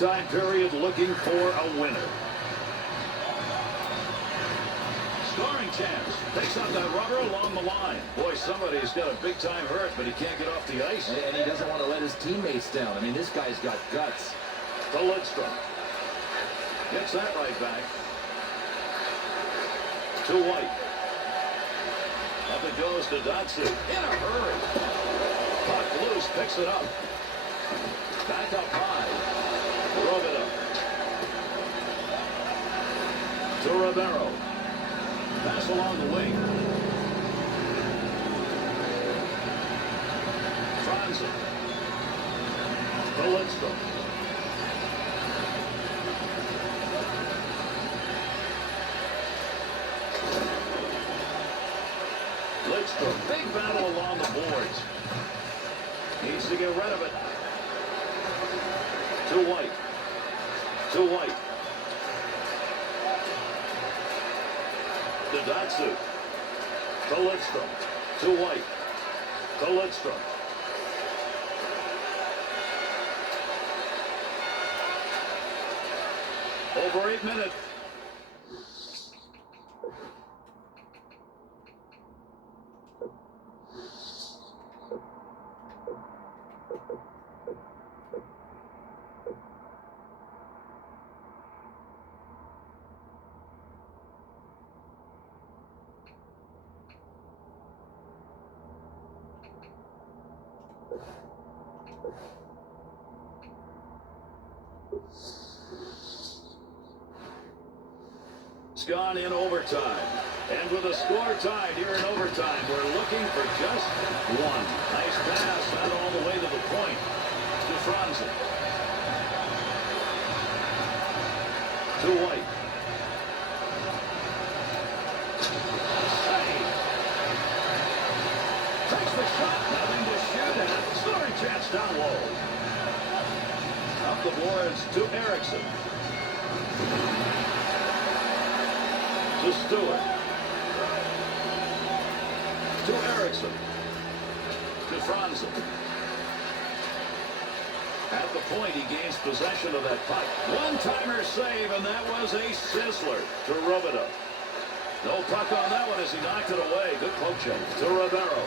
overtime period looking for a winner. Scoring chance. Picks up that rubber along the line. Boy, somebody's got a big-time hurt, but he can't get off the ice. And he doesn't want to let his teammates down. I mean, this guy's got guts. To Lidstrom. Gets that right back. To White. Up it goes to Datsu. In a hurry. Puck loose. Picks it up. Back up high. Drove it up. To Rivero. Pass along the wing. Franzen. To Lidstrom. Lidstrom. Big battle along the boards. Needs to get rid of it. To White. To White. To Datsu. To Lidstrom. To White. To Lidstrom. Over 8 minutes. It's gone in overtime. And with a score tied here in overtime, we're looking for just one. Nice pass, not all the way to the point. To Franzen. To White. Save. Takes the shot. Nothing to shoot at. Scoring chance down low. Up the boards to Erickson. To Stewart. To Erickson. To Franzen. At the point, he gains possession of that puck. One-timer save, and that was a sizzler to Rivero. No puck on that one as he knocked it away. Good poke check to Rivero.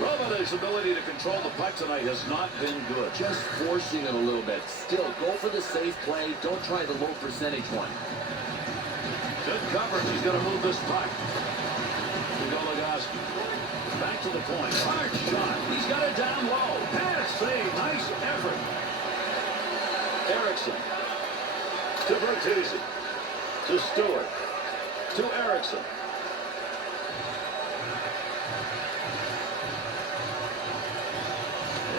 Robido's ability to control the puck tonight has not been good. Just forcing it a little bit. Still, go for the safe play. Don't try the low percentage one. Good coverage. He's going to move this puck. To Goligoski. Back to the point. Hard shot. He's got it down low. Pass save. Nice effort. Erickson. To Bertuzzi. To Stewart. To Erickson.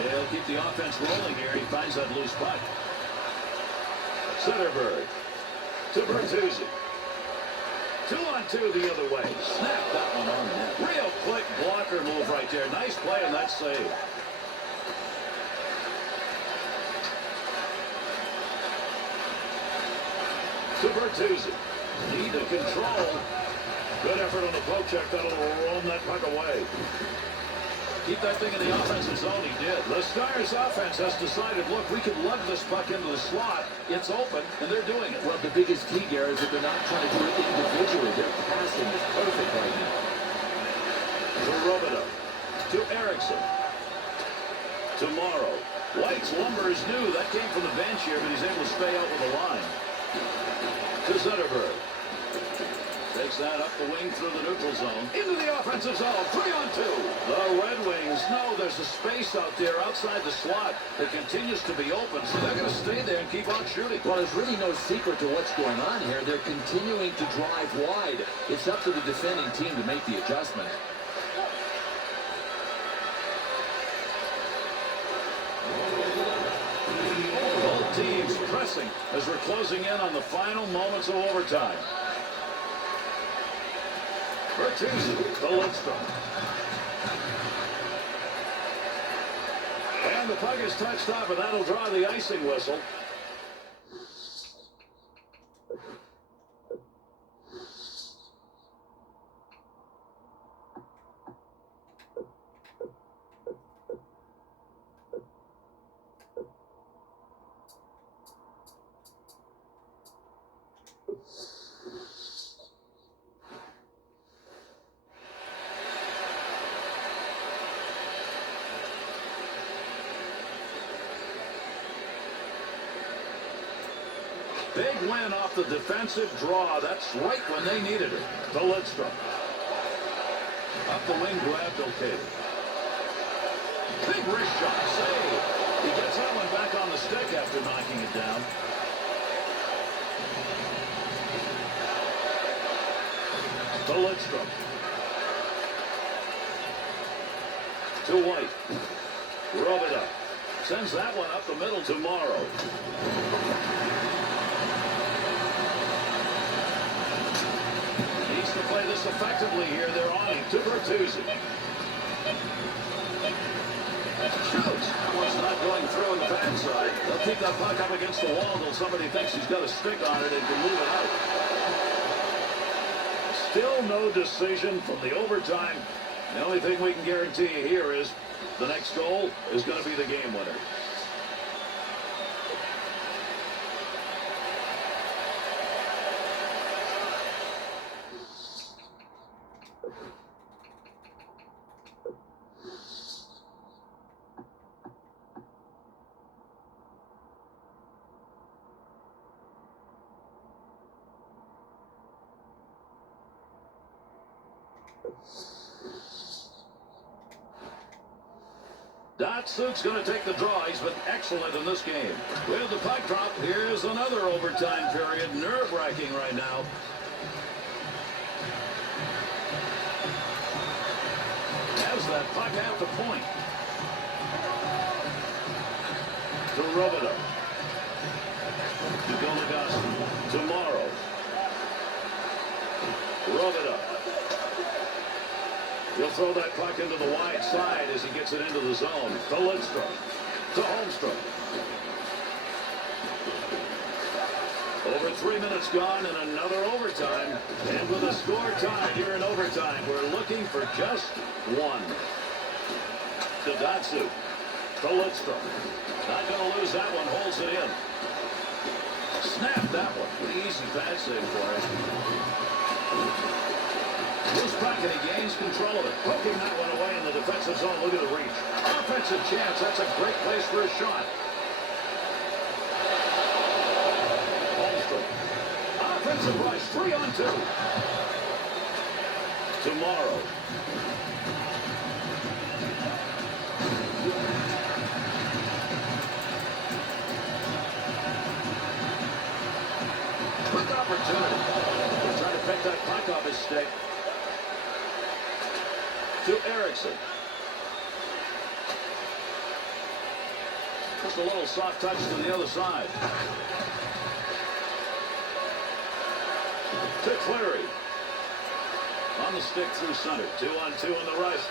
He'll keep the offense rolling here. He finds that loose puck. Zetterberg to Bertuzzi. 2-on-2 the other way. Snap that one on net. Real quick blocker move right there. Nice play on that save. To Bertuzzi. Need to control. Good effort on the poke check. That'll roam that puck away. Keep that thing in the offensive zone. He did. The Stars offense has decided, look, we can lug this puck into the slot. It's open, and they're doing it. Well, the biggest key, Gary, is that they're not trying to do it individually. Their passing is perfect right now. To Rivero. To Erickson. To Morrow. White's lumber is new. That came from the bench here, but he's able to stay out with the line. To Zetterberg. Takes that up the wing through the neutral zone. Into the offensive zone. 3-on-2. The Red Wings know there's a space out there outside the slot that continues to be open, so they're going to stay there and keep on shooting. Well, there's really no secret to what's going on here. They're continuing to drive wide. It's up to the defending team to make the adjustment. Both teams pressing as we're closing in on the final moments of overtime. Bertuzzi to Lidstrom. And the puck is touched off, and that'll draw the icing whistle. Big win off the defensive draw. That's right when they needed it. To Lidstrom. Up the wing, grabbed okay. Big wrist shot. Save. He gets that one back on the stick after knocking it down. To Lidstrom. To White. Rub it up. Sends that one up the middle to Morrow. To play this effectively here. They're on him to Bertuzzi. Shoots. That one's not going through on the backside. They'll keep that puck up against the wall until somebody thinks he's got a stick on it and can move it out. Still no decision from the overtime. The only thing we can guarantee you here is the next goal is going to be the game winner. Datsuk's going to take the draw. He's been excellent in this game. With the puck drop, here's another overtime period. Nerve-wracking right now. Has that puck at the point. To Robida. To Goligoski. To Morrow. Robida. He'll throw that puck into the wide side as he gets it into the zone. To Lidstrom. To Holmstrom. Over 3 minutes gone and another overtime. And with a score tied here in overtime, we're looking for just one. To Datsuk. To Lidstrom. Not going to lose that one. Holds it in. Snap that one. Pretty easy pad save for him. Loose puck and he gains control of it. Poking that one away in the defensive zone. Look at the reach. Offensive chance. That's a great place for a shot. Holmstrom. Offensive rush. 3-on-2. Tomorrow. Quick opportunity. He's trying to pick that puck off his stick. To Erickson. Just a little soft touch to the other side. To Cleary. On the stick through center. 2-on-2 on the right.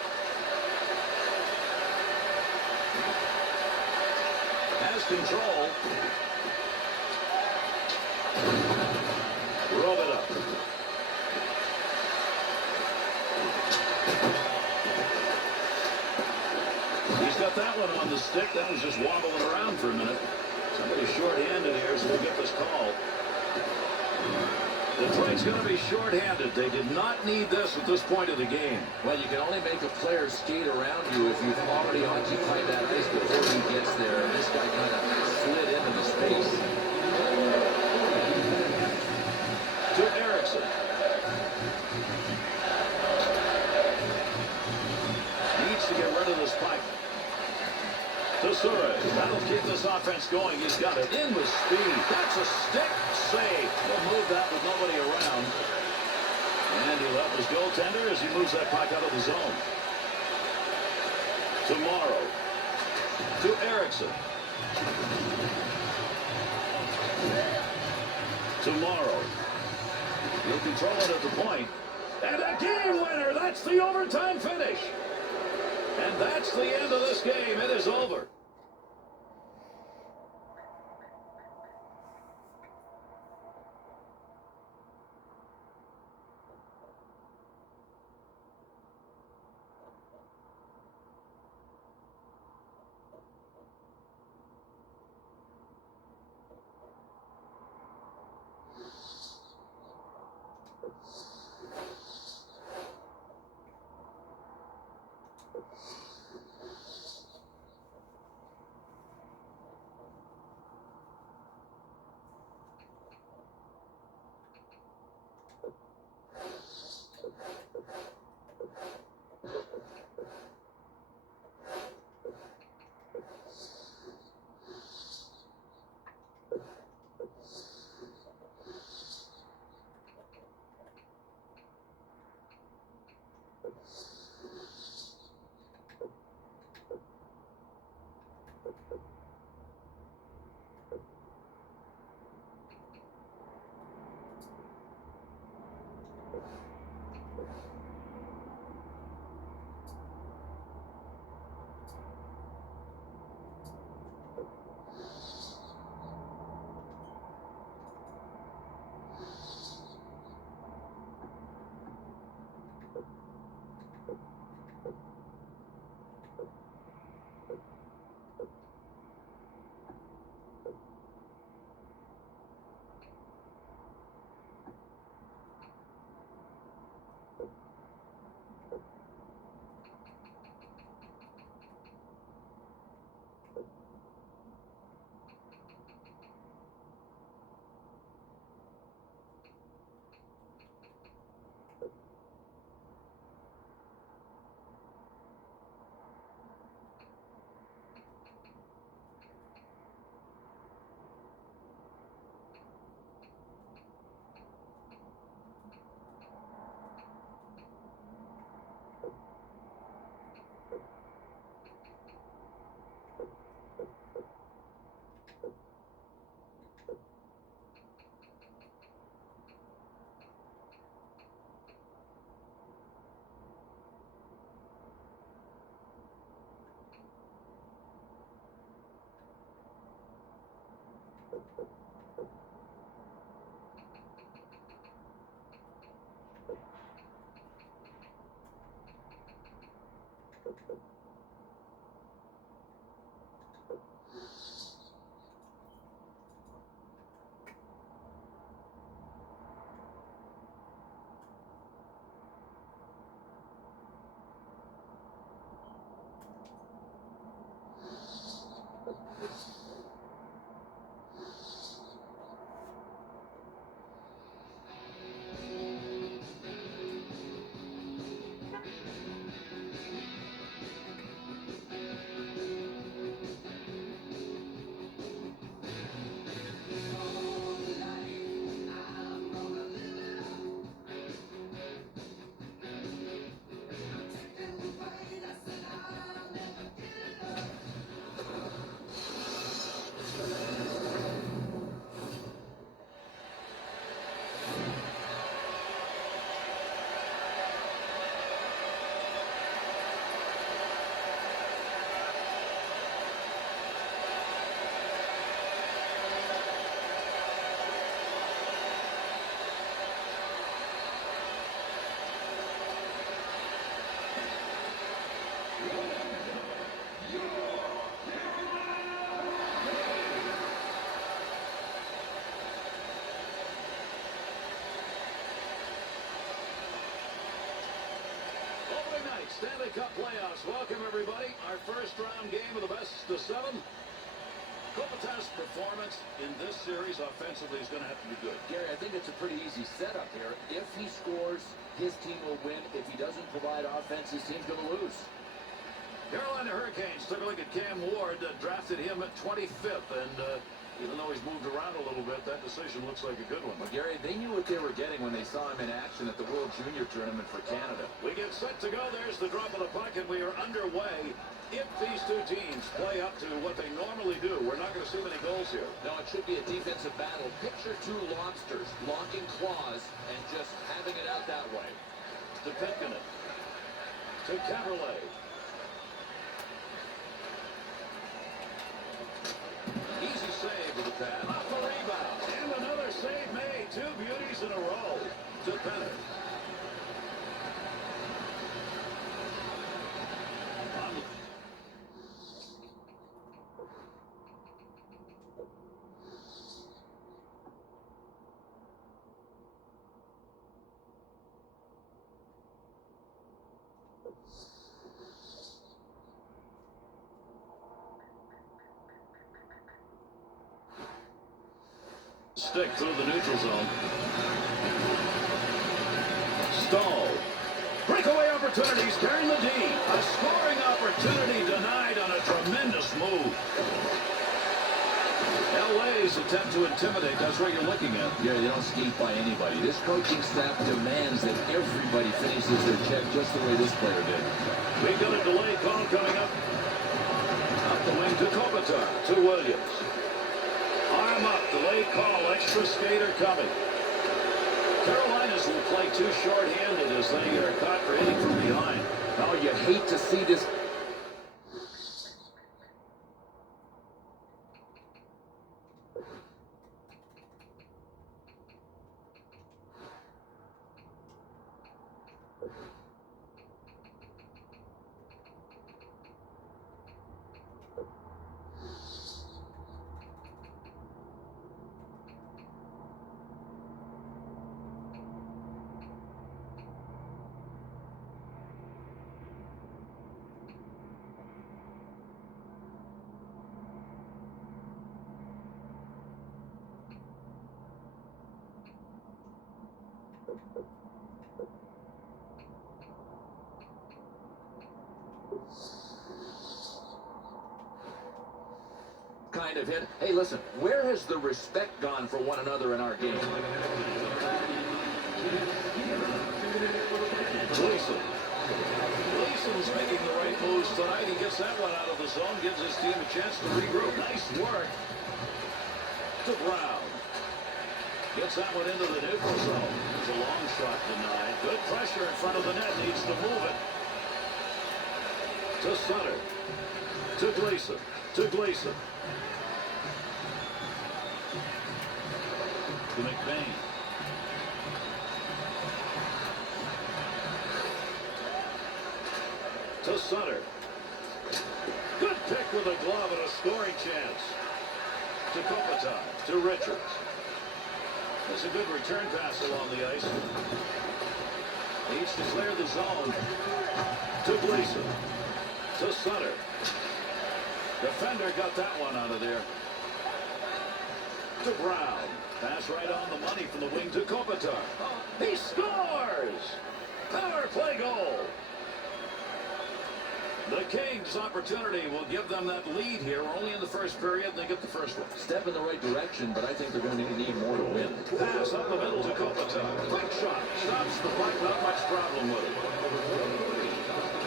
Has control. Rub it up. He's got that one on the stick. That was just wobbling around for a minute. Somebody's short-handed here, so we'll get this call. Detroit's going to be short-handed. They did not need this at this point of the game. Well, you can only make a player skate around you if you've already occupied that ice before he gets there. And this guy kind of slid into the space. To Erickson. Needs to get rid of this puck. To Surrey. That'll keep this offense going. He's got it in with speed. That's a stick save. He'll move that with nobody around. And he'll help his goaltender as he moves that puck out of the zone. Tomorrow. To Erickson. Tomorrow, he'll control it at the point. And a game winner. That's the overtime finish. And that's the end of this game. It is over. Stanley Cup playoffs. Welcome, everybody. Our first round game of the best of 7. Kopitar's performance in this series offensively is going to have to be good. Gary, I think it's a pretty easy setup here. If he scores, his team will win. If he doesn't provide offense, his team's going to lose. Carolina Hurricanes took a look at Cam Ward, drafted him at 25th, and Even though he's moved around a little bit, that decision looks like a good one. Well, Gary, they knew what they were getting when they saw him in action at the World Junior Tournament for Canada. We get set to go. There's the drop of the puck, and we are underway. If these two teams play up to what they normally do, we're not going to see many goals here. No, it should be a defensive battle. Picture two lobsters locking claws and just having it out that way. To Petkinen. To Caberlet. Easy save with the pad. Off the rebound. And another save made. Two beauties in a row. To Penner. Stick through the neutral zone. Stahl. Breakaway opportunities carrying the D. A scoring opportunity denied on a tremendous move. LA's attempt to intimidate, that's what you're looking at. Yeah, you don't skate by anybody. This coaching staff demands that everybody finishes their check just the way this player did. We've got a delayed call coming up. Up the wing to Kopitar, to Williams. Arm up, delayed call, extra skater coming. Carolinas will play too short-handed as they are caught for hitting from behind. Oh, you hate to see this. Kind of hit. Hey, listen, where has the respect gone for one another in our game? Gleason's making the right moves tonight. He gets that one out of the zone, gives his team a chance to regroup. Nice work. To Brown. Gets that one into the neutral zone. There's a long shot denied. Good pressure in front of the net. Needs to move it. To Sutter. To Gleason. To Gleason. To McBain. To Sutter. Good pick with a glove and a scoring chance. To Kopitar. To Richards. There's a good return pass along the ice. Needs to clear the zone. To Gleason. To Sutter. Defender got that one out of there. To Brown. Pass right on the money from the wing to Kopitar. He scores! Power play goal. The Kings' opportunity will give them that lead here. We're only in the first period, and they get the first one. Step in the right direction, but I think they're going to need more to win. Pass up the middle to Kopitar. Quick shot. Stops the puck. Not much problem with it.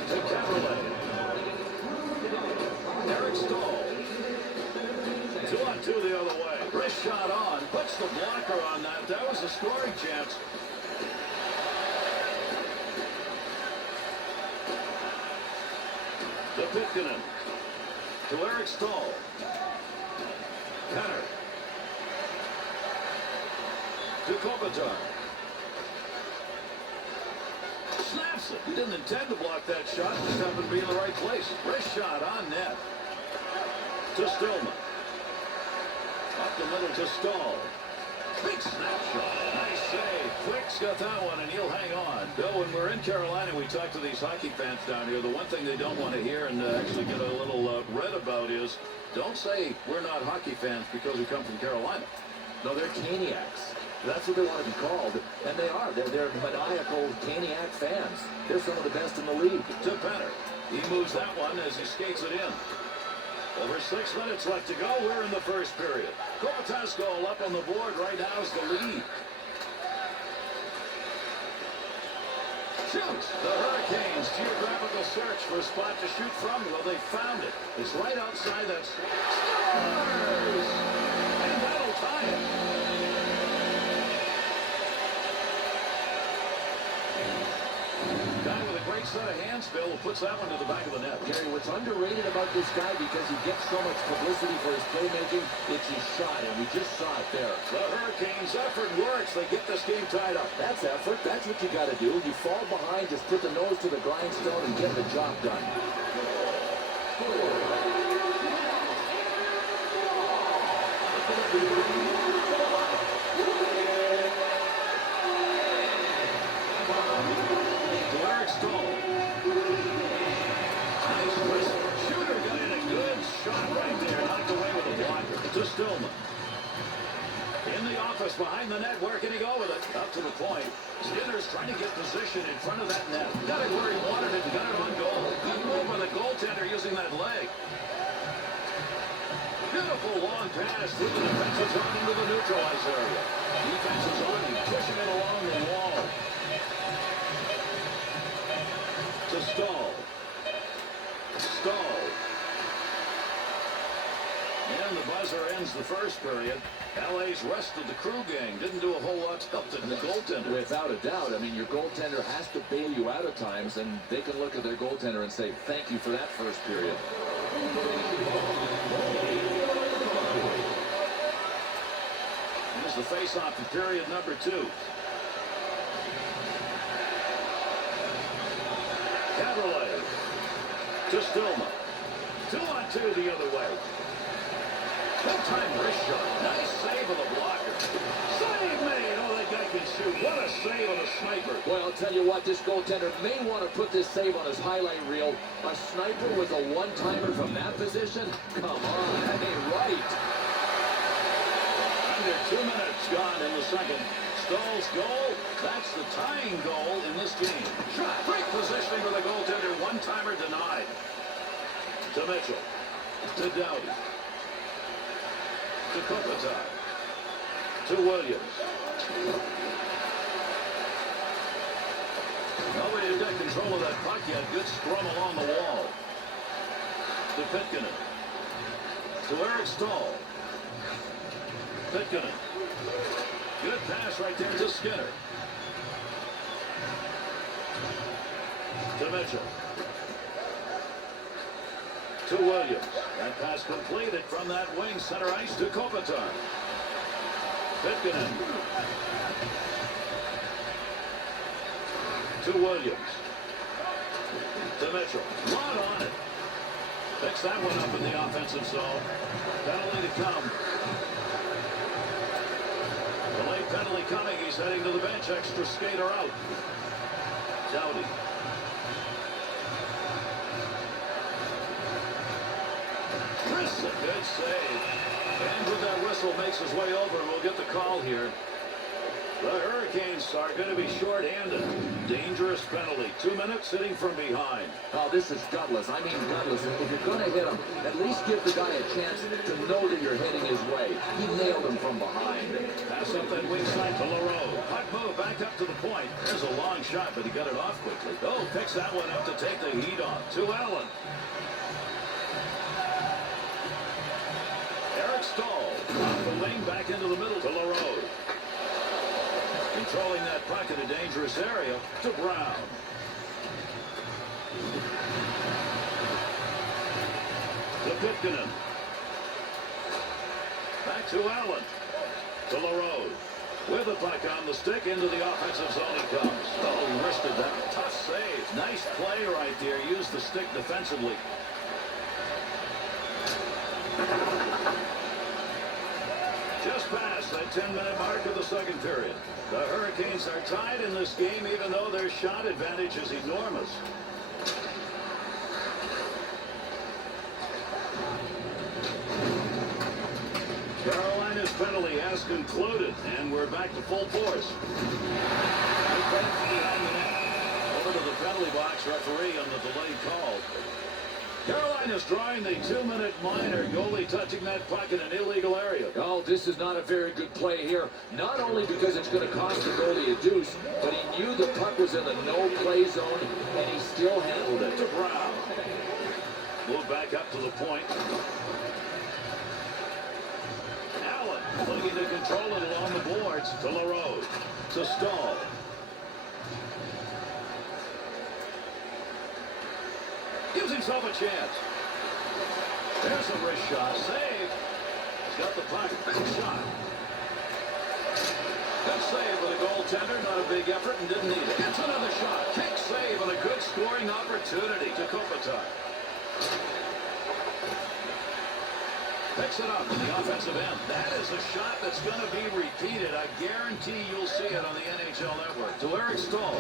To Caberlet. Eric Stahl. 2-on-2 the other way. Wrist shot on. Puts the blocker on that. That was a scoring chance. To Petkinen. To Eric Stahl. Penner. To Kopitar. Snaps it. He didn't intend to block that shot. Just happened to be in the right place. Wrist shot on net. To Stillman. Up the middle to Stahl. Big snapshot. Nice save. Quick's got that one, and he'll hang on. Bill, when we're in Carolina, we talk to these hockey fans down here. The one thing they don't want to hear and actually get a little read about is, don't say we're not hockey fans because we come from Carolina. No, they're Caniacs. That's what they want to be called. And they are. They're maniacal Caniac fans. They're some of the best in the league. To Penner. He moves that one as he skates it in. Over 6 minutes left to go. We're in the first period. Kopitar's goal up on the board right now is the lead. Shoots. The Hurricanes' geographical search for a spot to shoot from. Well, they found it. It's right outside that. Scores! And that'll tie it. Guy with a great set of hands, Bill, who puts that one to the back of the net. Gary, what's underrated about this guy, because he gets so much publicity for his playmaking, it's his shot, and we just saw it there. The Hurricanes' effort works. They get this game tied up. That's effort. That's what you got to do. You fall behind, just put the nose to the grindstone and get the job done. Behind the net, where can he go with it? Up to the point. Skinner's trying to get position in front of that net. Got it where he wanted it and got it on goal. Good move by the goaltender using that leg. Beautiful long pass through the defensive zone into the neutralized area. Defense is on him, pushing it along the wall. To Stahl. Stahl. And the buzzer ends the first period. LA's rest of the crew gang didn't do a whole lot to help the goaltender. Without a doubt. I mean, your goaltender has to bail you out at times, and they can look at their goaltender and say, thank you for that first period. Here's the face-off in period number 2. Cavalry to Stillman. 2-on-2 the other way. Good-time wrist shot. Nice save of the blocker. Save made. Oh, that guy can shoot. What a save on a sniper. Well, I'll tell you what, this goaltender may want to put this save on his highlight reel. A sniper with a one-timer from that position? Come on, that ain't right. Under 2 minutes gone in the second. Stahl's goal. That's the tying goal in this game. Shot. Great positioning for the goaltender. One-timer denied. To Mitchell. To Doughty. To Kopitar. To Williams. Nobody's got control of that puck yet. Good scrum along the wall. To Pitkanen. To Eric Stahl. Pitkanen. Good pass right there to Skinner. To Mitchell. To Williams. That pass completed from that wing center ice to Kopitar. Pitkanen. To Williams. To Mitchell. One on it. Picks that one up in the offensive zone. Penalty to come. The late penalty coming. He's heading to the bench. Extra skater out. Doughty. Chris, a good save. And with that whistle makes his way over. We'll get the call here. The Hurricanes are going to be short-handed. Dangerous penalty. 2 minutes sitting from behind. Oh, this is gutless. I mean gutless. If you're going to hit him, at least give the guy a chance to know that you're heading his way. He nailed him from behind. Pass up that wing side to Leroux. Puck move back up to the point. There's a long shot, but he got it off quickly. Oh, picks that one up to take the heat on. To Allen. Eric Stahl. Off the wing, back into the middle to Leroux. Controlling that puck in a dangerous area to Brown. To Pitkanen. Back to Allen. To Leroux. With the puck on the stick into the offensive zone he comes. Oh, he wristed that. Tough save. Nice play right there. Used the stick defensively. Just past that 10-minute mark of the second period. The Hurricanes are tied in this game, even though their shot advantage is enormous. Carolina's penalty has concluded, and we're back to full force. Over to the penalty box, referee on the delayed call. Carolina's drawing the 2-minute minor. Goalie touching that puck in an illegal area. Oh, this is not a very good play here. Not only because it's going to cost the goalie a deuce, but he knew the puck was in the no-play zone, and he still handled it. To Brown. Move back up to the point. Allen looking to control it along the boards. To LaRose. To Stahl. Gives himself a chance. There's a wrist shot. Save. He's got the puck. Good shot. Good save with a goaltender. Not a big effort and didn't need it. Gets another shot. Kick save and a good scoring opportunity to Kopitar. Picks it up in the offensive end. That is a shot that's going to be repeated. I guarantee you'll see it on the NHL Network. To Eric Stahl.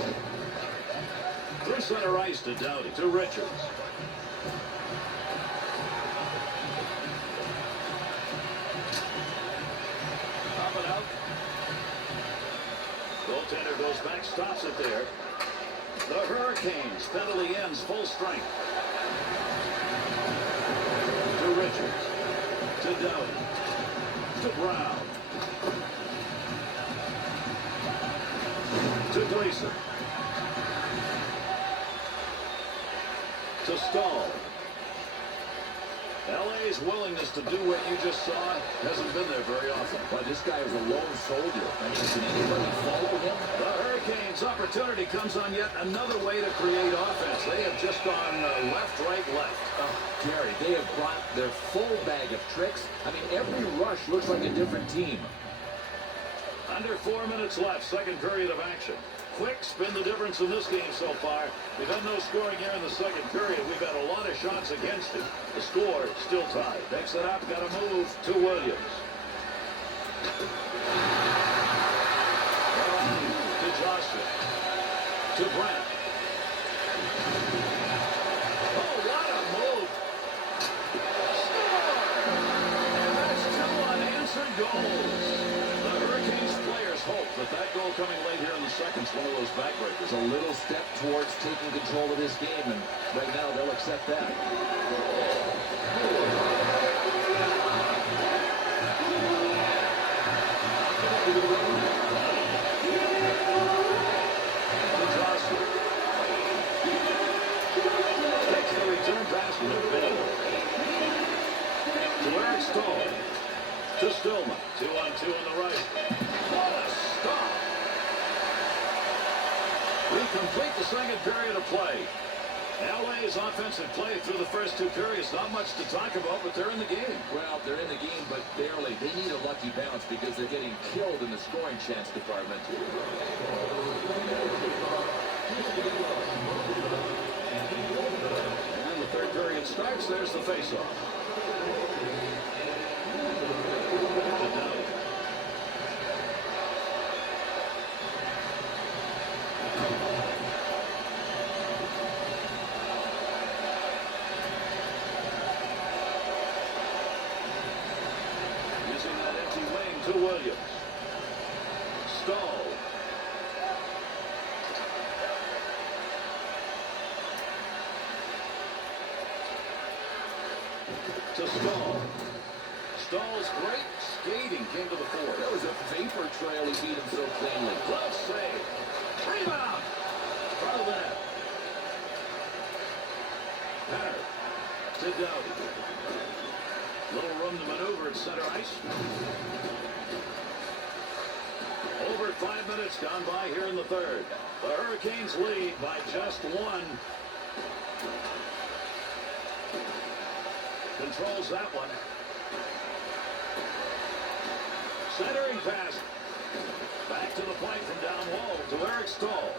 Through center ice to Doughty. To Richards. Up and out. Goaltender goes back, stops it there. The Hurricanes penalty ends full strength. To Richards. To Doughty. To Brown. To Gleason. To Stahl. LA's willingness to do what you just saw hasn't been there very often. But this guy is a lone soldier. I mean, can anybody fault with him? The Hurricanes' opportunity comes on yet another way to create offense. They have just gone left, right, left. Gary, they have brought their full bag of tricks. I mean, every rush looks like a different team. Under 4 minutes left, second period of action. Quick's been the difference in this game so far. We've had no scoring here in the second period. We've had a lot of shots against it. The score still tied. Picks it up, got to move to Williams. To Joshua. To Brent. Oh, what a move. Score! And that's 2 unanswered goals. The Hurricanes players hope that goal coming late here in the second is one of those backbreakers. A little step towards taking control of this game, and right now they'll accept that. Takes the return pass from the big. To Eric Stahl. To Stillman. 2-on-2 on the right. What a stop! We complete the second period of play. LA's offensive play through the first 2 periods, not much to talk about, but they're in the game. Well, they're in the game, but barely. They need a lucky bounce because they're getting killed in the scoring chance department. And the third period starts. There's the faceoff. Using that empty wing to Williams. Stahl. To Stahl. Stahl's great skating came to the fore. That was a vapor trail. He beat him so cleanly. Glove save. Rebound. Front of the net. Penner. To Doughty. Little room to maneuver at center ice. Over 5 minutes gone by here in the third. The Hurricanes lead by just 1. Controls that one. Centering pass. Back to the point from down low to Eric Stahl.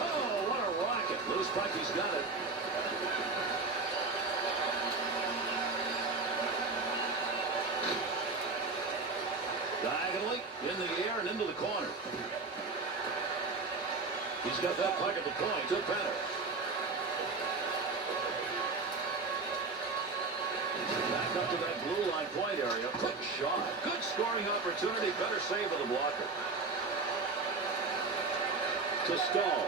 Oh, what a rocket. Loose puck, he's got it. Diagonally, in the air and into the corner. He's got that puck at the point to Penner. Back up to that blue line point area. Quick shot. Good scoring opportunity. Better save of the blocker. To Stahl.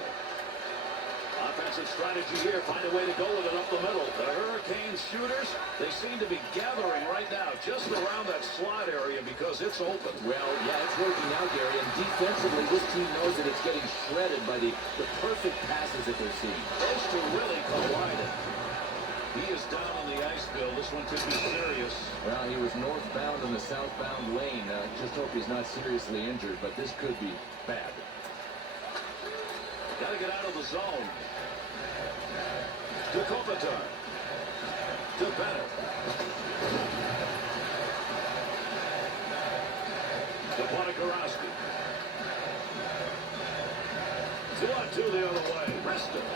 Offensive strategy here. Find a way to go with it up the middle. The Hurricanes shooters, they seem to be gathering right now just around that slot area because it's open. Well, yeah, it's working out, Gary. And defensively, this team knows that it's getting shredded by the perfect passes that they're seeing. Those two really collided. He is down on the ice, Bill. This one could be serious. Well, he was northbound in the southbound lane. Just hope he's not seriously injured, but this could be bad. Got to get out of the zone. To Kopitar. To Bennett. To Ponikarovsky. 2-on-2 the other way. Reston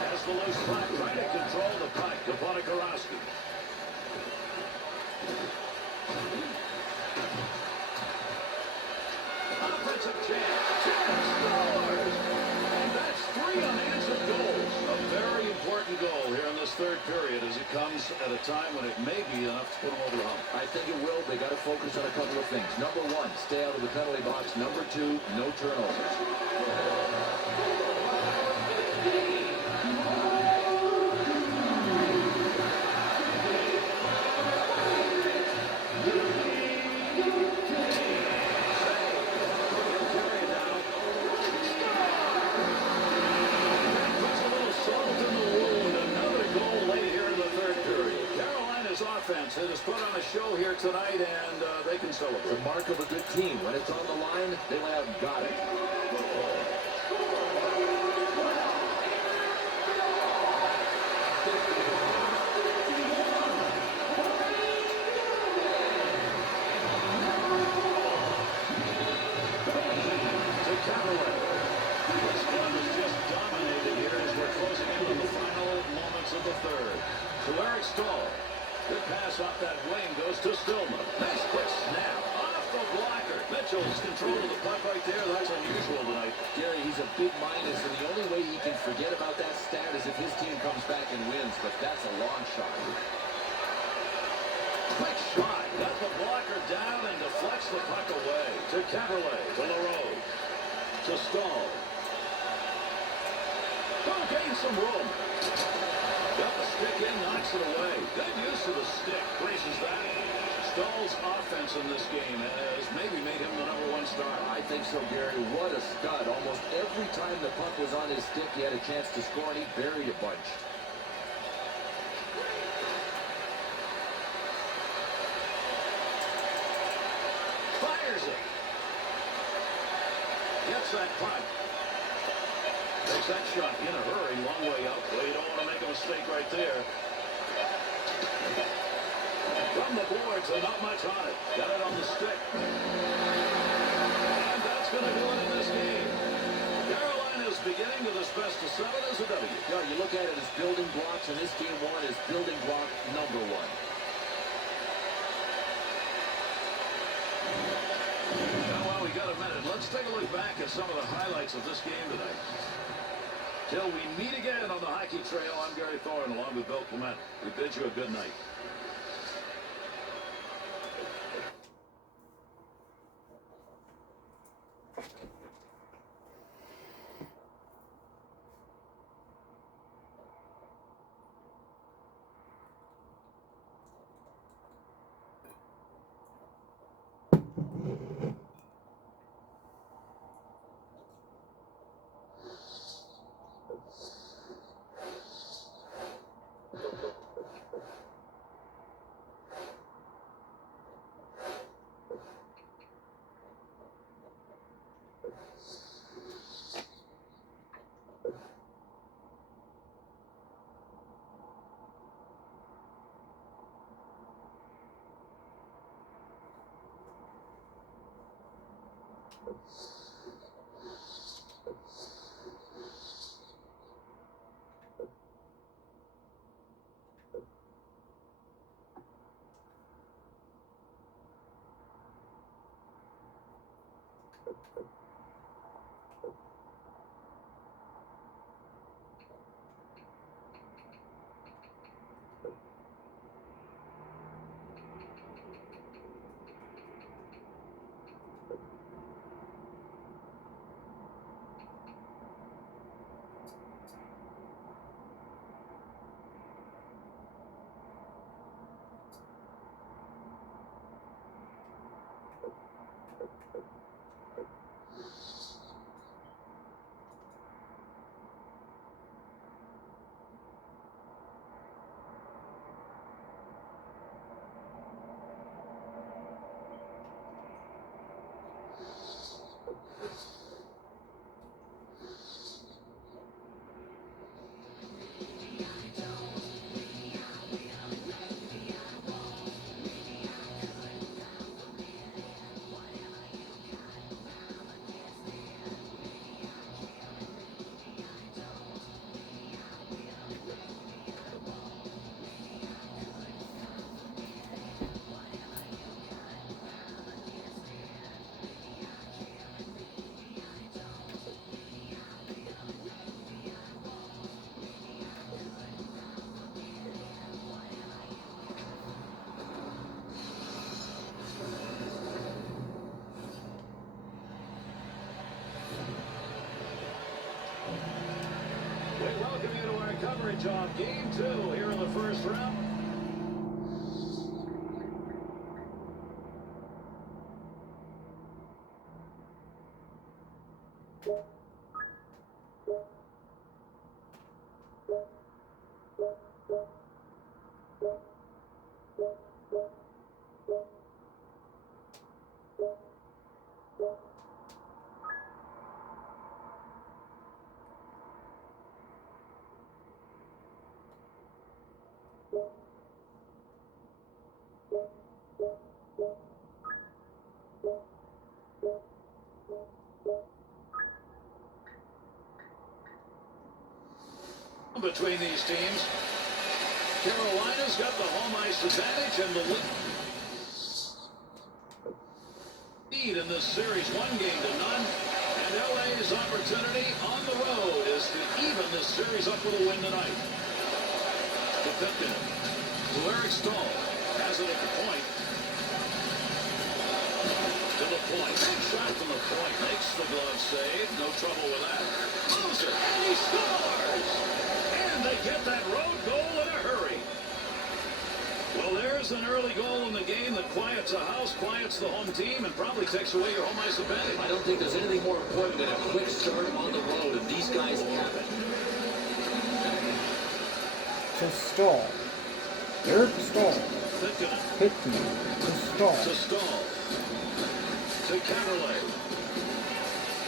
has the loose puck. Trying to control the puck. To Ponikarovsky. Offensive chance. Scores! And that's 3 unanswered goals. A very important goal here in this third period as it comes at a time when it may be enough to put them over the hump. I think it will. They got to focus on a couple of things. Number 1, stay out of the penalty box. Number 2, no turnovers. It has put on a show here tonight, and they can celebrate. The mark of a good team. When it's on the line, they have got it. To Cavalier. This club is just dominated here as we're closing in on the final moments of the third. To Eric Stahl. Good pass off that wing, goes to Stillman. Nice quick snap off the blocker. Mitchell's control of the puck right there. That's unusual tonight. Gary, he's a big minus, and the only way he can forget about that stat is if his team comes back and wins, but that's a long shot. Quick shot. Got the blocker down and deflects the puck away. To Cavalier. To LaRose. To Stahl. Oh, gain some room. Got the stick in, knocks it away. Good use of the stick. Braces that. Stahl's offense in this game has maybe made him the #1 star. I think so, Gary. What a stud. Almost every time the puck was on his stick, he had a chance to score, and he buried a bunch. Fires it. Gets that puck. Takes that shot in a hurry, long way up. Well, you don't want to make a mistake right there. From the boards, and not much on it. Got it on the stick. And that's going to do it in this game. Carolina's beginning to this best of 7 as a W. Yeah, you look at it as building blocks, and this game 1 is building block number 1. Now, while we got a minute, let's take a look back at some of the highlights of this game tonight. Till we meet again on the Hockey Trail, I'm Gary Thorne along with Bill Clement. We bid you a good night. coverage of Game 2 here in the first round. Between these teams, Carolina's got the home ice advantage and the lead in this series, 1-0. And LA's opportunity on the road is to even this series up with a win tonight. To Pipkin, to Eric Stahl, has it at the point. To the point, big shot from the point, makes the glove save, no trouble with that. Moves it, and he scores! They get that road goal in a hurry. Well, there's an early goal in the game that quiets a house, quiets the home team, and probably takes away your home ice advantage. I don't think there's anything more important than a quick start on the road, and these guys have it. To Stahl. Eric Stahl. Pipkin. To Stahl. To Stahl. To Caberlet.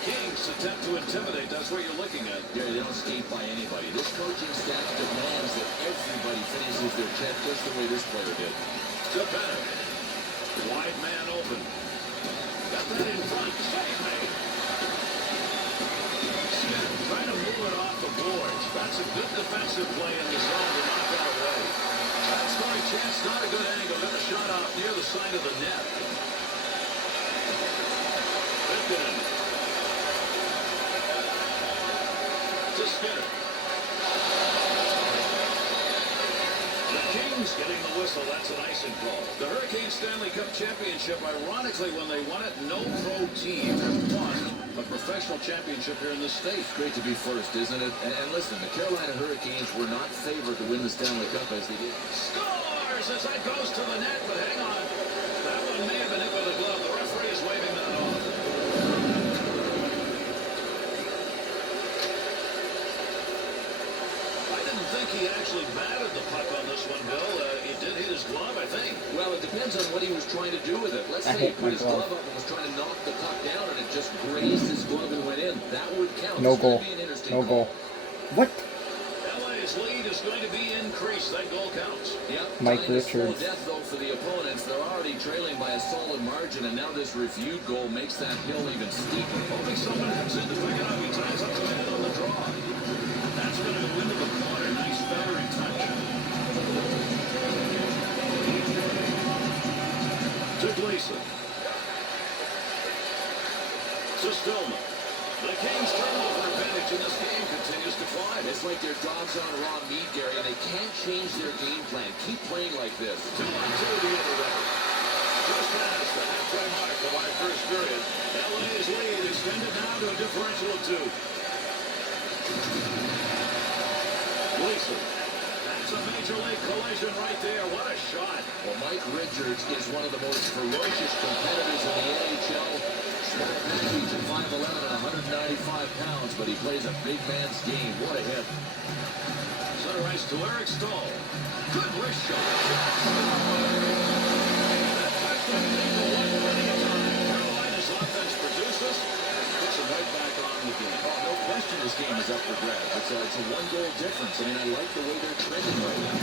Kings attempt to intimidate. That's what you're looking at. Yeah, they don't skate by anybody. This coaching staff demands that everybody finishes their check just the way this player did. To Bennett. Wide man open. Got that in front. Save made. Smith trying to move it off the boards. That's a good defensive play in the zone to knock that away. That scoring chance, not a good angle. Got a shot off near the side of the net. Pipkin. To Skinner. The Kings getting the whistle. That's an icing call. The Hurricanes Stanley Cup Championship, ironically, when they won it, no pro team won a professional championship here in this state. It's great to be first, isn't it? And listen, the Carolina Hurricanes were not favored to win the Stanley Cup as they did. Scores as that goes to the net, but hang on. That one may have been hit with a glove. The referee is waving that off. He actually batted the puck on this one, Bill. It did hit his glove, I think. Well, it depends on what he was trying to do with it. Let's say he put his glove up and was trying to knock the puck down, and it just grazed his glove and went in. That would count. No goal. No goal. What? LA's lead is going to be increased. That goal counts. Yep. Mike Richards. Death, though, for the opponents. They're already trailing by a solid margin, and now this reviewed goal makes that hill even steeper. Hoping someone comes in to pick it up. He ties up the minute on the draw. That's going to go into the corner. Nice veteran touch. To Gleason. To Stillman. The Kings' turnover advantage in this game continues to climb. It's like their dogs on raw meat, Gary, and they can't change their game plan. Keep playing like this. 2-on-2 the other way. Just past the halfway mark of our first period. LA's lead extended now to a differential of 2. Gleason. That's a major league collision right there. What a shot. Well, Mike Richards is one of the most ferocious competitors in the NHL. Small package at 5'11" and 195 pounds, but he plays a big man's game. What a hit. Center ice to Eric Stahl. Good wrist shot. That touchdown lead to 1:30 a time. Carolina's offense produces. Puts them right back on the game. Oh, no question this game is up for grabs. It's a one-goal difference. I mean, I like the way they're trending right now.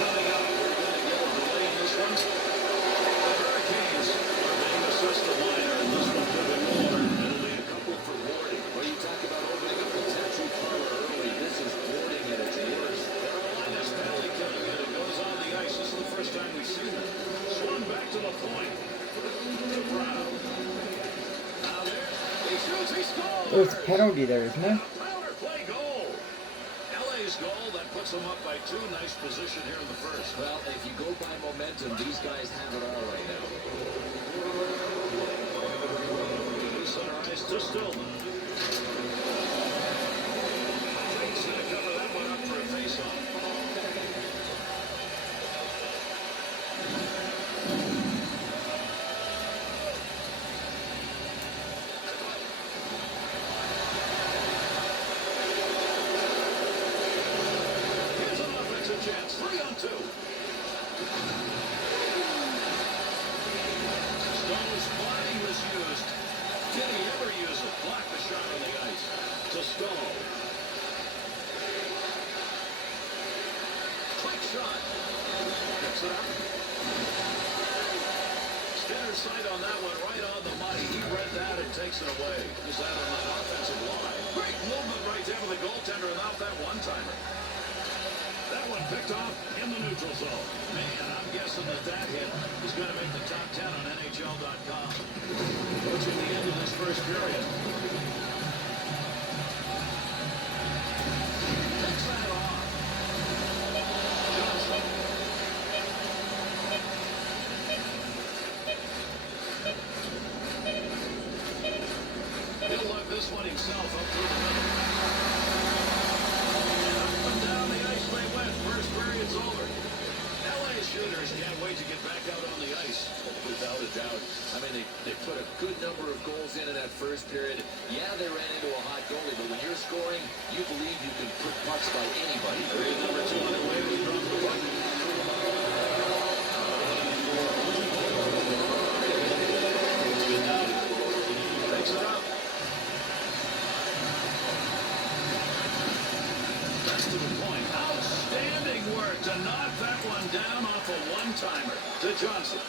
Coming up, we're going to get a delay in this one. The Hurricanes are being assessed a minor in this one. It'll be a couple for boarding. Well, you talk about opening up the tattoo parlor early. This is boarding at its worst. Carolina's Stanley killing it. It goes on the ice. This is the first time we've seen it. Swung back to the point. To Brown. Now he shoots, he scores! There's a penalty there, isn't there? Power play goal. LA's goal, that puts them up by 2. Nice position here in the first. Well, if you go by momentum, these guys have it all right now. Center ice to Stillman. Takes it 2-on-2. Stoll's body was used. Did he ever use it? Blocked the shot on the ice. To Stall. Quick shot. Picks it up. Standard sight on that one, right on the money. He read that and takes it away. Is that on an offensive line? Great movement right there with the goaltender without that one-timer. That one picked off in the neutral zone. Man, I'm guessing that hit is going to make the top 10 on NHL.com. Approaching the end of this first period. Picks that off. Johnson. He'll lug this one himself up through the middle. Up and down the ice they went. First period's over. LA shooters can't wait to get back out on the ice. Without a doubt. I mean, they put a good number of goals in that first period. Yeah, they ran into a hot goalie, but when you're scoring, you believe you can put pucks by anybody. Period number 2 on the way. We drop the puck. Takes it up. That's to the point. Outstanding work to knock that one down off a one-timer to Johnson.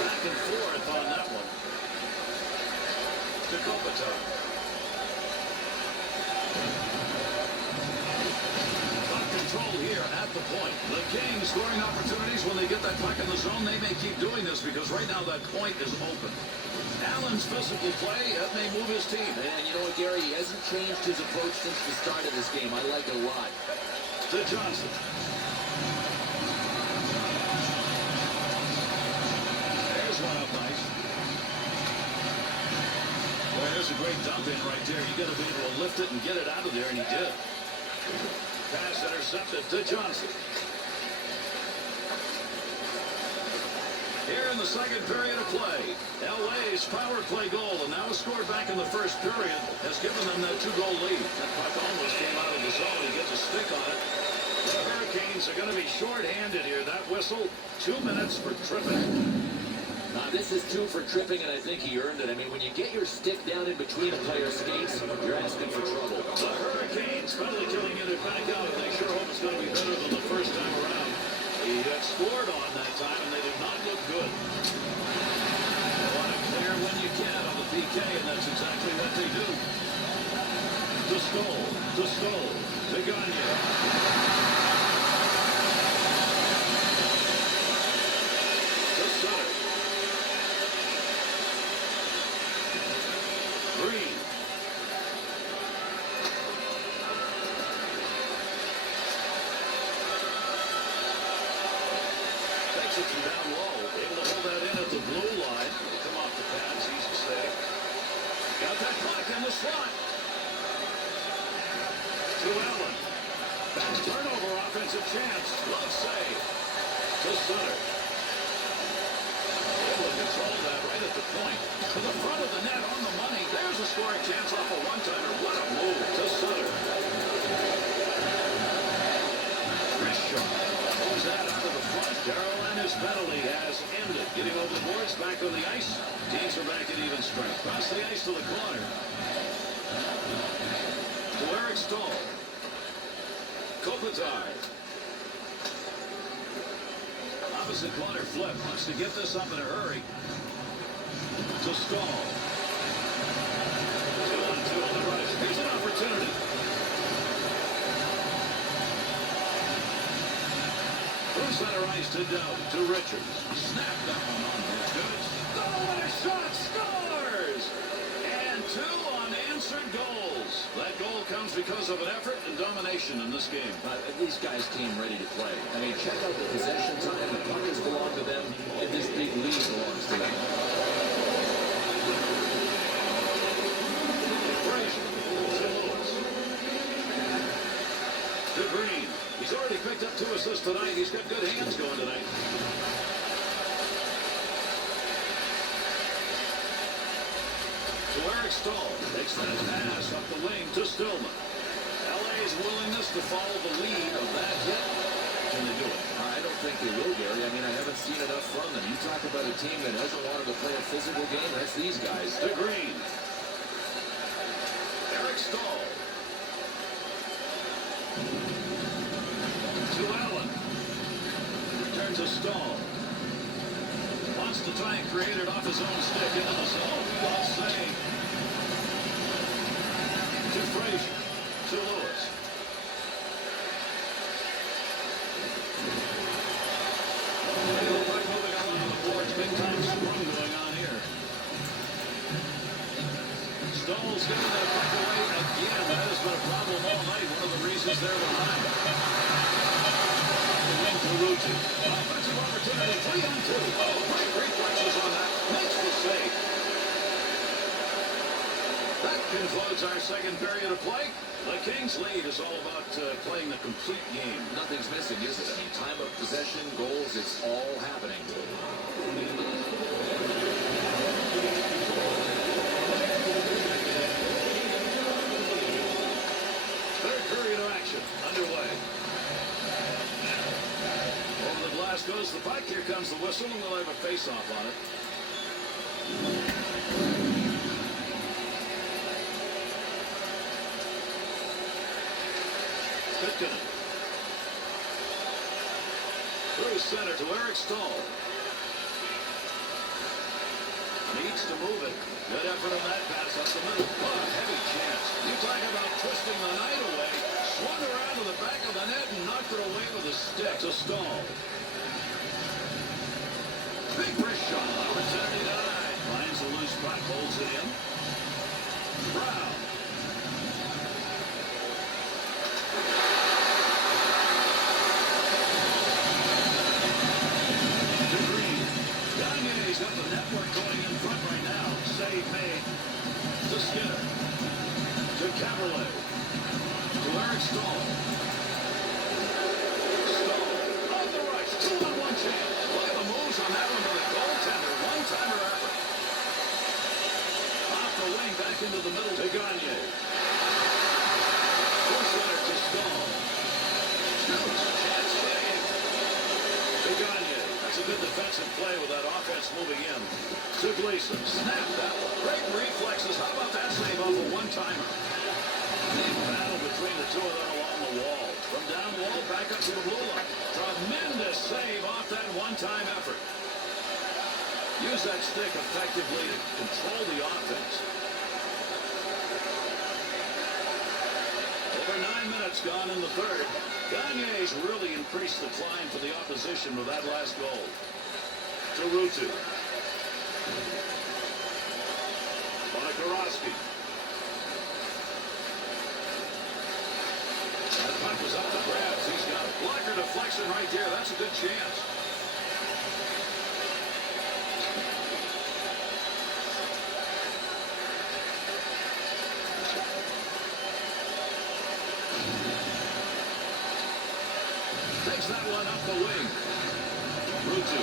Back and forth on that one. To Kopitar. Puck control here at the point. The Kings scoring opportunities when they get that puck in the zone. They may keep doing this because right now that point is open. Allen's physical play, that may move his team. And you know what, Gary? He hasn't changed his approach since the start of this game. I like it a lot. To Johnson. There's one up nice. Well, there's a great dump in right there. You got to be able to lift it and get it out of there, and he did. Pass intercepted to Johnson. Here in the second period of play, LA's power play goal, and that was scored back in the first period, has given them that 2-goal lead. That puck almost came out of the zone. He gets a stick on it. The Hurricanes are going to be short-handed here. That whistle, 2 minutes for tripping. Now, this is 2 for tripping, and I think he earned it. I mean, when you get your stick down in between a player's skates, you're asking for trouble. The Hurricanes finally killing it back out, and they sure hope it's going to be better than the first time around. He got scored on that time, and they did not look good. They want to clear when you can on the PK, and that's exactly what they do. To Stoll, to Gagne. To Sutter. Green. Takes it from down low. Able to hold that in at the blue line. Come off the pads. Easy save. Got that puck in the slot. To Allen. Back turnover, offensive chance. Love save. To Sutter. Able to control that right at the point. To the front of the net on the money. There's a scoring chance off a one-timer. What a move. To Sutter. Wrist shot. Pulls that out of the front. Darrell and his penalty has ended. Getting over the boards, back on the ice. Teams are back at even strength. Across the ice to the corner. To Eric Stahl. Kopitar. Opposite corner flip. Wants to get this up in a hurry. To Stahl. 2-on-2 on the rush. Here's an opportunity. Through center ice to Dowd. To Richards. Snap that one on there. Good. Oh, what a shot. Scores! And 2 unanswered goals. That goal comes because of an effort and domination in this game. These guys came ready to play. I mean, check out the possession time. The puckers belong to them, and this big lead belongs to them. Frazier to Lewis. To Green. He's already picked up 2 assists tonight. He's got good hands going tonight. To Eric Stahl. Takes that pass up the wing to Stillman. LA's His willingness to follow the lead of that hit. Can they do it? I don't think they will, Gary. I mean, I haven't seen enough from them. You talk about a team that hasn't wanted to play a physical game. That's these guys. To Green. Eric Stahl. To Allen. Return to Stahl. Wants to try and create it off his own stick into the zone. Well saved. To Frazier. To Lewis. Moving along the boards. Big time sprung going on here. Stahl's getting that puck away again. That has been a problem all night. One of the reasons they're behind. The wing to Ruti. Offensive opportunity. 3-on-2. Oh, great reflexes on that. Makes the save. That concludes our second period of play. The Kings lead is all about playing the complete game. Nothing's missing, is it? I mean, time of possession, goals, it's all happening. Third period of action underway. Over the glass goes the puck. Here comes the whistle, and we'll have a face-off on it. Through center to Eric Stahl. Needs to move it. Good effort on that pass up the middle. What a heavy chance. You talk about twisting the night away. Swung around to the back of the net and knocked it away with a stick to Stahl. Big wrist shot. Opportunity denied. Finds a loose puck. Holds it in. Brown. Got the network going in front right now. Save made. To Skinner. To Caberlet. To Eric Stahl. Stahl. On the right. 2-on-1 chance. Look at the moves on that one to the goaltender. One-timer effort. Off the wing, back into the middle to Gagne. Full center to Stahl. Shoots. Chance save. To Gagne. That's a good defensive play with that offense moving in. To Gleason. Snap that one. Great reflexes. How about that save off a one-timer? Big battle between the two of them along the wall. From down the wall, back up to the blue line. Tremendous save off that one-time effort. Use that stick effectively to control the offense. Over 9 minutes gone in the third. Gagne's really increased the climb for the opposition with that last goal. To Rutu. Bonakowski. That puck was up to grabs. He's got a blocker deflection right there. That's a good chance. Takes that one up the wing. Rutu.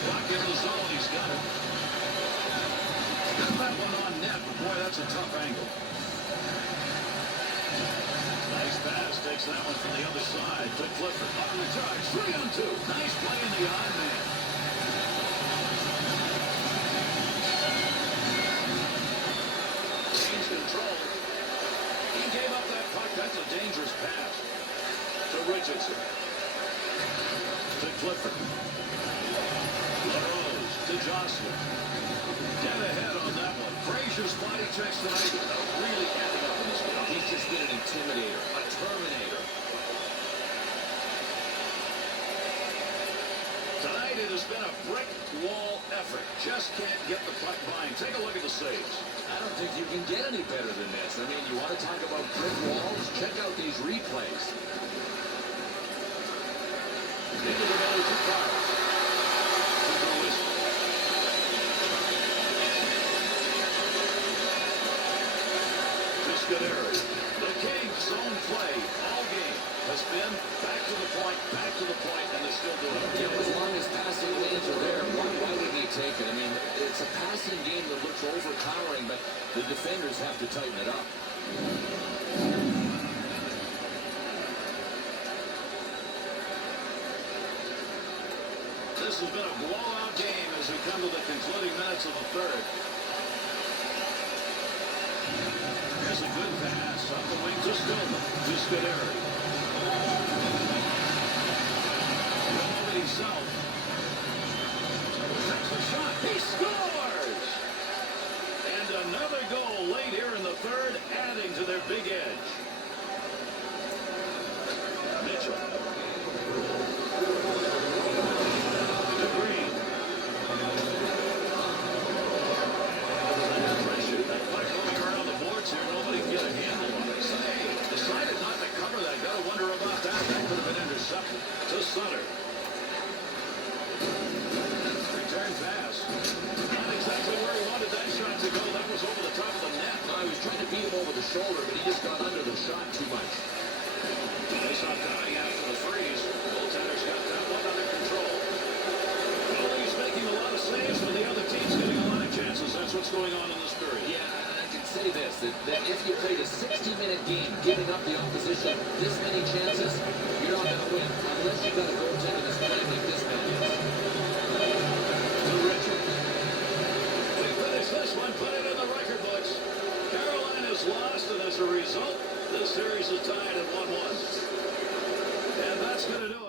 Puck in the zone. He's got it. Got that one on net, but boy, that's a tough angle. Nice pass. Takes that one from the other side to Clifford. On the charge. 3-on-2. Nice play in the odd man. Gains control. He gave up that puck. That's a dangerous pass. To Richardson. To Clifford. LaRose to Jocelyn. Dead ahead on that one. Frazier's body checks tonight really adding up in this game. He's just been an intimidator, a terminator. Tonight it has been a brick wall effort. Just can't get the puck by him. Take a look at the saves. I don't think you can get any better than this. I mean, you want to talk about brick walls? Check out these replays. Into the middle to Carl. The Kings' zone play all game has been back to the point, and they're still doing it. Yeah, as long as passing lanes are there, why didn't he take it? I mean, it's a passing game that looks overpowering, but the defenders have to tighten it up. This has been a blowout game as we come to the concluding minutes of the third. Here's a good pass up the wing to Stillman. To Scuderi. Over himself. Takes the shot. He scores! And another goal late here in the third, adding to their big edge. Mitchell. To Sutter. Return pass. Not exactly where he wanted that shot to go. That was over the top of the net. I was trying to beat him over the shoulder, but he just got under the shot too much. Nice off dying after the freeze. Goaltender's got that one under control. Well, he's making a lot of saves, but the other team's getting a lot of chances. That's what's going on in this period. Yeah, and I can say this, that if you played a 60-minute game, giving up the opposition this many chances, you're not going to win unless you've got a goaltender that's playing like this man is. To Richard. We finish this one, put it in the record books. Carolina's lost, and as a result, this series is tied at 1-1. And that's going to do it.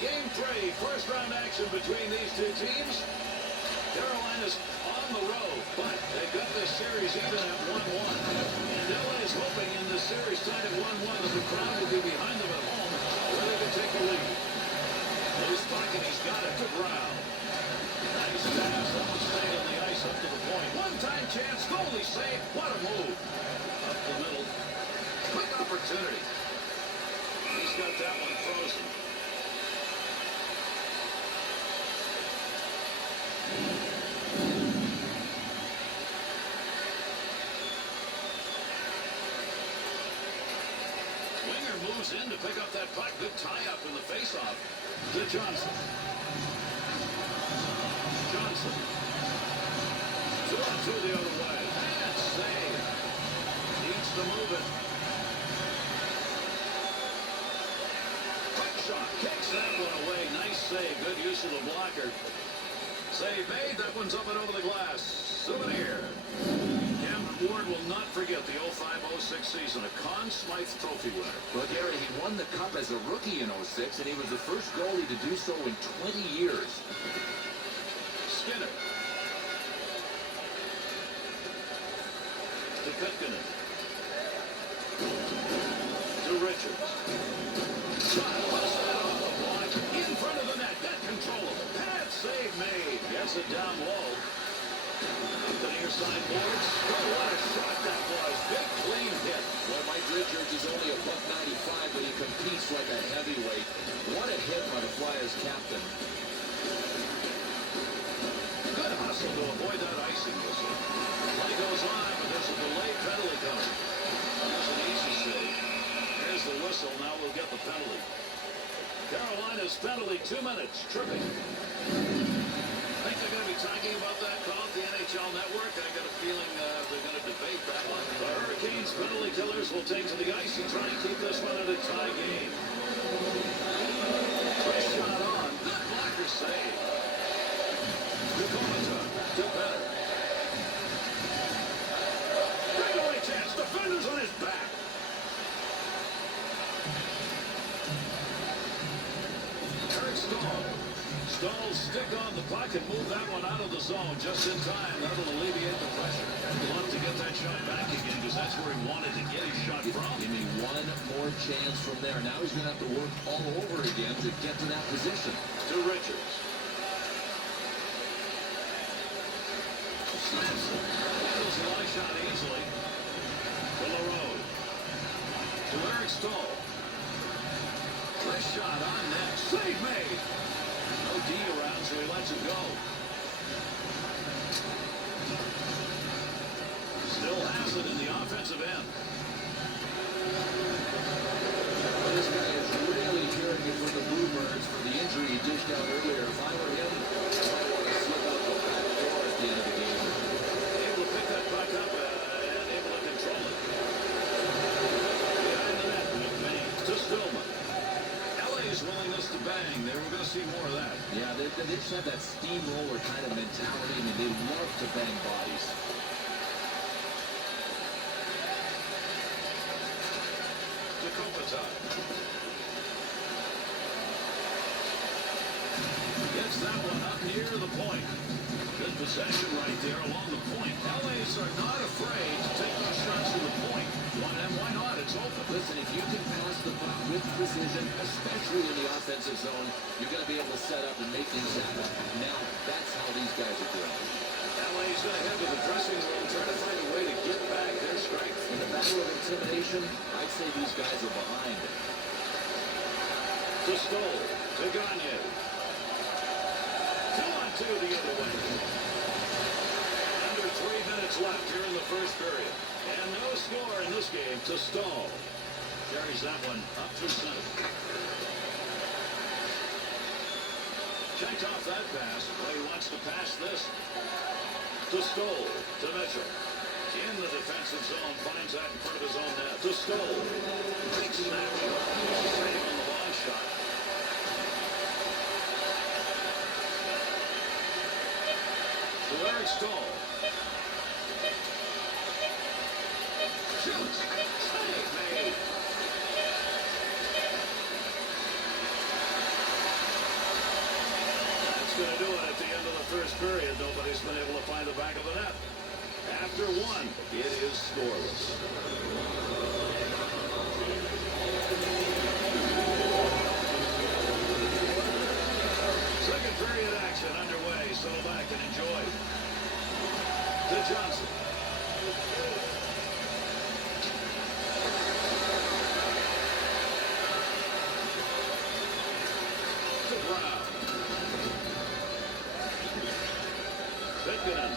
Game 3, first round action between these two teams. Carolina's on the road, but they've got this series even at 1-1. And LA is hoping in this series tied at 1-1 that the crowd will be behind them at home where they can take the lead. Loose puck, and he's got it to Brown. Nice pass. That one stayed on the ice up to the point. One-time chance. Goalie save. What a move. Up the middle. Quick opportunity. He's got that one frozen. Winger moves in to pick up that puck. Good tie-up in the face-off. To Johnson. Johnson. 2-on-2 the other way. And save. Needs to move it. Quick shot. Kicks that one away. Nice save. Good use of the blocker. Save made. That one's up and over the glass. Souvenir. Cameron Ward will not forget the 05-06 season. A Conn Smythe Trophy winner. Well, Gary, he won the Cup as a rookie in 06, and he was the first goalie to do so in 20 years. Skinner. To Pitkanen. To Richards. Shot. Bust that off the block. In front of the net. Got control of it. Pad save made. Gets it down low. Up the near side boards. Oh, what a shot that was. Big clean hit. Well, Mike Richards is only $195, but he competes like a heavyweight. What a hit by the Flyers captain. Good hustle to avoid that icing whistle. Play goes on, but there's a delayed penalty coming. There's an easy save. There's the whistle. Now we'll get the penalty. Carolina's penalty, 2 minutes. Tripping. I think they're going to be talking about that call at the NHL Network. I got a feeling they're going to debate that one. The Hurricanes penalty killers will take to the ice and try and keep this one at a tie game. First shot on. Good blocker save. To better. Breakaway chance. Defenders on his back. Eric Stahl. Stahl stick on the puck and move that one out of the zone just in time. That'll alleviate the pressure. He'll have to get that shot back again because that's where he wanted to get his shot from. Give me one more chance from there. Now he's going to have to work all over again to get to that position. To Richards. Samson handles the eye shot easily. To LaRoe. To Eric Stahl. First shot on net. Save made. No D around, so he lets it go. Still has it in the offensive end. This guy is really hearing it from the Bluebirds for the injury he dished out earlier. If I were him, I might want to slip out the back door at the end of the game. Able to pick that puck up and able to control it. Behind the net, McMahon to Stillman. LA's willingness to bang. They were going to see more of that. Yeah, they just have that steamroller kind of mentality. I mean, they love to bang bodies. To Kopitar. Gets that one up near the point. Good possession right there along the point. LA's are not afraid to take those shots to the point. And why not? It's open. Listen, if you can pass the puck with precision, especially in the offensive zone, you're going to be able to set up and make things happen. Now, that's how these guys are doing. LA's going to head to the dressing room, trying to find a way to get back their strength. In the battle of intimidation, I'd say these guys are behind. To Stoll. To Gagne. 2-on-2 the other way. Under 3 minutes left here in the first period. And no score in this game to Stahl. Carries that one up through center. Checked off that pass. Well, he wants to pass this. To Stoll. To Mitchell. In the defensive zone. Finds that in front of his own net. To Stoll. Big snapshot. Save on the long shot. To Eric Stahl. Shoots. Save made. That's going to do it at the end of the first period. Nobody's been able to find the back of the net. After one, it is scoreless. Second period action underway. settle back and enjoy. To Johnson. To Brown. Pitkanen.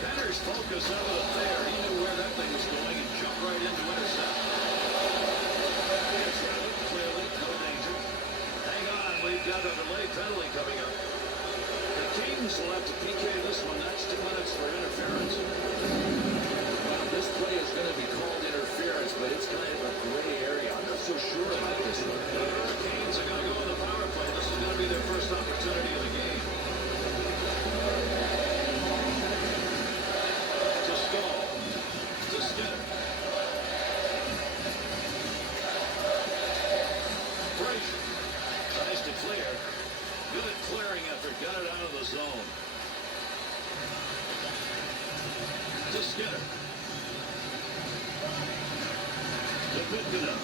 Benner's focus out of it there. He knew where that thing was going and jumped right into intercept. Gets rid of it clearly. No danger. Hang on. We've got a delay penalty coming up. The Kings will have to PK this one. That's 2 minutes for interference. Well, this play is going to be called interference, but it's kind of a gray area. I'm not so sure about this one. The Hurricanes are going to go on the power play. This is going to be their first opportunity of the game. To Stahl. To Skinner. Frazier. Tries to clear. Good at clearing after got it out of the zone. To Skinner. To Pitkanen.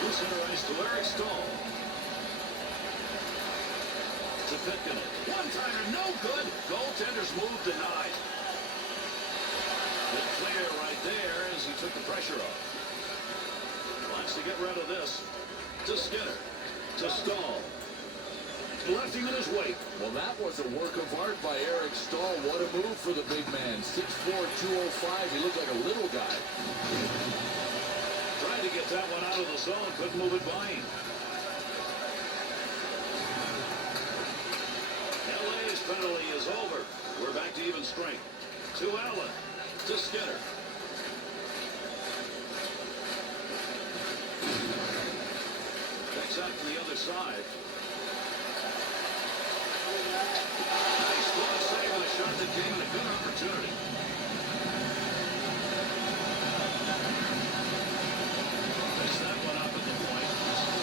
Through center ice to Eric Stahl. To Pitkanen. One-timer, no good. Goaltender's move denied. Good clear right there as he took the pressure off. Wants to get rid of this. To Skinner. To Stahl. Left him in his wake. Well, that was a work of art by Eric Stahl. What a move for the big man. 6'4", 205. He looked like a little guy. Tried to get that one out of the zone. Couldn't move it by him. LA's penalty is over. We're back to even strength. To Allen. To Skinner. Picks out to the other side. Nice glove save and a shot that came at a good opportunity. Picks that one up at the point.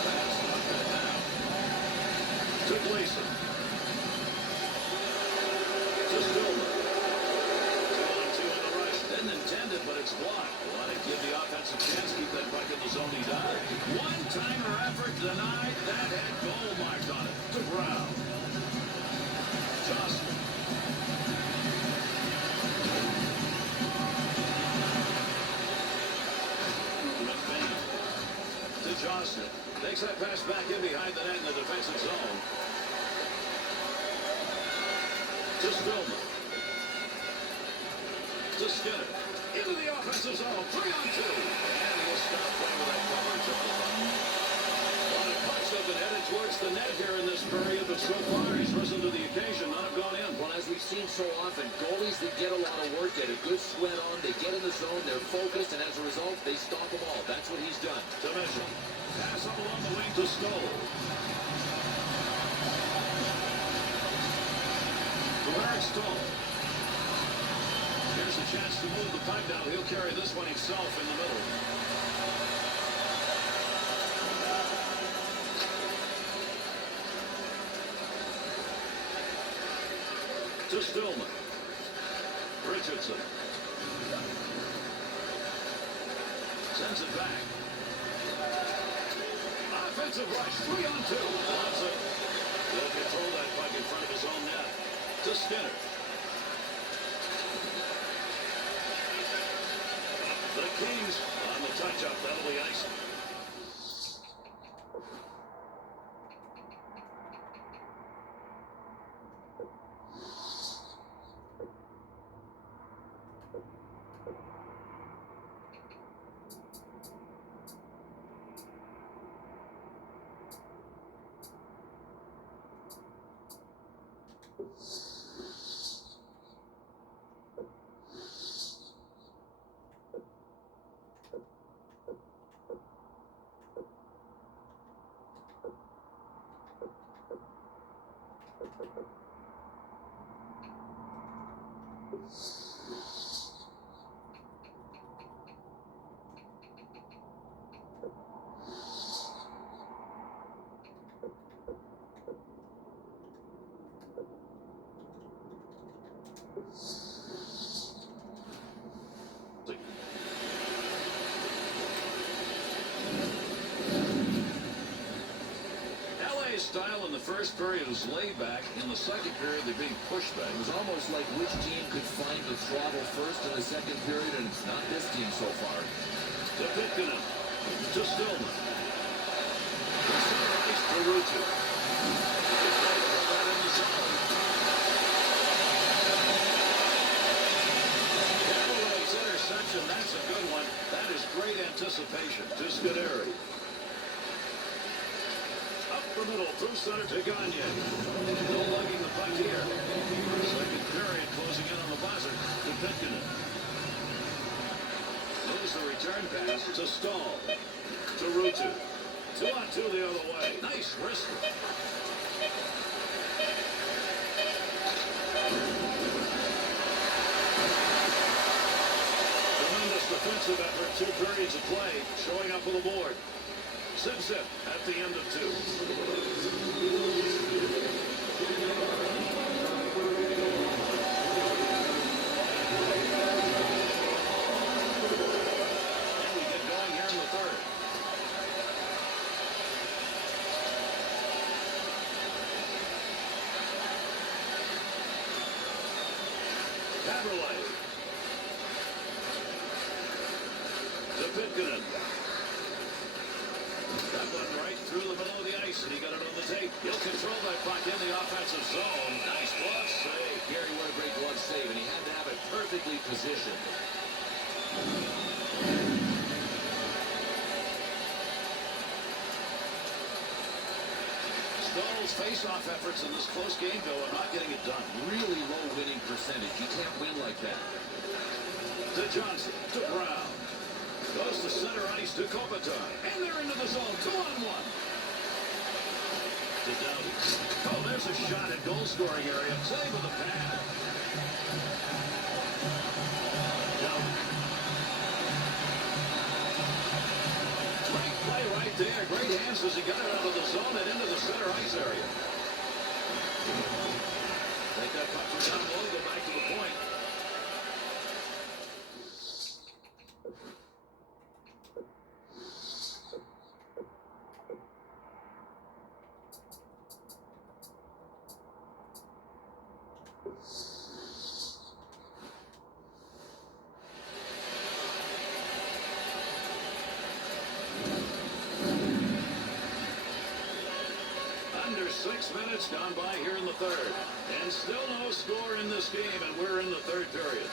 Pass knocked that down. To Gleason. To Stillman. 2-on-2 on the rush. Didn't intend it, but it's blocked. Want to give the offense a chance. Keep that puck in the zone he died. One-timer effort denied. That had goal marked on it. To Brown. Johnson. To Johnson. Takes that pass back in behind the net in the defensive zone. To Stillman. To Skinner. Into the offensive zone. 3-on-2. And he'll stop playing with that coverage up the front. Well, the pucks have been headed towards the net here in this period, but so far he's risen to the occasion. None have gone in. Well, as we've seen so often, goalies that get a lot of work, get a good sweat on, they get in the zone, they're focused, and as a result, they stop them all. That's what he's done. To Mitchell. Pass up along the wing to Stoll. To Eric Stahl. Here's a chance to move the puck down. He'll carry this one himself in the middle. To Stillman. Richardson. Sends it back. Offensive rush, 3-on-2. Lots of He'll control that puck in front of his own net. To Skinner. The Kings on the touch-up. That'll be icing. style in the first period was laid back. In the second period, they're being pushed back. It was almost like which team could find the throttle first in the second period, and it's not this team so far. To Pitkin, to Stillman. To Rutu. Callaway's interception, that's a good one. That is great anticipation. To Scuderi. Up the middle, through center to Gagne. No lugging the puck here. Second period closing in on the buzzer to Pitkin. Moves the return pass to Stahl. To Rutu. 2-on-2 the other way. Nice wrist. Tremendous defensive effort. 2 periods of play. Showing up on the board. Zip at the end of 2. To Pitkin. That one right through the middle of the ice, and he got it on the tape. He'll control that puck in the offensive zone. Nice glove save. Gary, what a great glove save, and he had to have it perfectly positioned. Stahl's face-off efforts in this close game, though, are not getting it done. Really low winning percentage. You can't win like that. To Johnson, to Brown. Goes to center ice to Kopitar. And they're into the zone. 2-on-1. To Doughty. Oh, there's a shot at goal-scoring area. Save with the pad. Doughty. Great play right there. Great hands as he got it out of the zone and into the center ice area. Take that puck from down low. Go back to the point. Under 6 minutes gone by here in the third. And still no score in this game, and we're in the third period.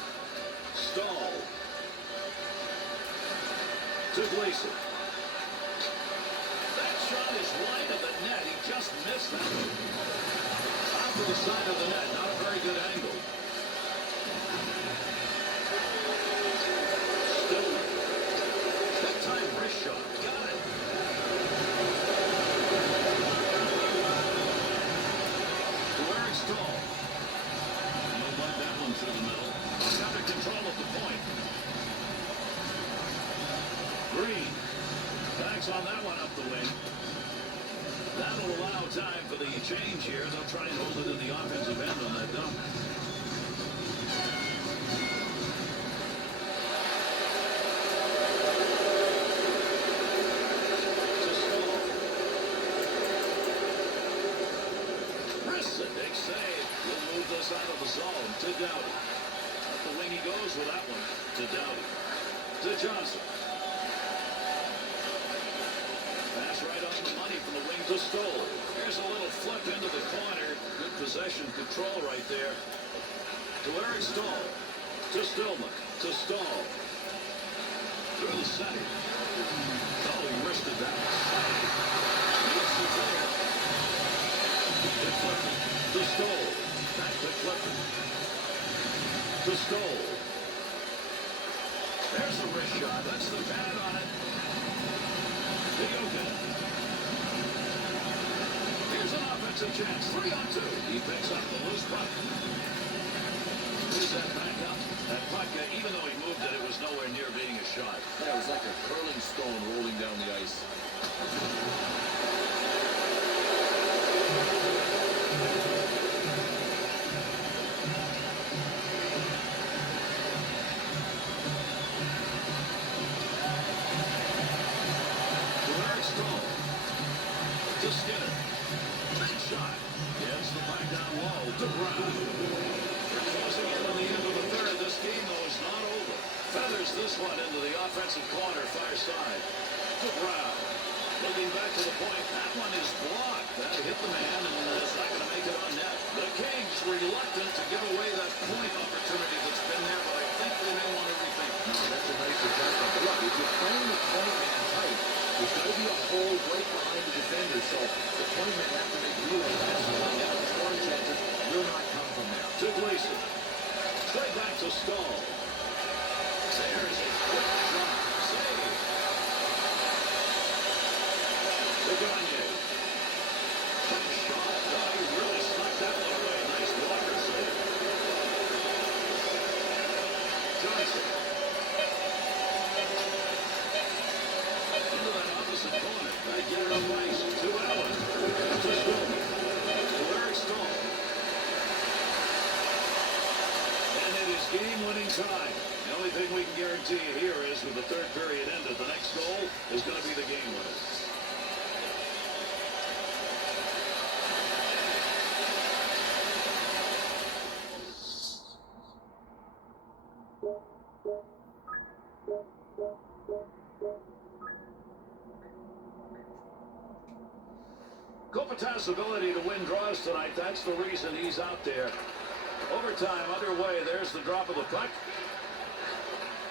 Stahl. To Gleason. That shot is wide of the net. He just missed that one. Off to the side of the net. Not a very good angle. Stillman. That time wrist shot. Got it. Stahl. He'll bug that one through the middle. Under control at the point. Green. Backs on that one up the wing. That'll allow time for the change here. They'll try and hold it in the offensive end on that dump. Out of the zone to Doughty. Up the wing he goes with that one to Doughty. To Johnson. Pass right on the money from the wing to Stoll. There's a little flip into the corner. Good possession control right there. To Eric Stahl. To Stillman. To Stahl. Through the center. Oh, he wristed that. Needs to clear. To Clifford. To Stoll. Back to Clifford. To Stoll. There's a wrist shot. That's the pad on it. To Yokin. Here's an offensive chance. 3-on-2. He picks up the loose puck. Moves that back up. That puck, even though he moved it, it was nowhere near being a shot. That was like a curling stone rolling down the ice. this one into the offensive corner, far side. To Brown. Looking back to the point. That one is blocked. That hit the man, and it's not going to make it on net. The Kings reluctant to give away that point opportunity that's been there, but I think they may want to rethink. No, that's a nice adjustment. But look, if you're playing the 20-man tight, there's got to be a hole right behind the defender, so the 20-men have to make relay passes. Now, the scoring chances will not come from there. To Gleason. Straight back to Stahl. There's a quick shot. Save. To Gagne. Quick shot. Oh, he really snuck that one away. Nice blocker save. Johnson. Into that opposite corner. They get it up ice. To Allen. To Stillman. To Eric Stahl. And it is game-winning time. The only thing we can guarantee you here is with the third period ended, the next goal is going to be the game winner. Kopitar's ability to win draws tonight, that's the reason he's out there. Overtime underway. There's the drop of the puck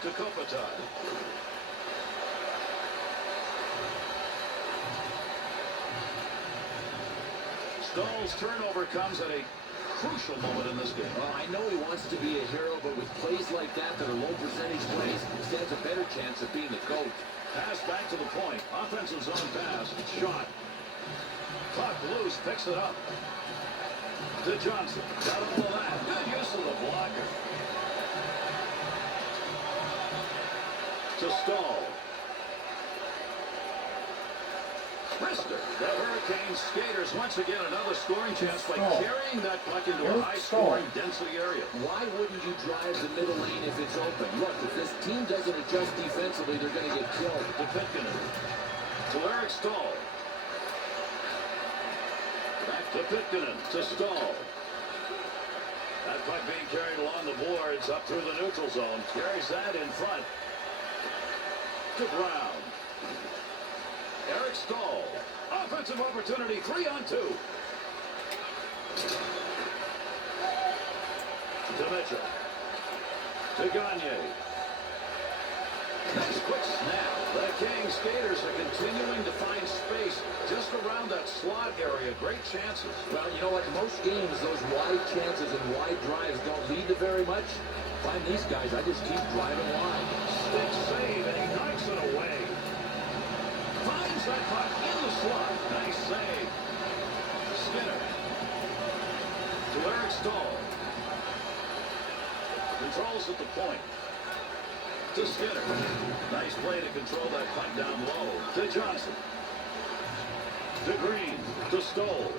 to Kopitar. Stahl's turnover comes at a crucial moment in this game. Well, I know he wants to be a hero, but with plays like that are low percentage plays, he stands a better chance of being the coach. Pass back to the point. Offensive zone pass. Shot. Puck loose. Picks it up. To Johnson. Got all of that. Good use of the blocker. To Stahl. Brister. The Hurricanes skaters once again another scoring chance by carrying that puck into a high-scoring density area. Why wouldn't you drive the middle lane if it's open? Look, if this team doesn't adjust defensively, they're going to get killed. To Pitkin. To Eric Stahl. Back to Pitkin. To Stahl. That puck being carried along the boards up through the neutral zone. Carries that in front. To Brown. Eric Stahl. Offensive opportunity. 3-on-2. To Mitchell. To Gagne. Nice quick snap. The King skaters are continuing to find space just around that slot area. Great chances. Well, you know what? Most games, those wide chances and wide drives don't lead to very much. Find these guys, I just keep driving wide. Stick save, and he knocks it away. Finds that puck in the slot. Nice save. Skinner. To Eric Stahl. Controls at the point. To Skinner. Nice play to control that puck down low. To Johnson. To Green. To Stoll.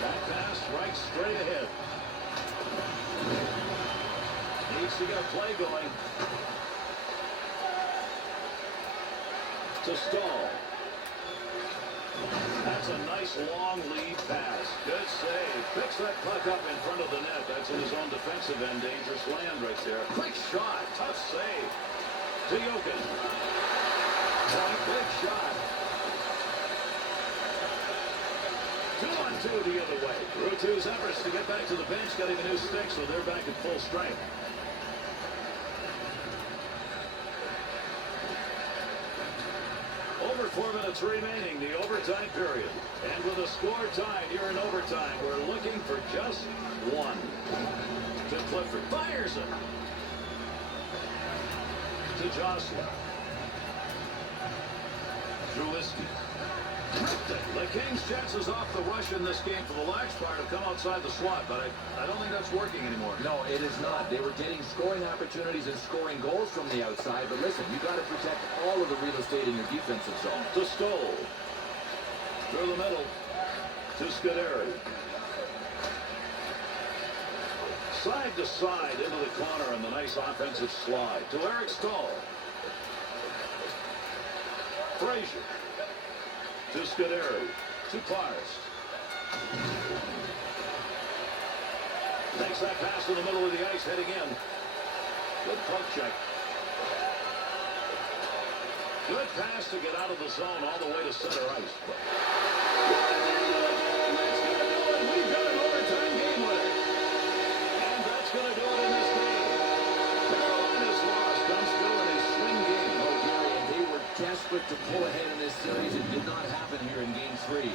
That pass right straight ahead. Needs to get a play going. To Stahl. That's a nice long lead pass. Good save. Picks that puck up in front of the net. That's in his own defensive end. Dangerous land right there. Quick shot. Tough save. To Jokic. Point. Big shot. 2-on-2 the other way. Rutu's efforts to get back to the bench got him a new stick, so they're back at full strength. Over 4 minutes remaining, the overtime period. And with a score tied here in overtime, we're looking for just one. To Clifford. Fires it. To Jocelyn. Trubisky. The Kings' chances off the rush in this game for the large part have come outside the slot, but I don't think that's working anymore. No, it is not. They were getting scoring opportunities and scoring goals from the outside, but listen, you got to protect all of the real estate in your defensive zone. To Stoll. Through the middle. To Scuderi. Side to side into the corner and the nice offensive slide. To Eric Stahl. Frazier. To Scuderi. To Pars. Takes that pass in the middle of the ice, heading in. Good poke check. Good pass to get out of the zone all the way to center ice. That's going to do it. We've got an overtime game winner. And that's going to do it in this game. Carolina's loss comes through in a swing game. Oh, Gary, and they were desperate to pull ahead in this series. It did not happen here in Game 3.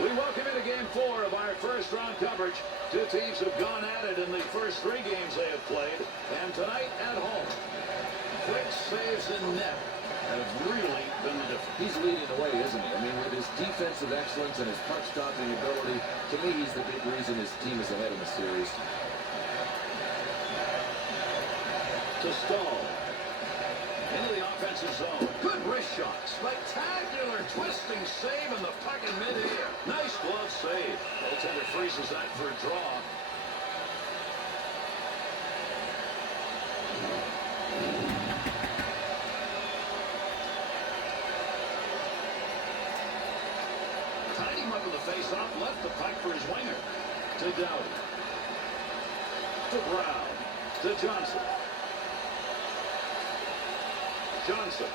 We welcome into Game 4 of our first-round coverage. Two teams have gone at it in the first 3 games they have played, and tonight at home. Quick saves in net have really been the difference. He's leading the way, isn't he? I mean, with his defensive excellence and his puck-stopping ability, to me, he's the big reason his team is ahead in the series. To Stahl. Into the offensive zone. Good wrist shot. Spectacular twisting save and the puck in midair. Nice glove save. Goaltender freezes that for a draw. Tied him up with the face-off. Left the puck for his winger. To Dowdy. To Brown. To Johnson. Johnson.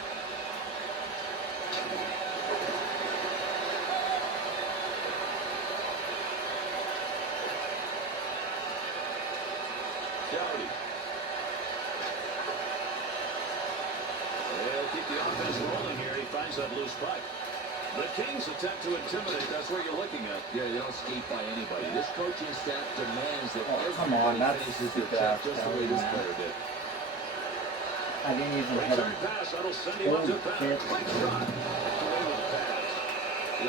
Dowdy. They'll keep the offense rolling here. He finds that loose puck. The Kings attempt to intimidate. That's where you're looking at. Yeah, they don't skate by anybody. This coaching staff demands that come on, everybody that's finishes their stupid check ass just the foul, way this man. player did. I didn't even hit him. Return pass. That'll send him up to Oh, bat. shit. Quick shot. Away with the pass.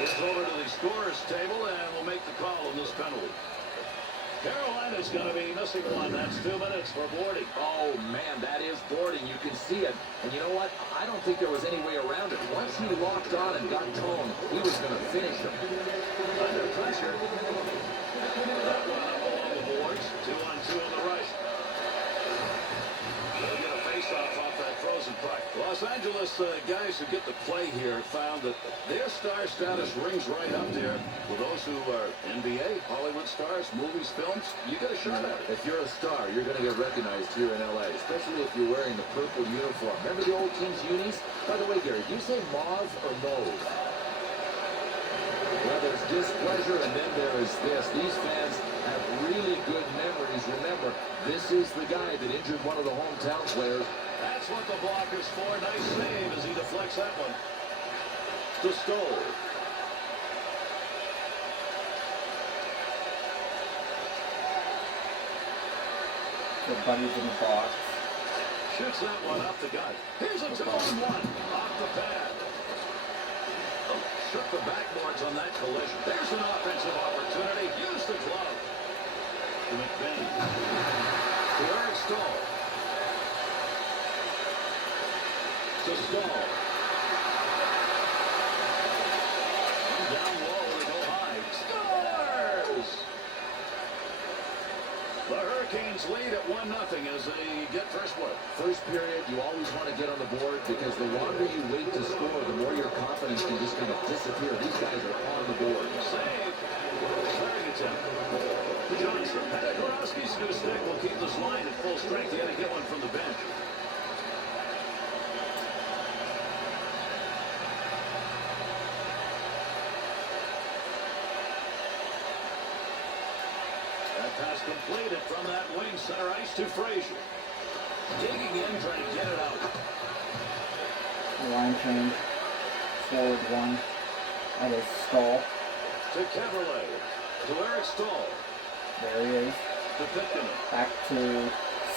It's over to the scorer's table and will make the call on this penalty. Carolina's going to be missing one. That's 2 minutes for boarding. Oh, man, that is boarding. You can see it. And you know what? I don't think there was any way around it. Once he locked on and got tone, he was going to finish him. Under pressure. That one up along the boards. 2-on-2 on the right. They'll get a face-off off that frozen puck. Los Angeles guys who get the play here found that their star status rings right up there with those who are NBA, Hollywood stars, movies, films. You get a shot at it. If you're a star, you're going to get recognized here in L.A., especially if you're wearing the purple uniform. Remember the old Kings unis? By the way, Gary, do you say mauve or mauve? Well, there's displeasure, and then there is this. These fans have really good memories. Remember, this is the guy that injured one of the hometown players. That's what the block is for. Nice save as he deflects that one. To Stoll. Their buddies in the box. Shoots that one up the gut. Here's a 2-on-1 off the pad. Oh, shook the backboards on that collision. There's an offensive opportunity. Use the glove. To McBain. To Eric Stahl. To Stahl. Down low to go high. Scores! The Hurricanes lead at 1-0 as they get first word. First period, you always want to get on the board because the longer you wait to score, the more your confidence can just kind of disappear. These guys are on the board. Save. Clearing attempt. Johnson. Gorowski's new stick will keep this line at full strength. He had to get one from the bench. That pass completed from that wing center ice to Frazier. Digging in, trying to get it out. Line change. Forward 1. That is Stahl. To Keverley. To Eric Stahl. There he is. To Pitkinen. Back to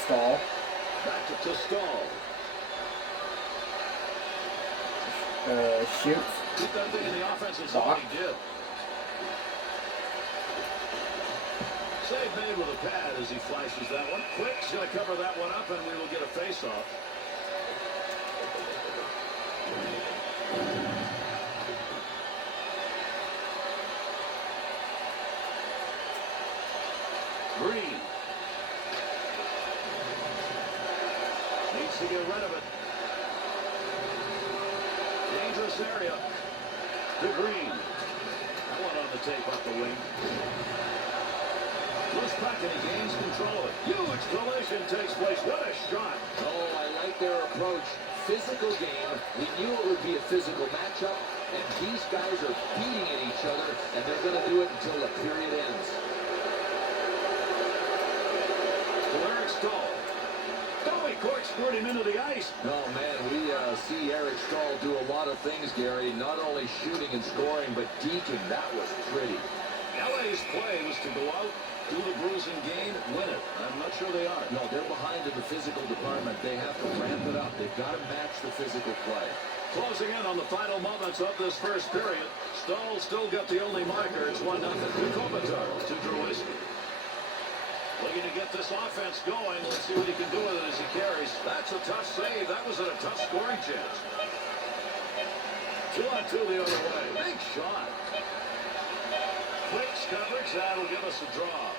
Stahl. Back to Stahl. Shoots. Keep that thing in the offensive zone. He did. Save made with a pad as he flashes that one. Quick's going to cover that one up, and we will get a face-off. Green. Needs to get rid of it. Dangerous area. To Green. That one on the tape up the wing. Loose puck and he gains control of it. Huge collision takes place. What a shot. Oh, I like their approach. Physical game. We knew it would be a physical matchup, and these guys are beating at each other, and they're going to do it until the period ends. To Eric Stahl. Oh, he corkscrewed him into the ice. Oh, man, we see Eric Stahl do a lot of things, Gary. Not only shooting and scoring, but deking. That was pretty. LA's play was to go out, do the bruising game, win it. I'm not sure they are. No, they're behind in the physical department. They have to ramp it up. They've got to match the physical play. Closing in on the final moments of this first period. Stahl still got the only marker. It's 1-0 to Kopitar, to Drewiski. Looking to get this offense going. Let's see what he can do with it as he carries. That's a tough save. That was a tough scoring chance. 2-on-2 the other way. Big shot. Quick's coverage. That'll give us a draw.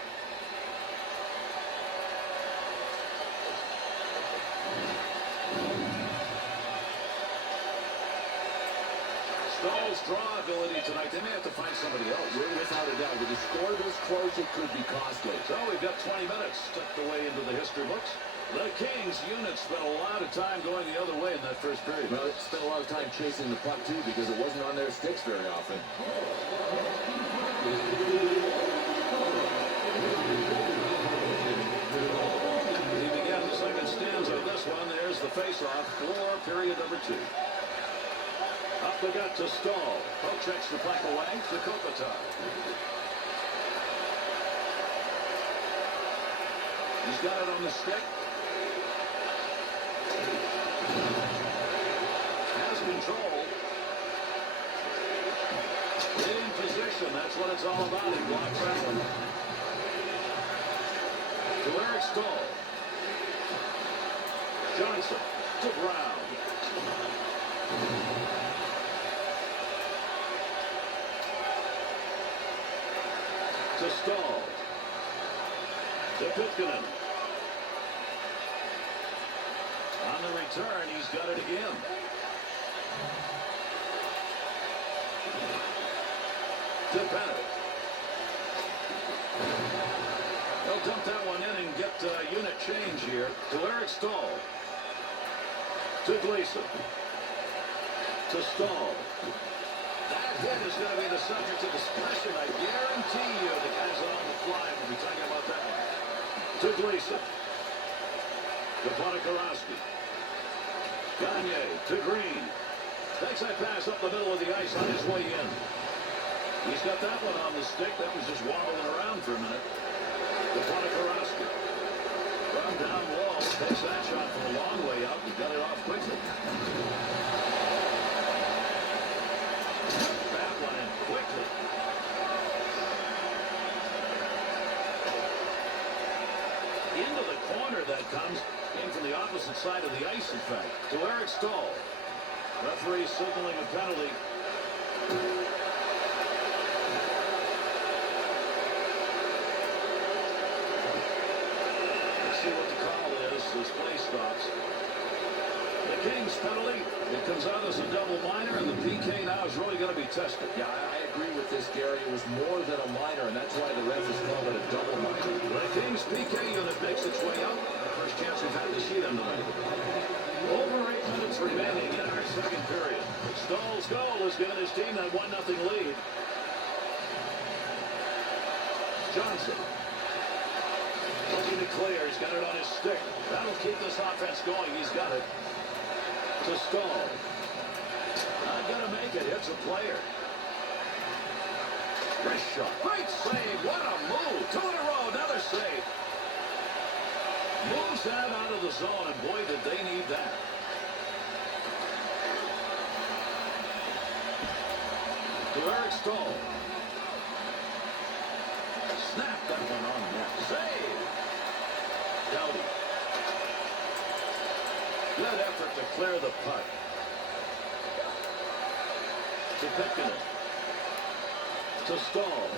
Stahl's draw ability tonight. They may have to find somebody else. Without a doubt. With a score this close, it could be costly. So we've got 20 minutes tucked away into the history books. The Kings unit spent a lot of time going the other way in that first period. Well, it spent a lot of time chasing the puck, too, because it wasn't on their sticks very often. He began the second stanza of this one. There's the face-off for period number 2. Up the gut to Stahl. Poke checks the puck away to Kopitar. He's got it on the stick. Has control. In position. That's what it's all about. He blocks that one. To Eric Stahl. Johnson to Brown. To Stahl. To Pitkinen. On the return, he's got it again. To Bennett. They'll dump that one in and get unit change here. To Eric Stahl. To Gleason. To Stahl. That hit is going to be the subject of discussion. I guarantee you the guys on the fly will be talking about that one. To Gleason. To Gorowski. Gagne to Green. Takes that pass up the middle of the ice on his way in. He's got that one on the stick. That was just wobbling around for a minute. To Gorowski. From Takes that shot from a long way out and got it off quickly. That one in quickly. Into the corner that comes. In from the opposite side of the ice, in fact. To Eric Stahl. Referee signaling a penalty. See what the call is as play stops. The Kings penalty. It comes out as a double minor, and the PK now is really going to be tested. Yeah, I agree with this, Gary. It was more than a minor, and that's why the ref has called it a double minor. The Kings PK unit makes its way out. First chance we've had to see them tonight. Over 8 minutes remaining in our second period. Stahl's goal has given his team that 1-0 lead. Johnson. Looking to clear. He's got it on his stick. That'll keep this offense going. He's got it. To Stahl. Not going to make it. Hits a player. Wrist shot. Great save. What a move. 2 in a row. Another save. Moves that out of the zone, and boy, did they need that. To Eric Stahl. Snap that one on net. Save. Dowdy. Good effort to clear the puck. To Pekkanen. To Stahl.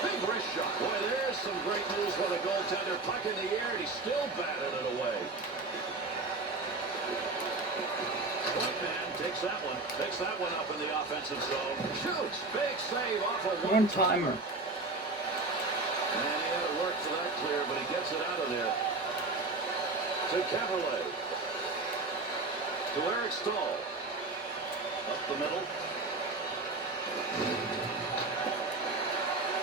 Big wrist shot. Boy, there's some great moves for the goaltender. Puck in the air, and he still batted it away. Whiteman takes that one. Picks that one up in the offensive zone. Shoots. Big save off a One-timer. And he had to work for that clear, but he gets it out of there. To Cavallet. To Eric Stahl. Up the middle.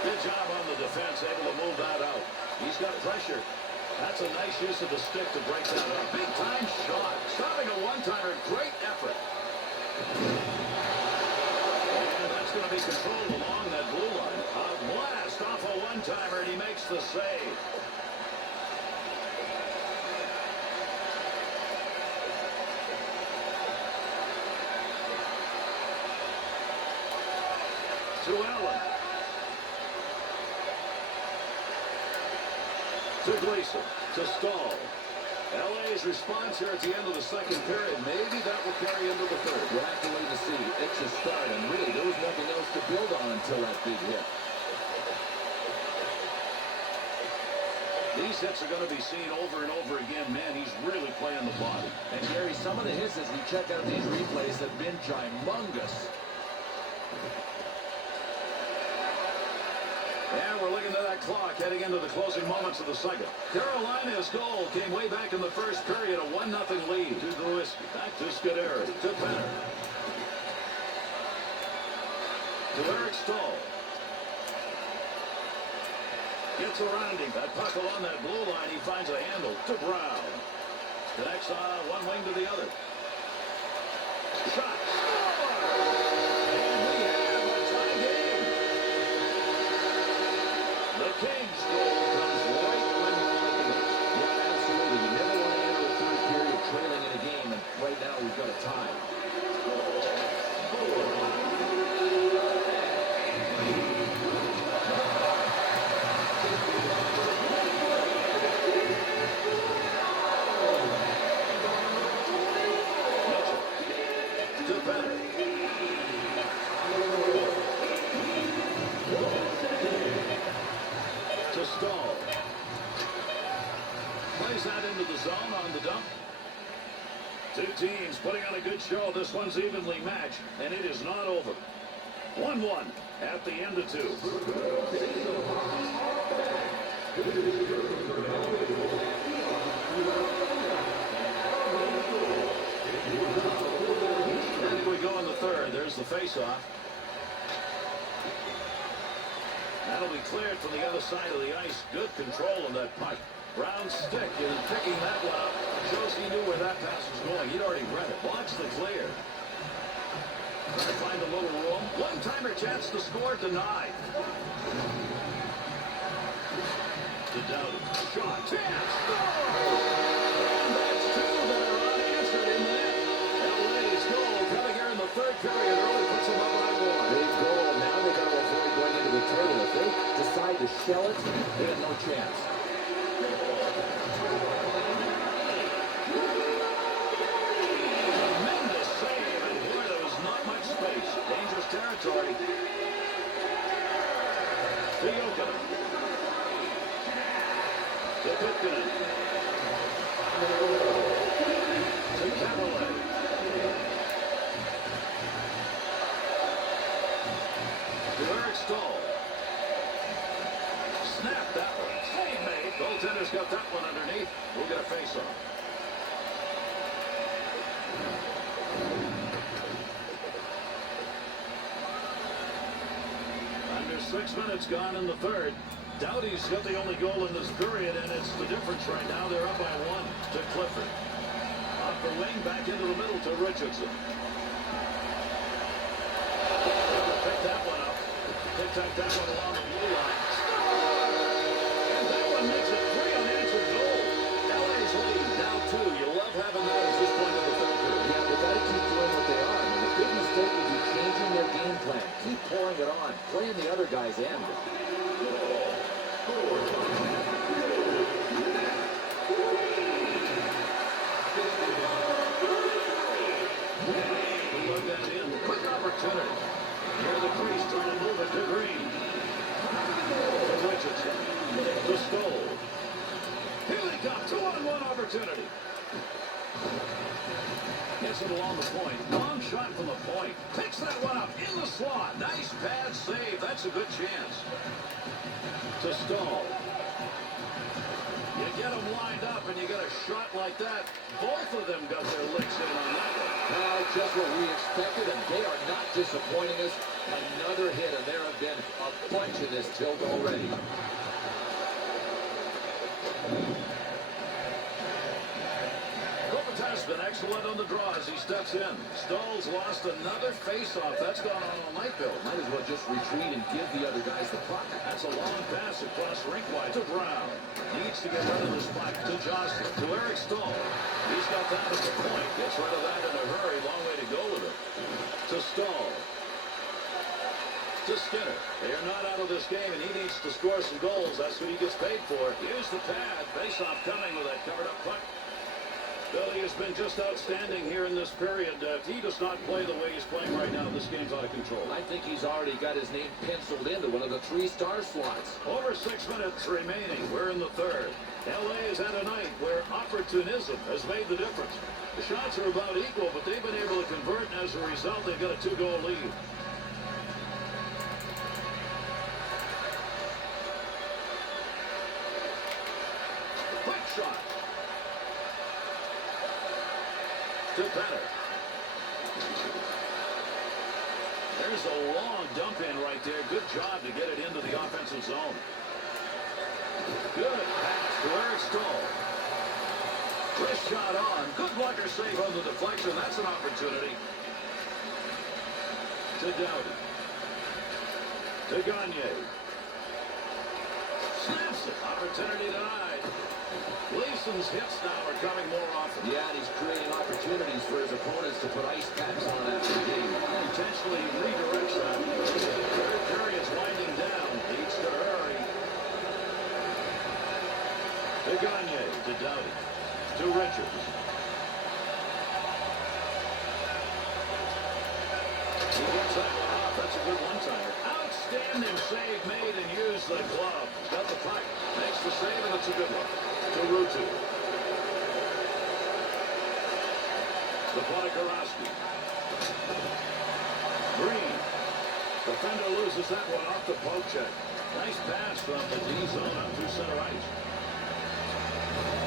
Good job on the defense, able to move that out. He's got pressure. That's a nice use of the stick to break that up. Big time shot. Stopping a one-timer. Great effort. And that's going to be controlled along that blue line. A blast off a one-timer, and he makes the save. To Allen. To Gleason. To Stahl. LA's response here at the end of the second period. Maybe that will carry into the third. We'll have to wait to see. It's a start, and really, there was nothing else to build on until that big hit. These hits are going to be seen over and over again. Man, he's really playing the body. And Gary, some of the hits as we check out these replays have been humongous. And we're looking at that clock heading into the closing moments of the second. Carolina's goal came way back in the first period, a 1-0 lead. To Lewis, back to Scuderi, to Benner. To Eric Stahl. Gets around him. That puck along that blue line, he finds a handle to Brown. Connects one wing to the other. Shot. Kings goal comes right when you're looking at it. Yeah, absolutely. You never want to enter a third period trailing in a game, and right now we've got a tie. To Benner. To Stahl. Plays that into the zone on the dump. Two teams putting on a good show. This one's evenly matched, and it is not over. 1-1 at the end of two. And we go in the third. There's the face-off. That'll be cleared from the other side of the ice. Good control of that puck. Brown's stick is picking that one up. Shows he knew where that pass was going. He'd already read it. Blocks the clear. Trying to find a little room. One-timer chance to score, denied. To Dowdy. Shot. Chance. Scores! And that's two that are unanswered in the net. LA's goal coming here in the third period early puts them up by one. Big goal. Now they got to avoid going into the turtle. If they decide to shell it, they have no chance. Tremendous save, and boy, there was not much space. Dangerous territory. To Jokinen. To Pitkanen. To Cavalier. To Eric Stahl. Snap that one. Save made. Goaltender's got that one underneath. We'll get a face-off. Under 6 minutes gone in the third. Doughty's got the only goal in this period, and it's the difference right now. They're up by one to Clifford. Off the wing, back into the middle to Richardson. Pick that one up. Tic-tac that one along the blue line. And that one makes it 3 unanswered goals. LA's lead, now 2. You love having that at this point in the third period. Yeah, they got to keep doing what they are. I mean, the big mistake would be changing their game plan. Keep pouring it on, playing the other guy's end. Look that in. Quick opportunity. Near the crease, trying to move it to Green. To Richardson. To Stoll. Here they come. 2-on-1 opportunity. Gets it along the point. Long shot from the point. Picks that one up in the slot. Nice pad save. That's a good chance. To Stoll. You get them lined up and you get a shot like that. Both of them got their licks in on that one. Now, just what we expected, and they are not disappointing us. Another hit, and there have been a bunch in this tilt already. Kopitar's been excellent on the draw as he steps in. Stoll's lost another face-off. That's gone on all night, Bill. Might as well just retreat and give the other guys the puck. That's a long pass across rink wide to Brown. Needs to get rid of this puck to Jocelyn. To Eric Stahl. He's got that at the point. Gets rid of that in a hurry. Long way to go with it. To Stahl. To Skinner. They are not out of this game, and he needs to score some goals. That's what he gets paid for. Use the pad. Face-off coming with that covered-up puck. Billy has been just outstanding here in this period. If he does not play the way he's playing right now, this game's out of control. I think he's already got his name penciled into one of the 3-star slots. Over 6 minutes remaining. We're in the third. LA has had a night where opportunism has made the difference. The shots are about equal, but they've been able to convert, and as a result, they've got a 2-goal lead. Quick shot. To Benner. There's a long dump in right there. Good job to get it into the offensive zone. Good pass to Eric Stahl. Wrist shot on. Good blocker save on the deflection. That's an opportunity. To Dowdy. To Gagne. Snaps it. Opportunity denied. Gleason's hits now are coming more often. Yeah, and he's creating opportunities for his opponents to put ice packs on after the game. Intentionally redirects that. Third period's winding down. Needs to hurry. To Gagne. To Dowdy. To Richards. He gets that one off. That's a good one-timer. Outstanding save made and used the glove. Got the puck. Makes the save, and it's a good one. To Rutu. To Podgorowski. Green. Defender loses that one off the poke check. Nice pass from the D zone up through center ice.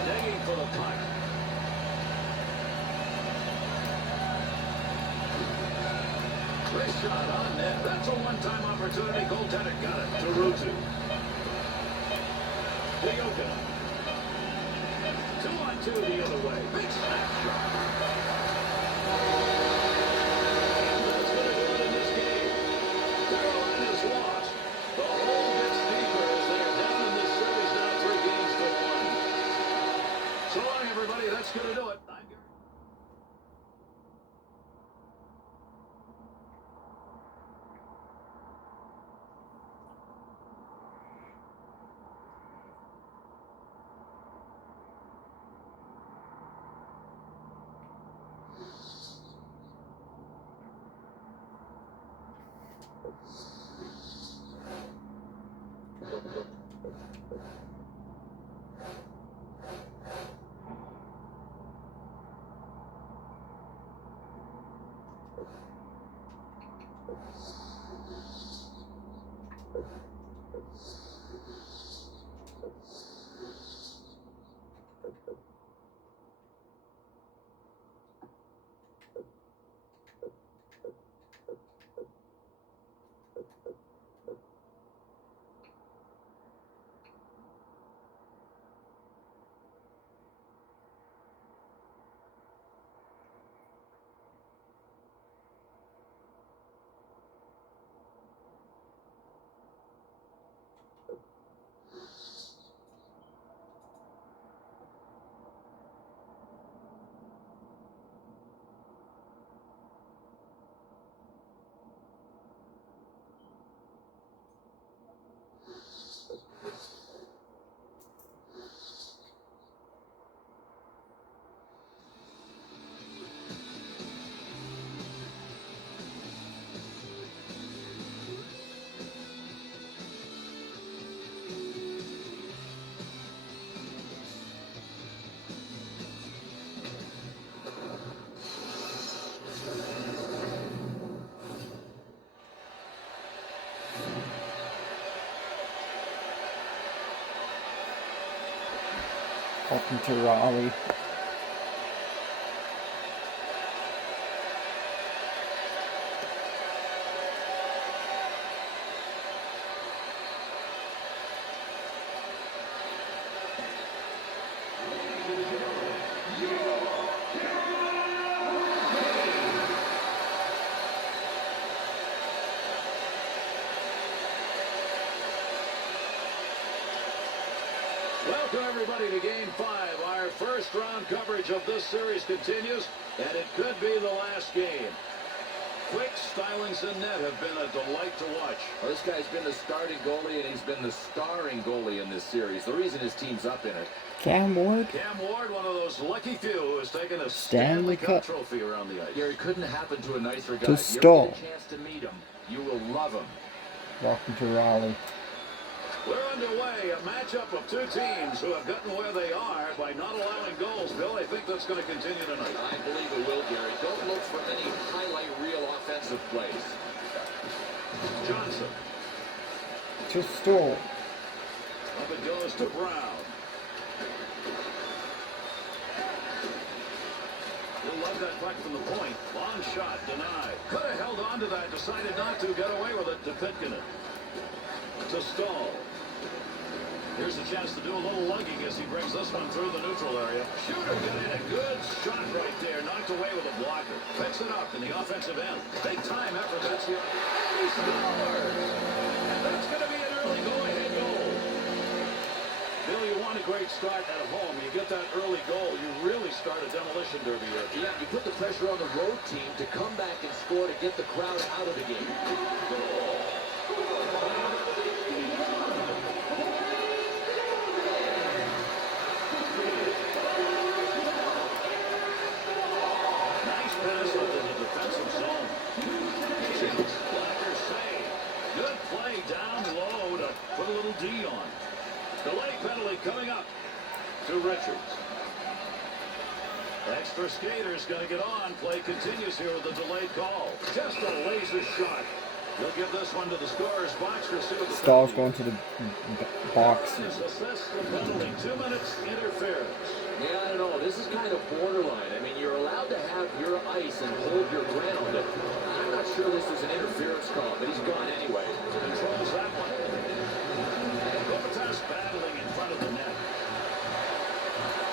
Digging for the puck. Wrist shot on net. That's a one-time opportunity. Goaltender got it. To Rutu. To Jokinen. 2-on-2 the other way. Big snap shot. And that's going to do it in this game. Carolina's lost. The hole gets deeper as they are down in this series now 3 games. That's going to do it. Welcome to Raleigh. Welcome everybody to Game 5. Our first round coverage of this series continues, and it could be the last game. Quick stylings in net have been a delight to watch. Well, this guy's been the starting goalie, and he's been the starring goalie in this series. The reason his team's up in it. Cam Ward. Cam Ward, one of those lucky few who has taken a Stanley Cup trophy around the ice. Gary, couldn't happen to a nicer guy. To You Stahl. ever get a chance to meet him, you will love him. Welcome to Raleigh. We're underway, a matchup of two teams who have gotten where they are by not allowing goals. Bill, I think that's going to continue tonight. I believe it will, Gary. Don't look for any highlight reel offensive plays. Johnson. To Stahl. Up it goes to Brown. He'll love that puck from the point. Long shot, denied. Could have held on to that, decided not to, get away with it to Pitkanen. To Stahl. Here's a chance to do a little lugging as he brings this one through the neutral area. Shooter got in a good shot right there. Knocked away with a blocker. Picks it up in the offensive end. Big time effort. That's here. He scores! And that's going to be an early go-ahead goal. Bill, you want a great start at home. You get that early goal, you really start a demolition derby here. Yeah, you put the pressure on the road team to come back and score to get the crowd out of the game. D on. Delay penalty coming up to Richards. Extra skater's going to get on. Play continues here with a delayed call. Just a laser shot. He'll give this one to the scorer's box. We'll see what the Stahl's going to the box. Assess the penalty. 2 minutes interference. Yeah, I don't know. This is kind of borderline. I mean, you're allowed to have your ice and hold your ground. I'm not sure this is an interference call, but he's gone anyway. Controls that one. Battling in front of the net.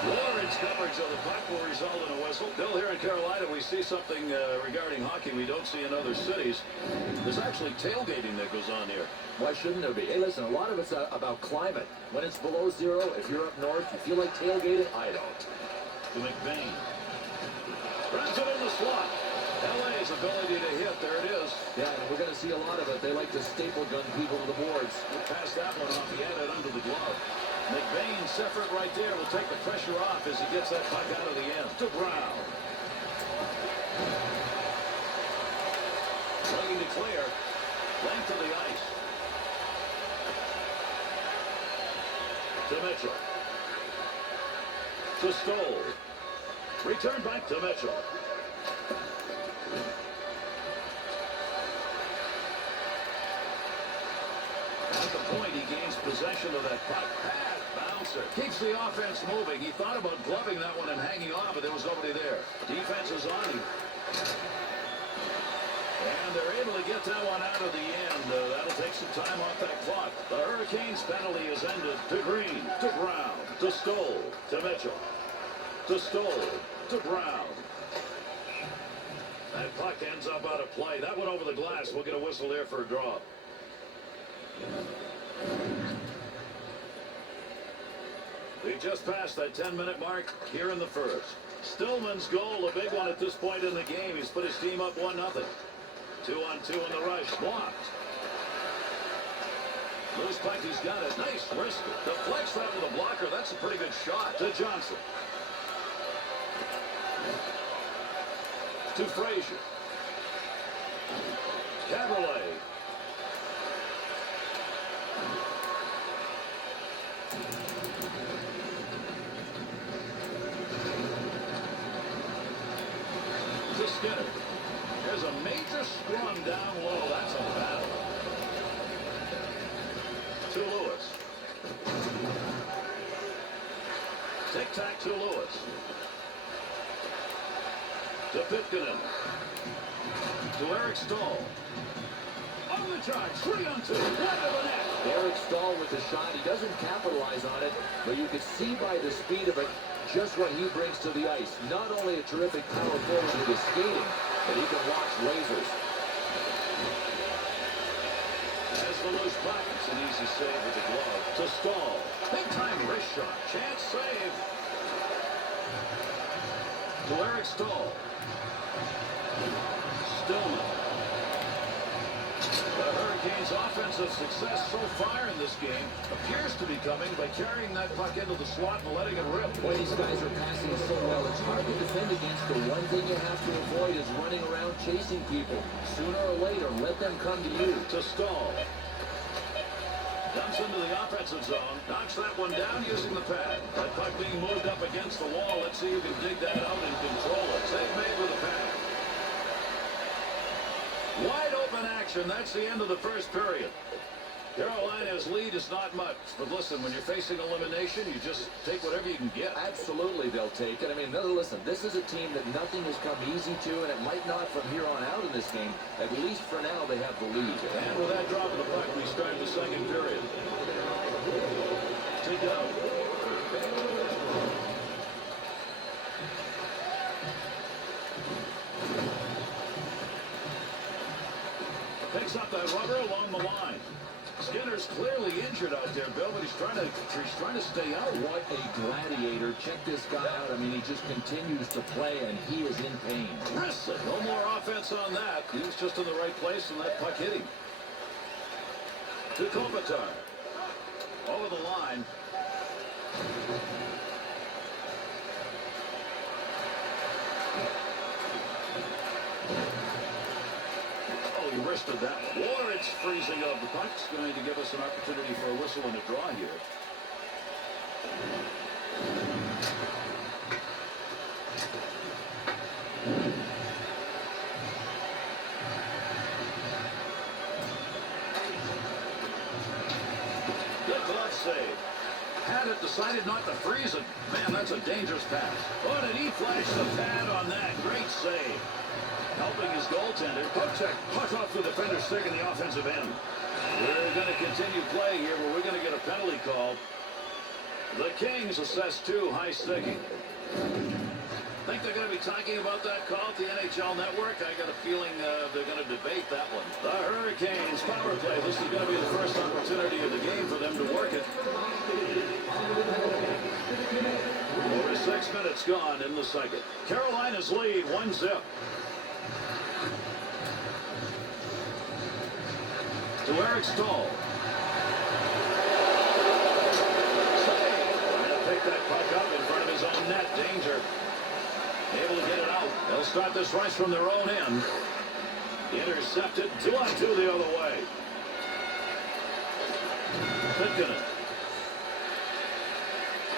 Ward's coverage of the puck will result in a whistle. Bill, here in Carolina, we see something regarding hockey we don't see in other cities. There's actually tailgating that goes on here. Why shouldn't there be? Hey, listen, a lot of it's about climate. When it's below zero, if you're up north, you feel like tailgating? I don't. to McBain. Runs it in the slot. LA's ability to hit, there it is. Yeah, and we're going to see a lot of it. They like to staple gun people to the boards. We'll pass that one off. He had it under the glove. McBain's effort right there will take the pressure off as he gets that puck out of the end. To Brown. Looking to clear. Length of the ice. To Mitchell. To Stoll. Return back to Mitchell. At the point, he gains possession of that puck. Pass, bouncer. Keeps the offense moving. He thought about gloving that one and hanging on, but there was nobody there. Defense is on him. And they're able to get that one out of the end. That'll take some time off that clock. The Hurricanes penalty is ended. To Green. To Brown. To Stoll. To Mitchell. To Stoll. To Brown. That puck ends up out of play. That went over the glass. We'll get a whistle there for a draw. We just passed that 10-minute mark here in the first. Stillman's goal, a big one at this point in the game. He's put his team up 1-0. 2-on-2 in the rush. Blocked. Loose puck, he's got it. Nice wrist. Deflects that with a blocker. That's a pretty good shot. To Johnson. To Frazier. Caberlet. To Skinner. There's a major scrum down low. That's a battle. To Lewis. Tic-tac to Lewis. To Pitkanen. To Eric Stahl. On the charge. 3-on-2. Right of the net. Eric Stahl with the shot. He doesn't capitalize on it, but you can see by the speed of it just what he brings to the ice. Not only a terrific power forward with his skating, but he can launch lasers. As the loose puck, it's an easy save with the glove. To Stahl. Big time wrist shot. Chance save. To Eric Stahl. Stillman. The Hurricanes' offensive success so far in this game appears to be coming by carrying that puck into the slot and letting it rip. Boy, these guys are passing so well. It's hard to defend against. The one thing you have to avoid is running around chasing people. Sooner or later, let them come to you. To Stahl. Dumps into the offensive zone. Knocks that one down using the pad. That puck being moved up against the wall. Let's see who can dig that out and control it. Save made with the pad. Wide open action. That's the end of the first period. Carolina's lead is not much. But listen, when you're facing elimination, you just take whatever you can get. Absolutely, they'll take it. I mean, listen, this is a team that nothing has come easy to, and it might not from here on out in this game. At least for now, they have the lead. And with that drop of the puck, we start the second period. To go. Picks up that rubber along the line. Skinner's clearly injured out there, Bill, but he's trying to stay out. What a gladiator. Check this guy out. I mean, he just continues to play, and he is in pain. Listen, no more offense on that. He was just in the right place, and that puck hit him. To Kopitar. Over the line. He wristed that one. Or it's freezing up. The puck's going to give us an opportunity for a whistle and a draw here. Good glove save. Had it, decided not to freeze it. Man, that's a dangerous pass. Oh, did he flash the pad on that? Great save. Helping his goaltender. Kopitar puck off the defender's stick in the offensive end. We're going to continue play here, but we're going to get a penalty call. The Kings assess 2, high sticking. Think they're going to be talking about that call at the NHL Network? I got a feeling they're going to debate that one. The Hurricanes power play. This is going to be the first opportunity of the game for them to work it. Over 6 minutes. gone in the second. Carolina's lead 1-0. To Eric Stahl. Trying to pick that puck up in front of his own net. Danger. Able to get it out. They'll start this race from their own end. Intercepted. 2-on-2 the other way. Pitkanen.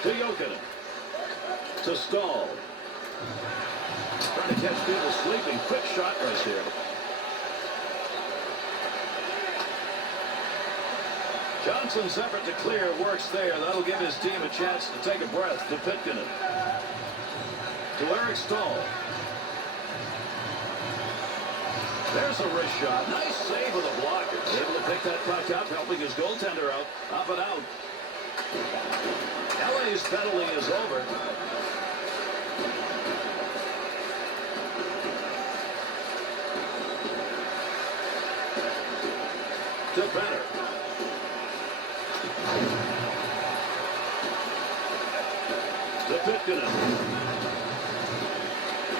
To Jokinen. To Stahl. Trying to catch people sleeping. Quick shot right here. Johnson's effort to clear works there. That'll give his team a chance to take a breath. To Pitkanen. To Eric Stahl. There's a wrist shot. Nice save of the blocker. Able to pick that puck up, helping his goaltender out. Up and out. LA's penalty is over. To Benner. To Pitkanen.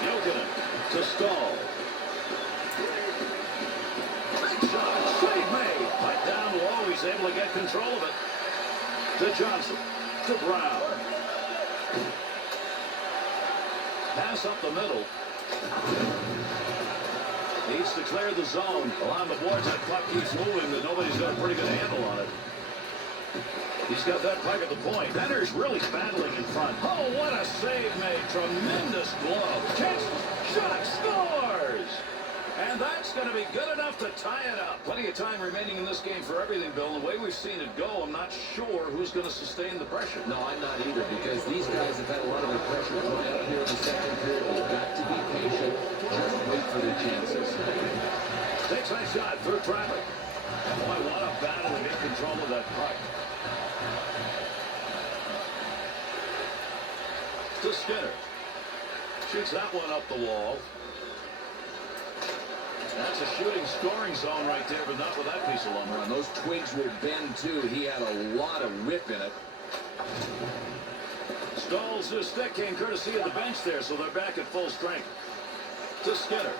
Jokinen. To Stahl. Big shot. Save made. Right down low. He's able to get control of it. To Johnson. To Brown. Pass up the middle. Needs to clear the zone. Along the boards, that puck keeps moving, but nobody's got a pretty good handle on it. He's got that puck at the point. Benner's really battling in front. Oh, what a save made. Tremendous glove. Catch, shot, scores! And that's going to be good enough to tie it up. Plenty of time remaining in this game for everything, Bill. The way we've seen it go, I'm not sure who's going to sustain the pressure. No, I'm not either, because these guys have had a lot of the pressure dry up here in the second period. They've got to be patient. Just wait for their chances. Takes that shot through traffic. Boy, what a battle to get control of that puck. To Skinner. Shoots that one up the wall. That's a shooting scoring zone right there, but not with that piece of lumber. And those twigs will bend, too. He had a lot of whip in it. Stahl's stick came courtesy of the bench there, so they're back at full strength. To Skinner.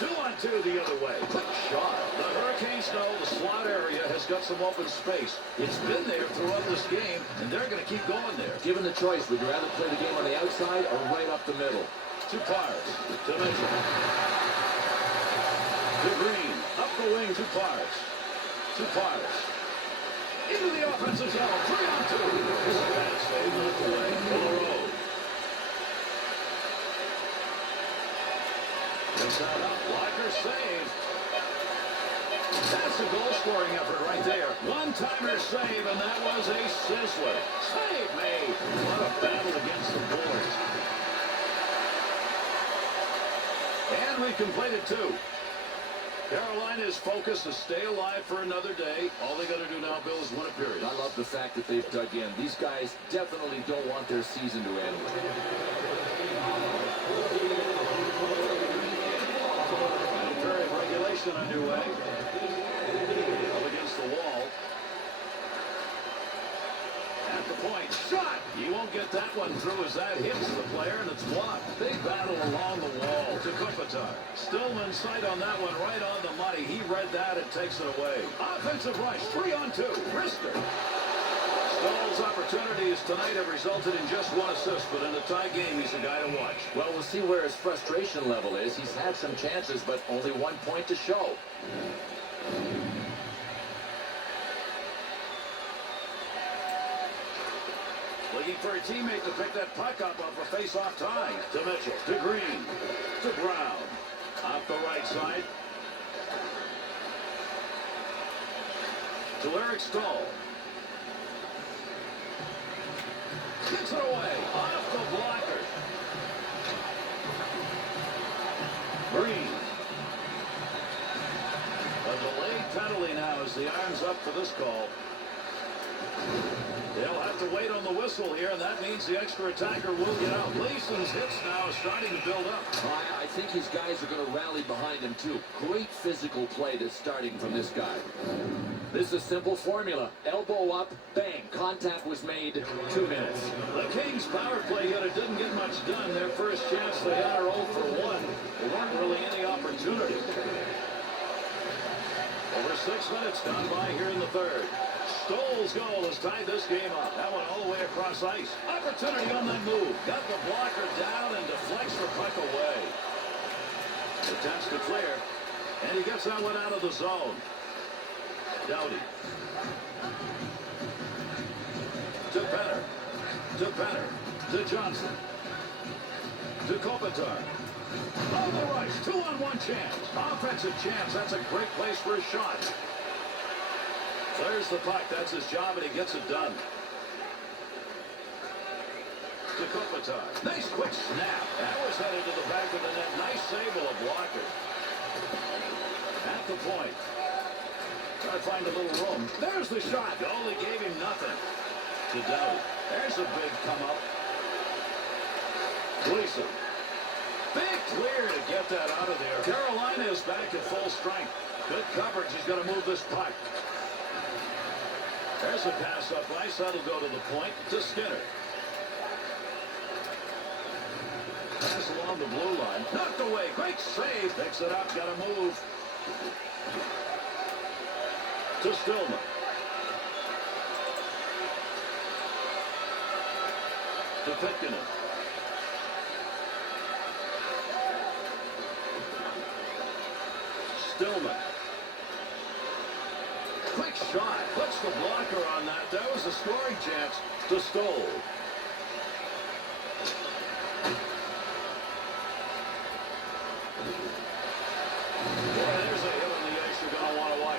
2-on-2 the other way. Quick shot. The Hurricanes know the slot area has got some open space. It's been there throughout this game, and they're going to keep going there. Given the choice, would you rather play the game on the outside or right up the middle? To Pars. To Mitchell. To Green. Up the wing to Pars. To Pars. Into the offensive zone. 3-on-2. This is a bad save. Not the way. Full of road. Gets that up. Blocker save. That's a goal-scoring effort right there. One-timer save, and that was a sizzler. Save made. What a battle against the boards. And we completed two. Carolina's focus is stay alive for another day. All they got to do now, Bill, is win a period. I love the fact that they've dug in. These guys definitely don't want their season to end. Period regulation underway. Up against the wall. At the point. Shot! He won't get that one through as that hits the player, and it's blocked. Big battle along the wall to Kopitar. Stillman's sight on that one right on the money. He read that and takes it away. Offensive rush. 3-on-2. Rister. Stahl's opportunities tonight have resulted in just one assist, but in a tie game, he's a guy to watch. Well, we'll see where his frustration level is. He's had some chances, but only 1 point to show. Looking for a teammate to pick that puck up off a face-off tie. To Mitchell. To Green. To Brown. Off the right side. To Eric Stahl. Gets it away. Off the blocker. Green. A delayed penalty now as the iron's up for this call. They'll have to wait on the whistle here, and that means the extra attacker will get out. Leeson's hits now is starting to build up. I think his guys are going to rally behind him, too. Great physical play that's starting from this guy. This is simple formula. Elbow up, bang. Contact was made. 2 minutes. The Kings' power play unit didn't get much done. Their first chance they had are 0 for 1. There weren't really any opportunities. Over 6 minutes gone by here in the third. Stoll's goal has tied this game up. That one all the way across ice. Opportunity on that move. Got the blocker down and deflects the puck away. Attempts to clear. And he gets that one out of the zone. Doughty. To Penner. To Penner. To Johnson. To Kopitar. On the right. 2-on-1 chance. Offensive chance. That's a great place for a shot. Clears the puck. That's his job, and he gets it done. To Kopitar. Nice quick snap. That was headed to the back of the net. Nice save of a blocker. At the point. Try to find a little room. There's the shot. Goalie gave him nothing. To Doughty. There's a big come up. Gleason. Big clear to get that out of there. Carolina is back at full strength. Good coverage. He's going to move this puck. There's a pass up ice. That'll go to the point. To Skinner. Pass along the blue line. Knocked away. Great save. Picks it up. Got to move. To Stillman. To Pitkinen. Stillman. Quick shot. Puts the blocker on that. That was a scoring chance. To Stoll.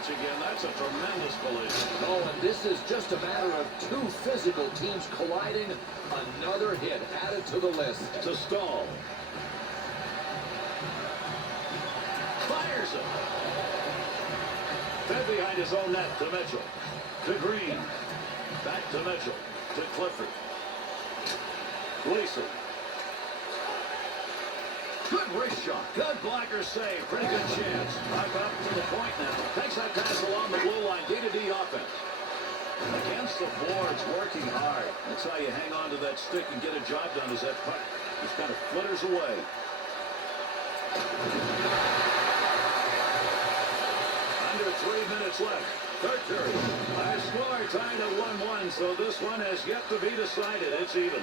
Again, that's a tremendous collision. Oh, and this is just a matter of 2 physical teams colliding. Another hit added to the list. To Stahl. Fires it. Fed behind his own net to Mitchell. To Green. Back to Mitchell. To Clifford. Gleason. Good wrist shot. Good blocker save. Pretty good chance. Back up to the point now. Takes that pass along the blue line. D-to-D offense. Against the boards, working hard. That's how you hang on to that stick and get a job done as that puck just kind of flitters away. Under 3 minutes left. Third period. Our score tied at 1-1, so this one has yet to be decided. It's even.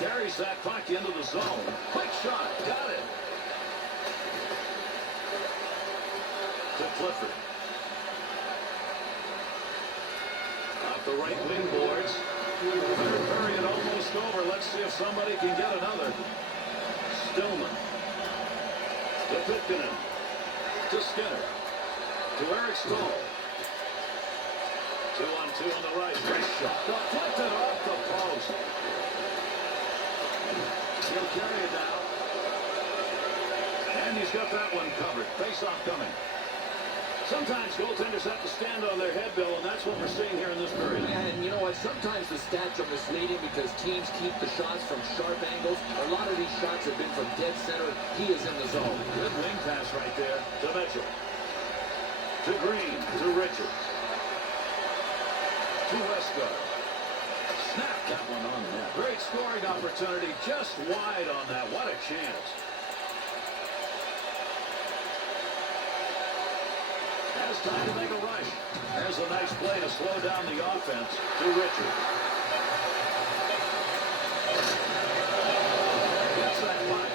Carries that puck into the zone. Quick shot. Got it. To Clifford. Off the right wing boards. Third period almost over. Let's see if somebody can get another. Stillman. To Pitkinen. To Skinner. To Eric Stahl. 2-on-2 on the right. Great shot. Deflected off the post. He'll carry it now. And he's got that one covered. Face-off coming. Sometimes goaltenders have to stand on their head, Bill, and that's what we're seeing here in this period. And you know what? Sometimes the stats are misleading because teams keep the shots from sharp angles. A lot of these shots have been from dead center. He is in the zone. Good wing pass right there to Mitchell. To Green. To Richards. To Westgard. Snap that one on net. Great scoring opportunity, just wide on that. What a chance. Has time to make a rush. There's a nice play to slow down the offense to Richards. Gets that puck.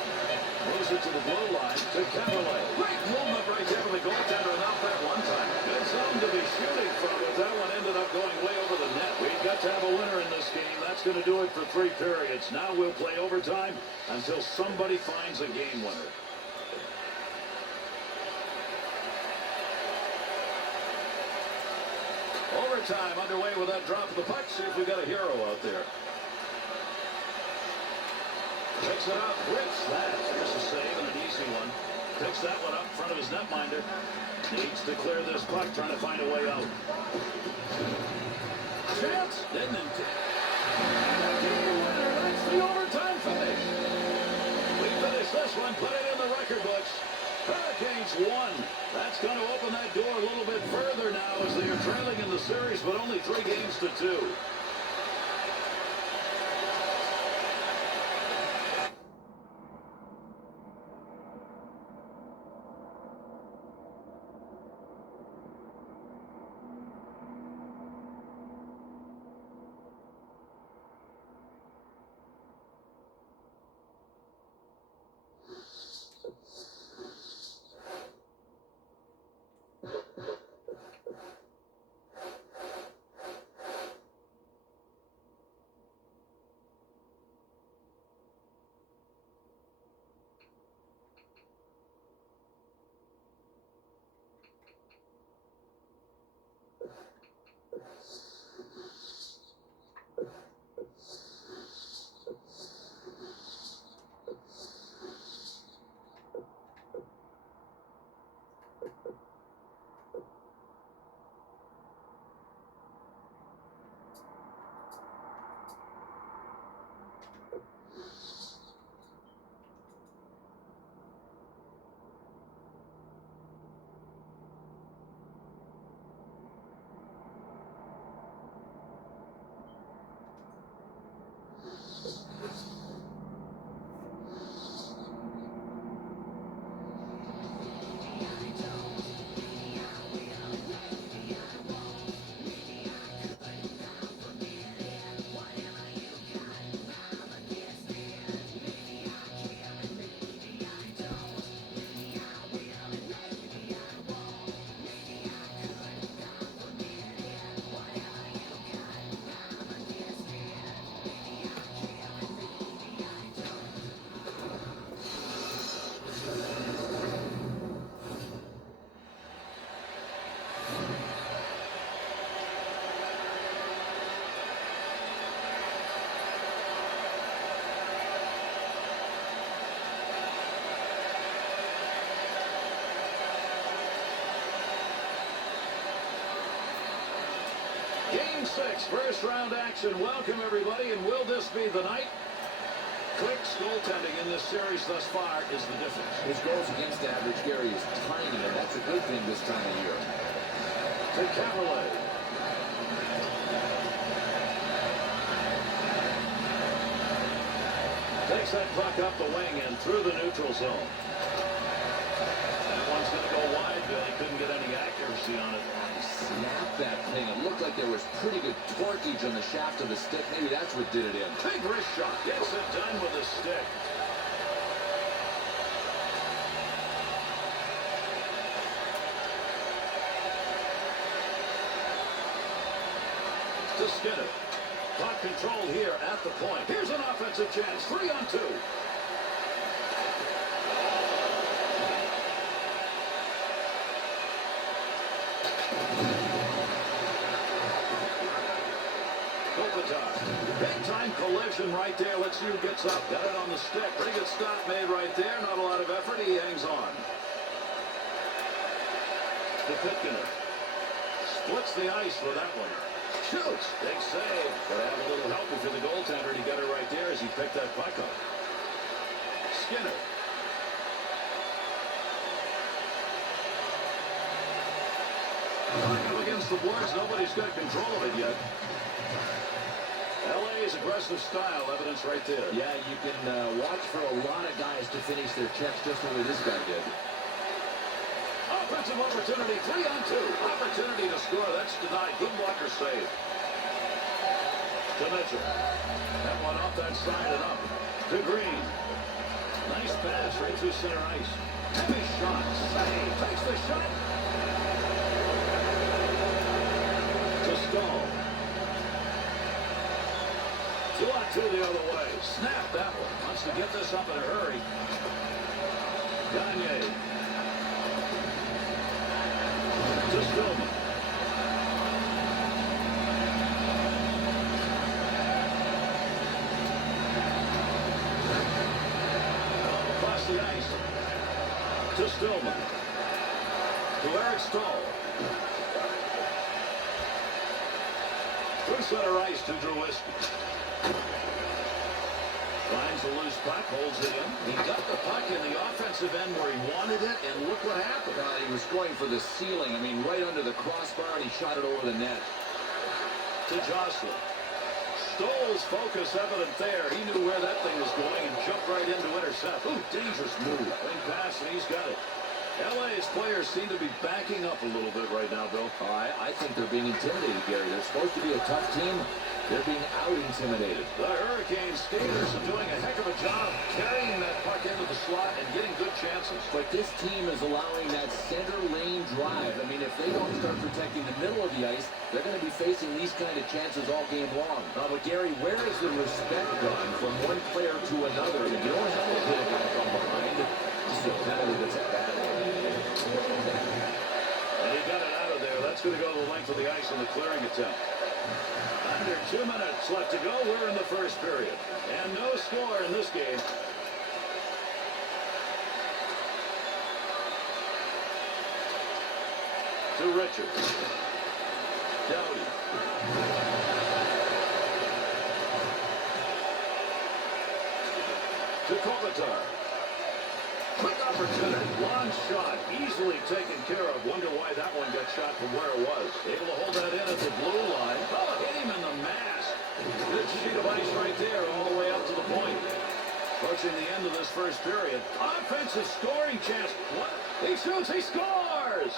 Moves it to the blue line to Keverley. Great movement right there from the goaltender and out that one time. Good zone to be shooting from, but that one ended up going way over the net. We've got to have a winner in this game. That's going to do it for 3 periods. Now we'll play overtime until somebody finds a game winner. Overtime underway with that drop of the puck. See if we got a hero out there. Picks it up, rips that. Here's a save and an easy one. Picks that one up in front of his netminder. Needs to clear this puck, trying to find a way out. Chance. Didn't intend. And a game winner. That's the overtime finish. We finish this one, put it in the record books. Hurricanes won. That's going to open that door a little bit further now as they are trailing in the series, but only 3 games to 2. Game 6, first round action. Welcome, everybody, and will this be the night? Quick's goaltending in this series thus far is the difference. His goals against average, Gary, is tiny, and that's a good thing this time of year. To Cavallet. Takes that puck up the wing and through the neutral zone. That one's going to go wide, Bill. He couldn't get any accuracy on it. Snapped that thing. It looked like there was pretty good torquage on the shaft of the stick. Maybe that's what did it in. Big wrist shot. Gets it done with a stick. To Skinner. Puck control here at the point. Here's an offensive chance. 3-on-2. Big-time collision right there. Let's see who gets up. Got it on the stick. Pretty good stop made right there. Not a lot of effort. He hangs on. To Pitkin. Splits the ice for that one. Shoots. Big save. Got to have a little help if you're the goaltender. He got it right there as he picked that puck up. Skinner. Puck up against the boards. Nobody's got control of it yet. LA's aggressive style, evidence right there. Yeah, you can watch for a lot of guys to finish their checks just the way this guy did. Offensive opportunity, 3-on-2. Opportunity to score. That's denied. Good blocker save. To Mitchell. That one off that side and up. To Green. Nice pass right through center ice. Heavy shot. Save. Takes the shot. To Stahl. 2-on-2 the other way. Snap that one. Wants to get this up in a hurry. Gagne. To Stillman. Across the ice. To Stillman. To Eric Stahl. Through center ice to Drewiski. Finds a loose puck, holds it in. He got the puck in the offensive end where he wanted it, and look what happened. He was going for the ceiling. I mean, right under the crossbar, and he shot it over the net. To Jocelyn. Stoll's focus evident there. He knew where that thing was going and jumped right in to intercept. Ooh, dangerous move. Wing pass, and he's got it. LA's players seem to be backing up a little bit right now, Bill. I think they're being intimidated, Gary. They're supposed to be a tough team. They're being out-intimidated. The Hurricane skaters are doing a heck of a job carrying that puck into the slot and getting good chances. But this team is allowing that center lane drive. I mean, if they don't start protecting the middle of the ice, they're going to be facing these kind of chances all game long. But Gary, where is the respect gone from one player to another? I mean, you don't have to hit a guy from behind. This is a penalty that's a bad one. And he got it out of there. That's going to go the length of the ice on the clearing attempt. Under 2 minutes left to go. We're in the first period. And no score in this game. To Richards. Doughty. To Kopitar. Quick opportunity. Long shot. Easily taken care of. Wonder why that one got shot from where it was. Able to hold that in at the blue line. Oh, hit him in the mask. Good sheet of ice right there all the way up to the point. Approaching the end of this first period. Offensive scoring chance. What? He shoots. He scores.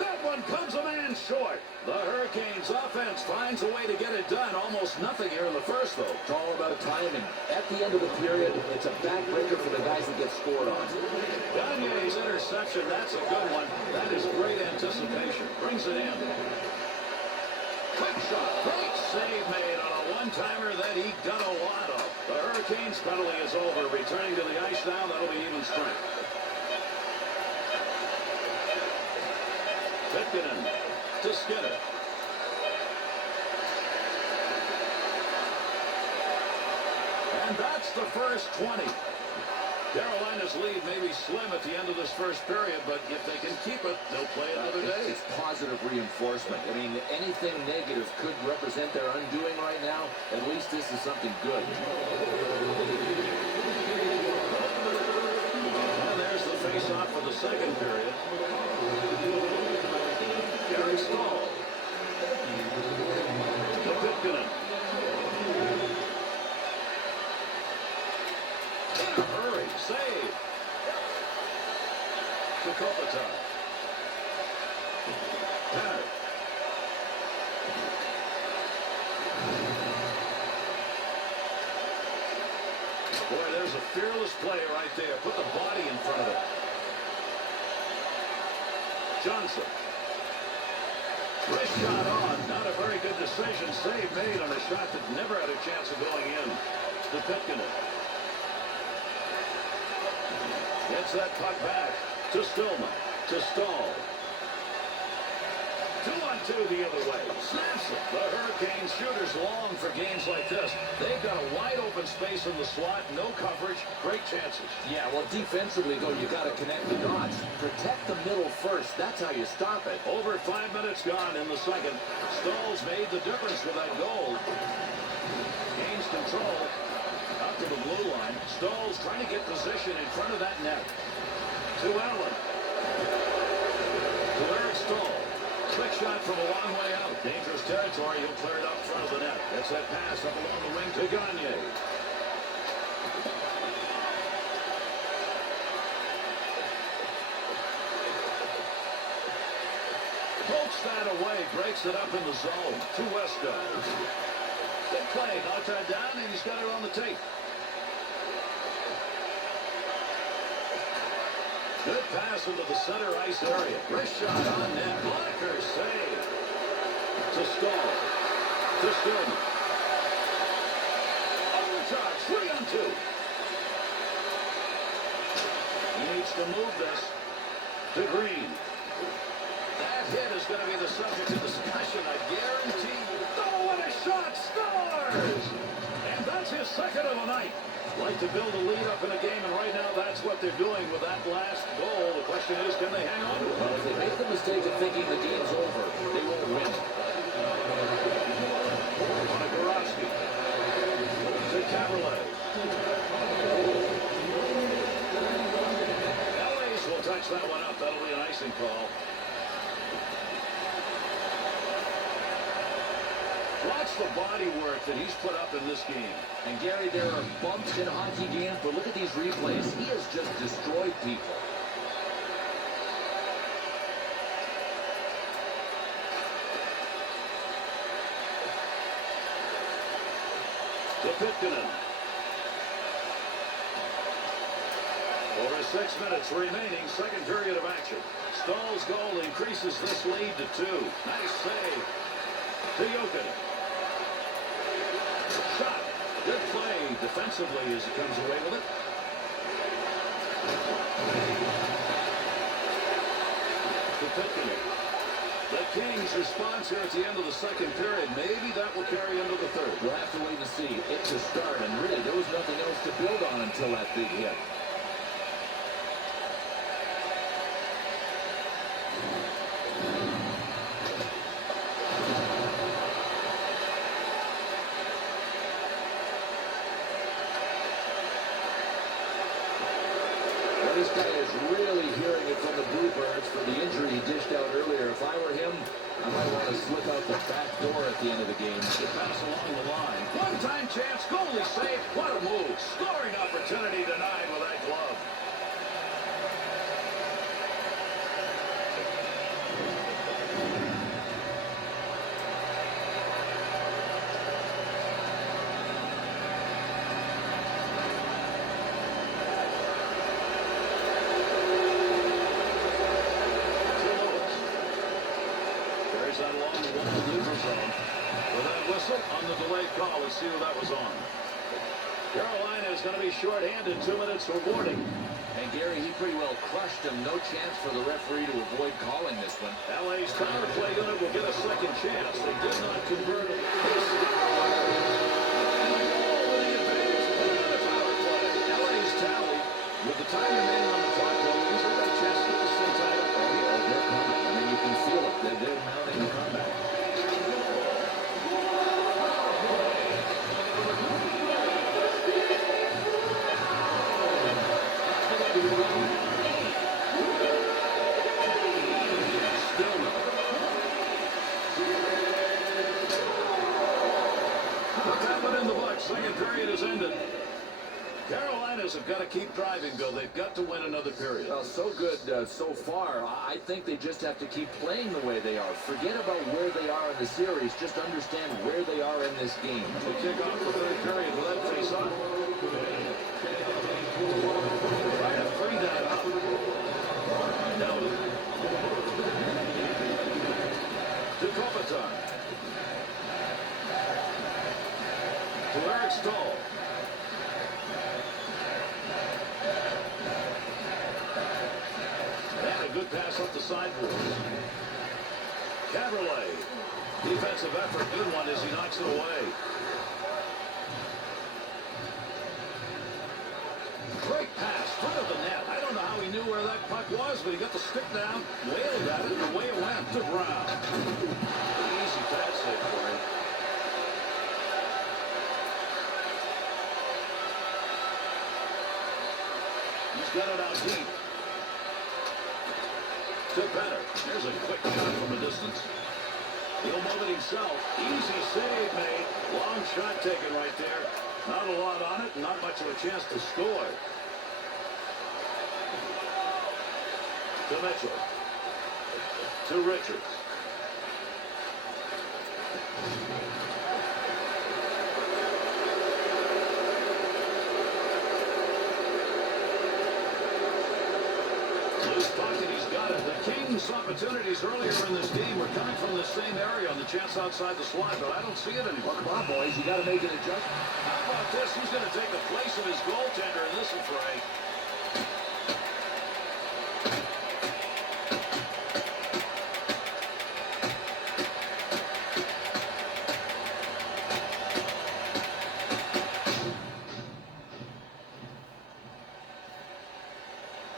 That one comes a man short. The Hurricanes offense finds a way to get it done. Almost nothing here in the first, though. It's all about timing. At the end of the period, it's a backbreaker for the guys that get scored on. Gagne's interception, that's a good one. That is great anticipation. Brings it in. Quick shot. Great save made on a one-timer that he got a lot of. The Hurricanes penalty is over. Returning to the ice now, that'll be even strength. Pitkinen to Skinner. And that's the first 20. Carolina's lead may be slim at the end of this first period, but if they can keep it, they'll play another day. It's positive reinforcement. I mean, anything negative could represent their undoing right now. At least this is something good. And there's the face-off for the second period. Eric Stahl. To Pitkinen. In a hurry. Save. To Kopitar. Tanner. Boy, there's a fearless play right there. Put the body in front of it. Johnson. Wrist shot on. Not a very good decision. Save made on a shot that never had a chance of going in. To Pitkinen. Gets that puck back. To Stillman. To Stahl. 2-on-2 the other way. Snaps it. The Hurricane shooters long for games like this. They've got a wide open space in the slot. No coverage. Great chances. Yeah, well, defensively, though, you got to connect the dots. Protect the middle first. That's how you stop it. Over 5 minutes gone in the second. Stahl's made the difference with that goal. Gains control. Up to the blue line. Stahl's trying to get position in front of that net. To Allen. To Eric Stahl. Quick shot from a long way out. Dangerous territory. He'll clear it up front of the net. Gets that pass up along the wing to Gagne. Pokes that away. Breaks it up in the zone. To Wesco. Good play. Knocked that down, and he's got it on the tape. Good pass into the center ice area. Wrist shot on net. Blocker save. To Stahl. To Stillman. Overtime. 3-on-2. He needs to move this. To Green. That hit is going to be the subject of discussion, I guarantee you. Oh, what a shot! Scores! And that's his second of the night. Like to build a lead up in a game, and right now that's what they're doing with that last goal. The question is, can they hang on to it? Well, if they make the mistake of thinking the game's over, they won't win. On a Gorowski. To Caberlet. Watch the body work that he's put up in this game. And Gary, there are bumps in hockey games, but look at these replays. He has just destroyed people. To Pitkanen. Over 6 minutes remaining, second period of action. Stahl's goal increases this lead to 2. Nice save. To Jokic. Shot. Good play defensively as he comes away with it. To Pitkanen. The Kings' response here at the end of the second period. Maybe that will carry into the third. We'll have to wait and see. It's a start, and really, there was nothing else to build on until that big hit. This guy is really hearing it from the Bluebirds for the injury he dished out earlier. If I were him, I might want to slip out the back door at the end of the game. They pass along the line. One-time chance, goalie saved. What a move. Scoring opportunity denied with that glove. That along the wall neutral zone. With that whistle on the delayed call, let's see who that was on. Carolina is going to be short-handed, 2 minutes for warning. And Gary, he pretty well crushed him. No chance for the referee to avoid calling this one. LA's power play unit will get a second chance. They did not convert it. They scored! And a goal with the advantage. 2-minute power play. LA's tally with the time remaining on the clock. Well, means they've got a chance to get this thing tied up. They're coming. I mean, you can feel it. They're mounting the comeback. Second period has ended. Carolinas have got to keep driving, Bill. They've got to win another period. Well, so good so far. I think they just have to keep playing the way they are. Forget about where they are in the series. Just understand where they are in this game. They kick off the third period with that face-off. Try to free that up. Now to Kopitar. To Eric Stahl. And a good pass up the sideboards. Caberlet. Defensive effort, good one as he knocks it away. Great pass, front of the net. I don't know how he knew where that puck was, but he got the stick down, wailed at it, and away it went to Brown. Easy pass save for him. He's got it out deep. To Benner. There's a quick shot from a distance. He'll move it himself. Easy save made. Long shot taken right there. Not a lot on it, not much of a chance to score. To Mitchell. To Richards. Loose puck, and he's got it. The Kings' opportunities earlier in this game were coming from the same area on the chance outside the slot, but I don't see it anymore. Come on, boys. You got to make an adjustment. How about this? Who's going to take the place of his goaltender in this affray?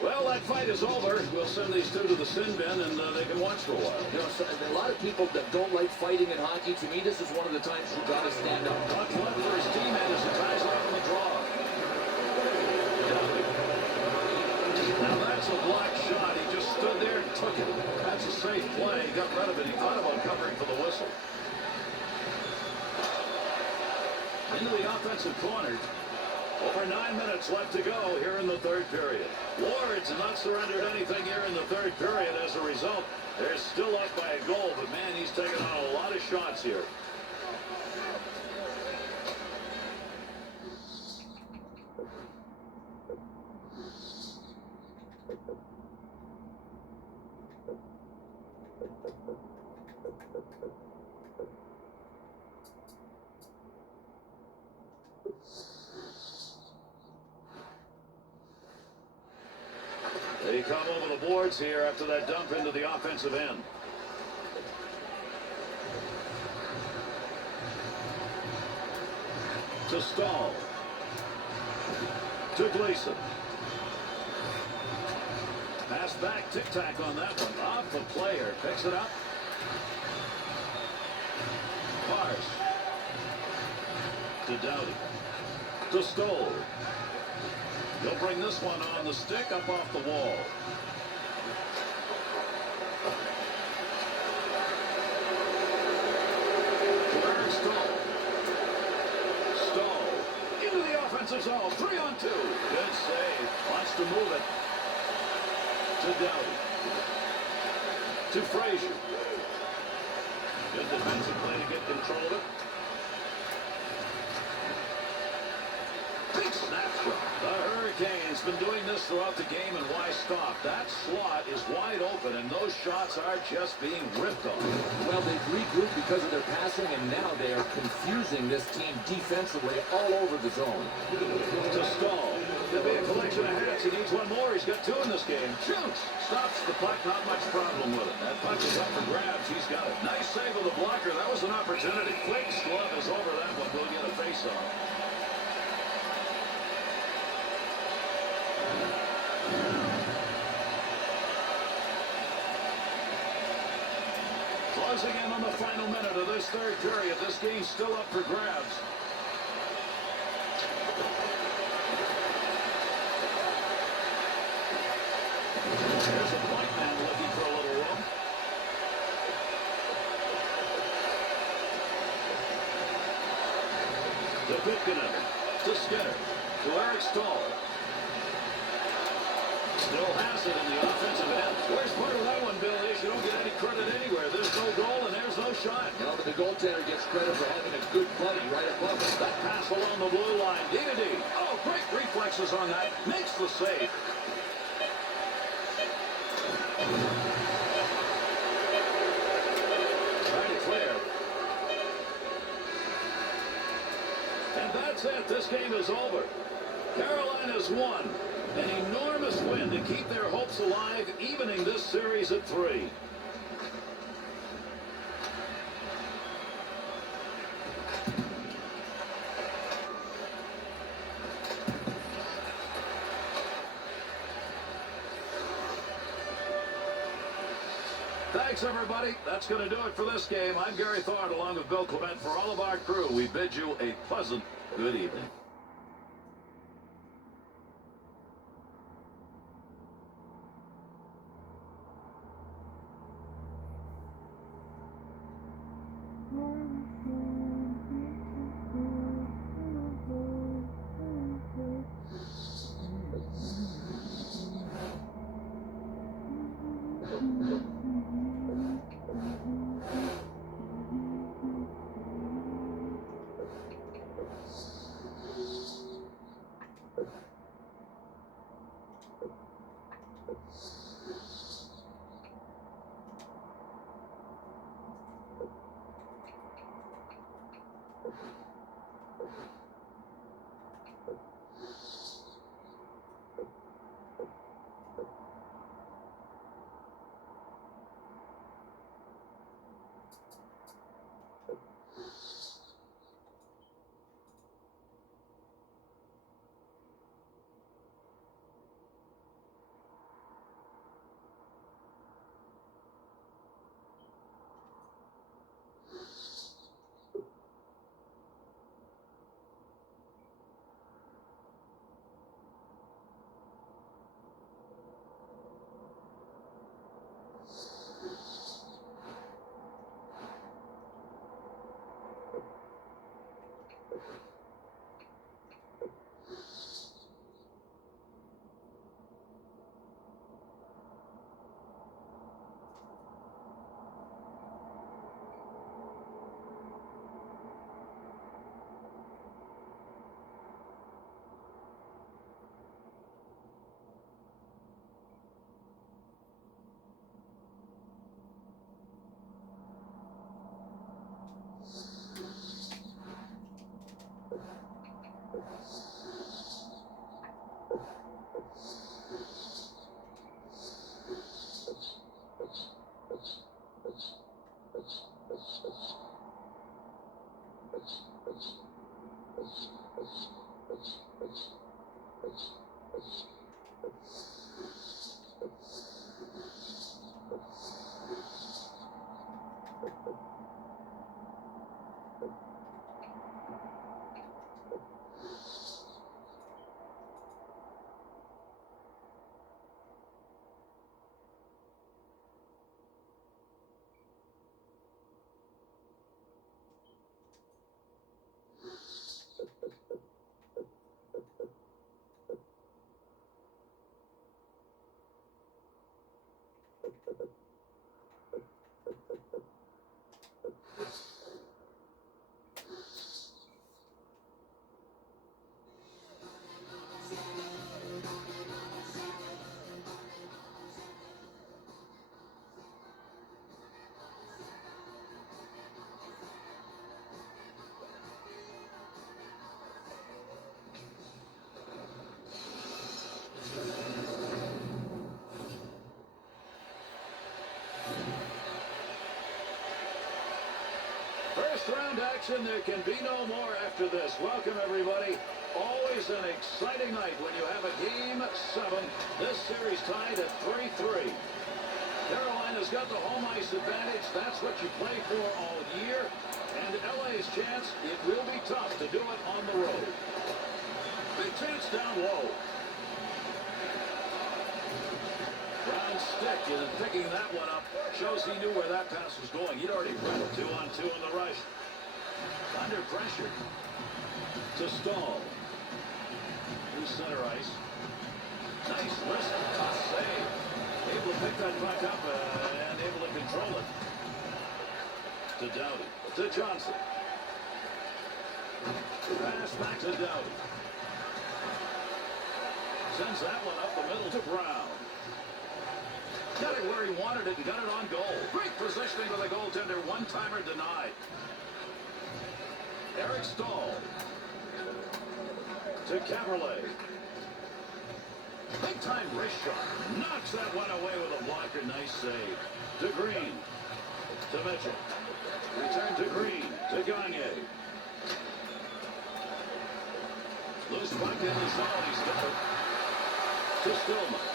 Well, that fight is over. We'll send these two to the sin bin, and they can watch for a while. You know, so, a lot of people that don't like fighting in hockey, to me, this is one of the times you got to stand up. Puck one for his teammate as he ties off on the draw. Now that's a blocked shot. He just stood there and took it. That's a safe play. He got rid of it. He thought about covering for the whistle. into the offensive corner. Over 9 minutes left to go here in the third period. Ward's not surrendered anything here in the third period. As a result, they're still up by a goal, but man, he's taken on a lot of shots here. They come over the boards here after that dump into the offensive end. To Stahl. To Gleason. Pass back, tic-tac on that one. Off the player. Picks it up. Mars. To Doughty. To Stoll. He'll bring this one on the stick up off the wall. Stahl. Stahl into the offensive zone. 3-on-2. Good save. Wants to move it. To Doughty. To Frazier. Good defensive play to get control of it. Big snapshot. The Hurricanes been doing this throughout the game, and why stop? That slot is wide open, and those shots are just being ripped off. Well, they've regrouped because of their passing, and now they are confusing this team defensively all over the zone. To Stahl. There'll be a collection of hats. He needs one more. He's got 2 in this game. Shoots. Stops the puck. Not much problem with it. That puck is up for grabs. He's got it. Nice save of the blocker. That was an opportunity. Quick's glove is over that one. We'll get a face-off. Closing in on the final minute of this third period. This game's still up for grabs. There's a point man looking for a little room. To Pitkanen. To Skinner. To Eric Stahl. Still has it in the offensive end. Where's part of that one, Bill? Is you don't get any credit anywhere. There's no goal and there's no shot. You know, but the goaltender gets credit for having a good buddy right above him. That pass along the blue line. D-to-D. Oh, great reflexes on that. Makes the save. Trying to clear. And that's it. This game is over. Carolina's won. An enormous win to keep their hopes alive, evening this series at 3. Thanks, everybody. That's going to do it for this game. I'm Gary Thorne, along with Bill Clement. For all of our crew, we bid you a pleasant good evening. First round action, there can be no more after this. Welcome, everybody. Always an exciting night when you have a Game 7. This series tied at 3-3. Carolina's got the home ice advantage. That's what you play for all year. And LA's chance, it will be tough to do it on the road. Big chance down low. Brown's stick and picking that one up shows he knew where that pass was going. He'd already read it. 2-on-2 in the rush. Under pressure. To Stahl. Through center ice. Nice wrist. Tough save. Able to pick that puck up and able to control it. To Doughty. To Johnson. Pass back to Doughty. Sends that one up the middle to Brown. Got it where he wanted it and got it on goal. Great positioning with the goaltender. One-timer denied. Eric Stahl. To Caberlet. Big-time wrist shot. Knocks that one away with a blocker. Nice save. To Green. To Mitchell. Return to Green. To Gagne. Loose puck in the zone. He's got it. To Stillman.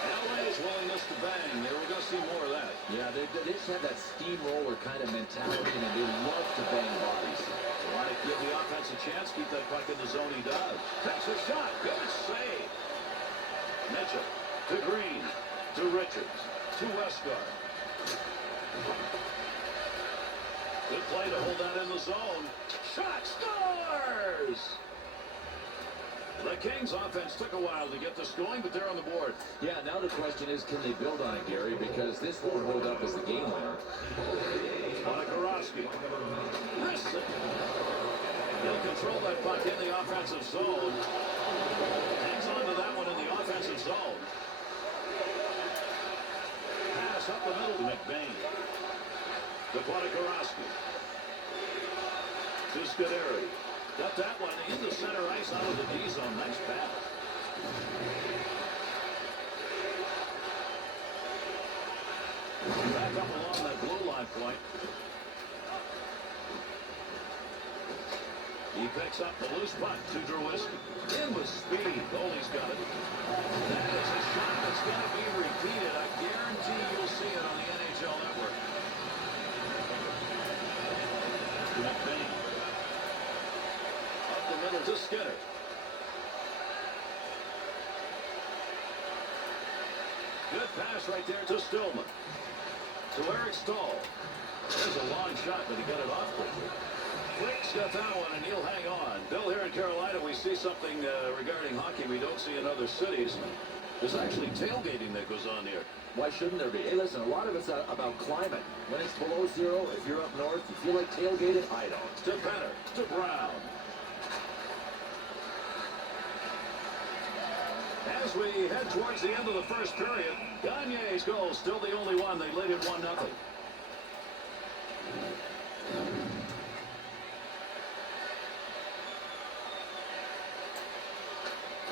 LA's willingness to bang. We're going to see more of that. Yeah, they just have that steamroller kind of mentality, and they love to bang bodies. They want to give the offense a chance. Keep that puck in the zone. He does. Takes a shot. Good save. Mitchell. To Green. To Richards. To Westgard. Good play to hold that in the zone. Shot. Scores! The Kings offense took a while to get this going, but they're on the board. Yeah, now the question is, can they build on it, Gary? Because this won't hold up as the game winner. Monakorowski. Listen. He'll control that puck in the offensive zone. Hangs on to that one in the offensive zone. Pass up the middle to McBain. To Monakorowski. To Scuderi. Got that one in the center ice out of the D zone. Nice pass. Back up along that blue line point. He picks up the loose puck to Drewski. In with speed. Goalie's got it. That is a shot that's going to be repeated. I guarantee you'll see it on the NHL Network. McBain. Up the middle to Skinner. Good pass right there to Stillman. To Eric Stahl. There's a long shot, but he got it off quickly. Flick's got that one, and he'll hang on. Bill, here in Carolina, we see something regarding hockey we don't see in other cities. There's actually tailgating that goes on here. Why shouldn't there be? Hey, listen, a lot of it's about climate. When it's below zero, if you're up north, you feel like tailgating? I don't. To Penner. To Brown. As we head towards the end of the first period, Gagne's goal still the only one. They lead it 1-0.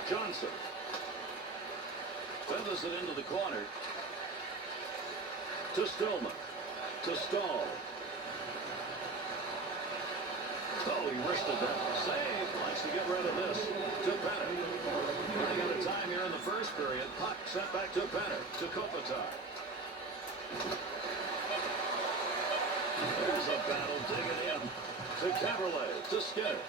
Johnson feathers it into the corner. To Stillman. To Stahl. Oh, he wristed that. Save. Likes to get rid of this. To Penner. Running out of time here in the first period. Puck sent back to Penner. To Kopitar. There's a battle digging in. To Caberlet. To Skinner.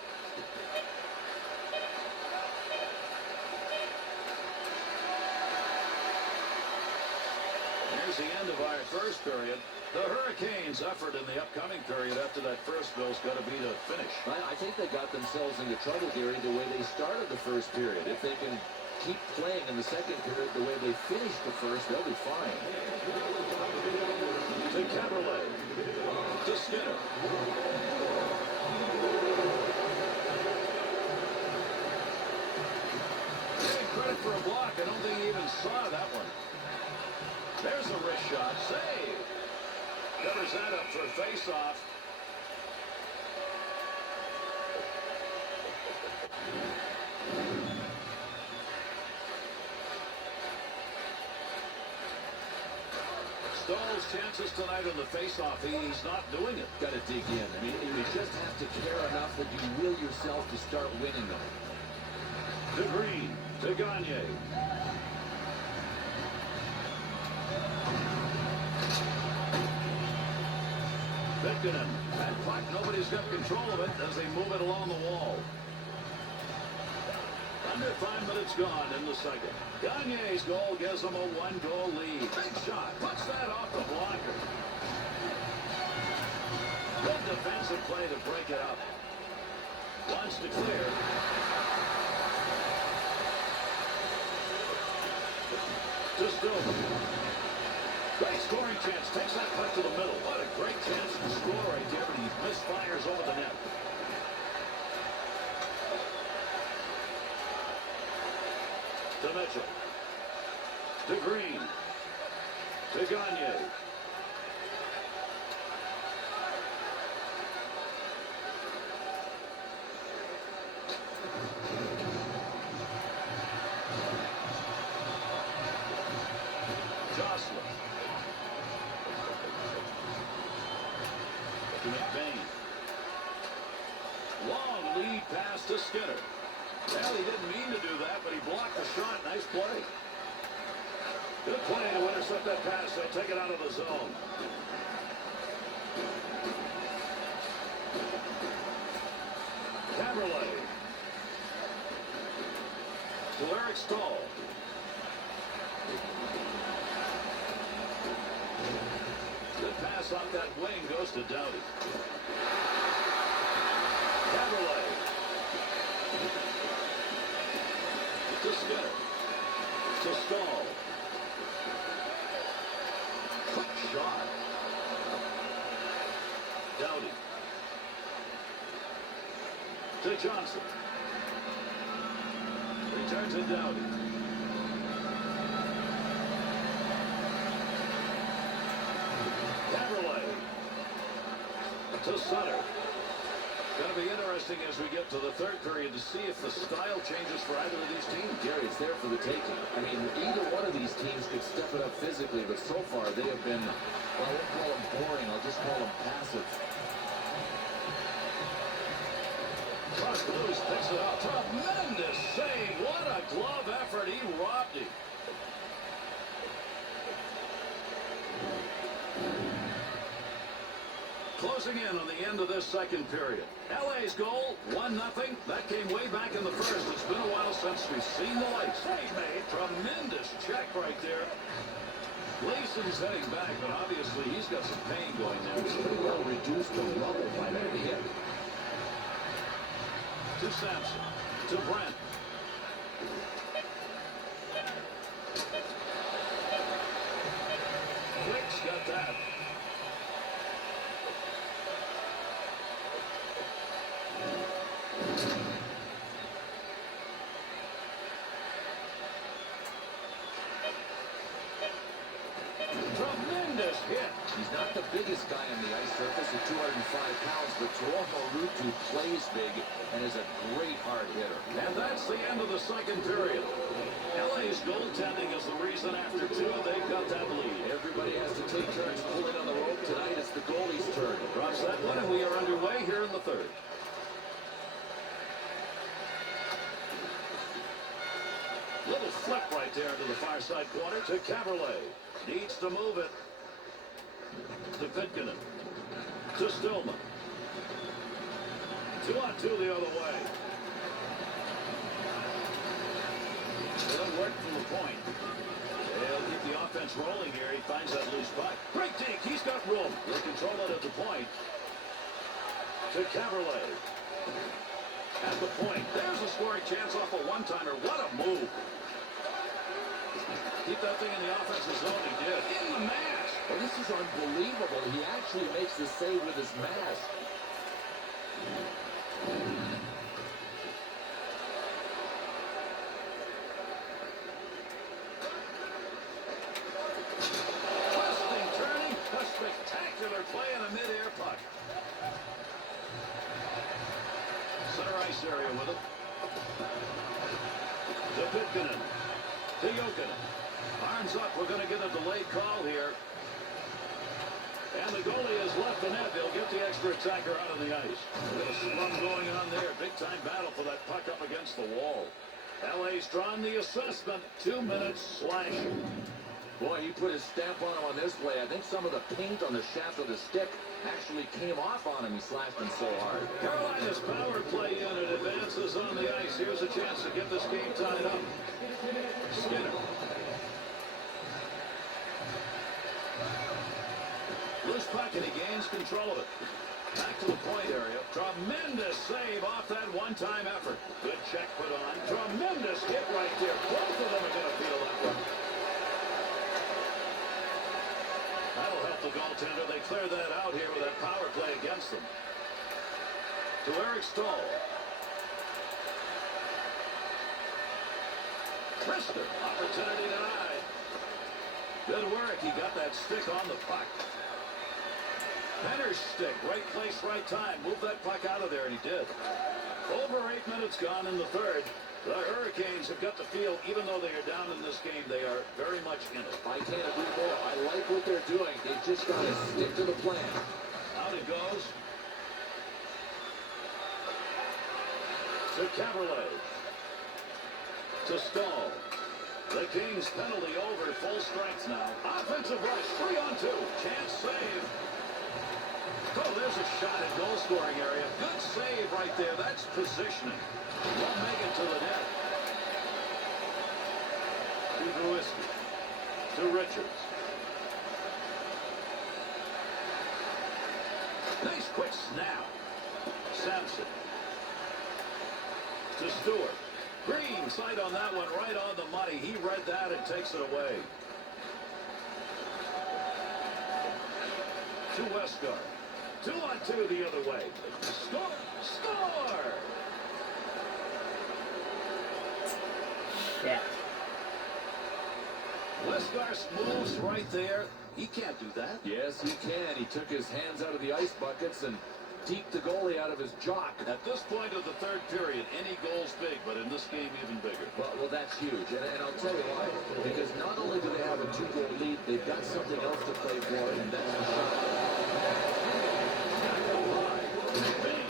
Here's the end of our first period. The Hurricanes' effort in the upcoming period after that first goal's got to be to finish. I think they got themselves into trouble, Gary, the way they started the first period. If they can keep playing in the second period the way they finished the first, they'll be fine. To Caberlet. To Skinner. Getting credit for a block. I don't think he even saw that one. There's a wrist shot. Save. Covers that up for a face-off. Stahl's chances tonight in the face-off. He's not doing it. Got to dig in. I mean, you just have to care enough that you will yourself to start winning them. To Green. To Gagne. Victorin. That puck, nobody's got control of it as they move it along the wall. Under 5 minutes gone in the second. Gagne's goal gives them a 1-goal lead. Big shot. Puts that off the blocker. Good defensive play to break it up. Wants to clear. To Stillman. Great scoring chance. Takes that puck to the middle. What a great chance to score right there, but he misfires over the net. To Mitchell. To Green. To Gagne. Jocelyn. To McBain. Long lead pass to Skinner. Well, he didn't mean to do that, but he blocked the shot. Nice play. Good play to intercept that pass. They'll take it out of the zone. Caberlet. To Eric Stahl. Good pass off that wing goes to Doughty. Caberlet. To Skinner. To Stahl. Quick shot. Doughty. To Johnson. Return to Doughty. Caberlet. To Sutter. Going to be interesting as we get to the third period to see if the style changes for either of these teams. Gary, it's there for the taking. I mean, either one of these teams could step it up physically, but so far they have been, well, I won't call them boring. I'll just call them passive. Cross loose, picks it up. Tremendous save. What a glove effort. He robbed him. Closing in on the end of this second period. LA's goal, 1-0. That came way back in the first. It's been a while since we've seen the lights. Save made. Tremendous check right there. Gleason's heading back, but obviously he's got some pain going there. It's pretty well reduced to rubble by that hit. To Sampson. To Brent. Quick's got that. Tremendous hit. He's not the biggest guy on the ice surface at 205 pounds, but Toronto Ruutu plays big and is a great hard hitter. And that's the end of the second period. LA's goaltending is the reason after two they've got that lead. Everybody has to take turns pulling on the rope tonight. It's the goalie's turn. Drops that one, and we are underway here in the third. Little flip right there to the far side corner to Caberlet. Needs to move it. To Pitkanen. To Stillman. 2-on-2 the other way. It'll work from the point. They'll keep the offense rolling here. He finds that loose puck. Great deke. He's got room. He'll control it at the point. To Caberlet. At the point. There's a scoring chance off a one-timer. What a move. Keep that thing in the offensive zone. He did. In the mask. Well, this is unbelievable. He actually makes the save with his mask. Twisting, turning. A spectacular play in a mid-air puck. Center ice area with it. To Pitkanen. To Jokinen. Arms up. We're going to get a delayed call here. And the goalie has left the net. They'll get the extra attacker out of the ice. Got a scrum going on there. Big-time battle for that puck up against the wall. LA's drawn the assessment. 2 minutes slashing. Boy, he put his stamp on him on this play. I think some of the paint on the shaft of the stick actually came off on him. He slashed him so hard. Carolina's power play unit advances on the ice. Here's a chance to get this game tied up. Skinner. Loose puck and he gains control of it. Back to the point area. Tremendous save off that one-time effort. Good check put on. Tremendous hit right there. Both of them are going to feel that one. That'll help the goaltender. They clear that out here with that power play against them. To Eric Stahl. Krister. Opportunity denied. Good work. He got that stick on the puck. Penner's stick. Right place, right time. Move that puck out of there, and he did. Over 8 minutes gone in the third. The Hurricanes have got the feel, even though they are down in this game, they are very much in it. I can't agree more. I like what they're doing. They've just got to stick to the plan. Out it goes. To Caberlet. To Stahl. The Kings penalty over. Full strength now. Offensive rush. 3-on-2. Chance save. Oh, there's a shot at goal-scoring area. Good save right there. That's positioning. Won't make it to the net. To Gruiski. To Richards. Nice quick snap. Sampson. To Stewart. Green sight on that one, right on the money. He read that and takes it away. To Westgard. 2-on-2 the other way. Score! Score! Yeah. Westgard moves right there. He can't do that. Yes, he can. He took his hands out of the ice buckets and deked the goalie out of his jock. At this point of the third period, any goal's big, but in this game, even bigger. Well, that's huge. And I'll tell you why. Because not only do they have a 2-goal lead, they've got something else to play for, and that's the shot.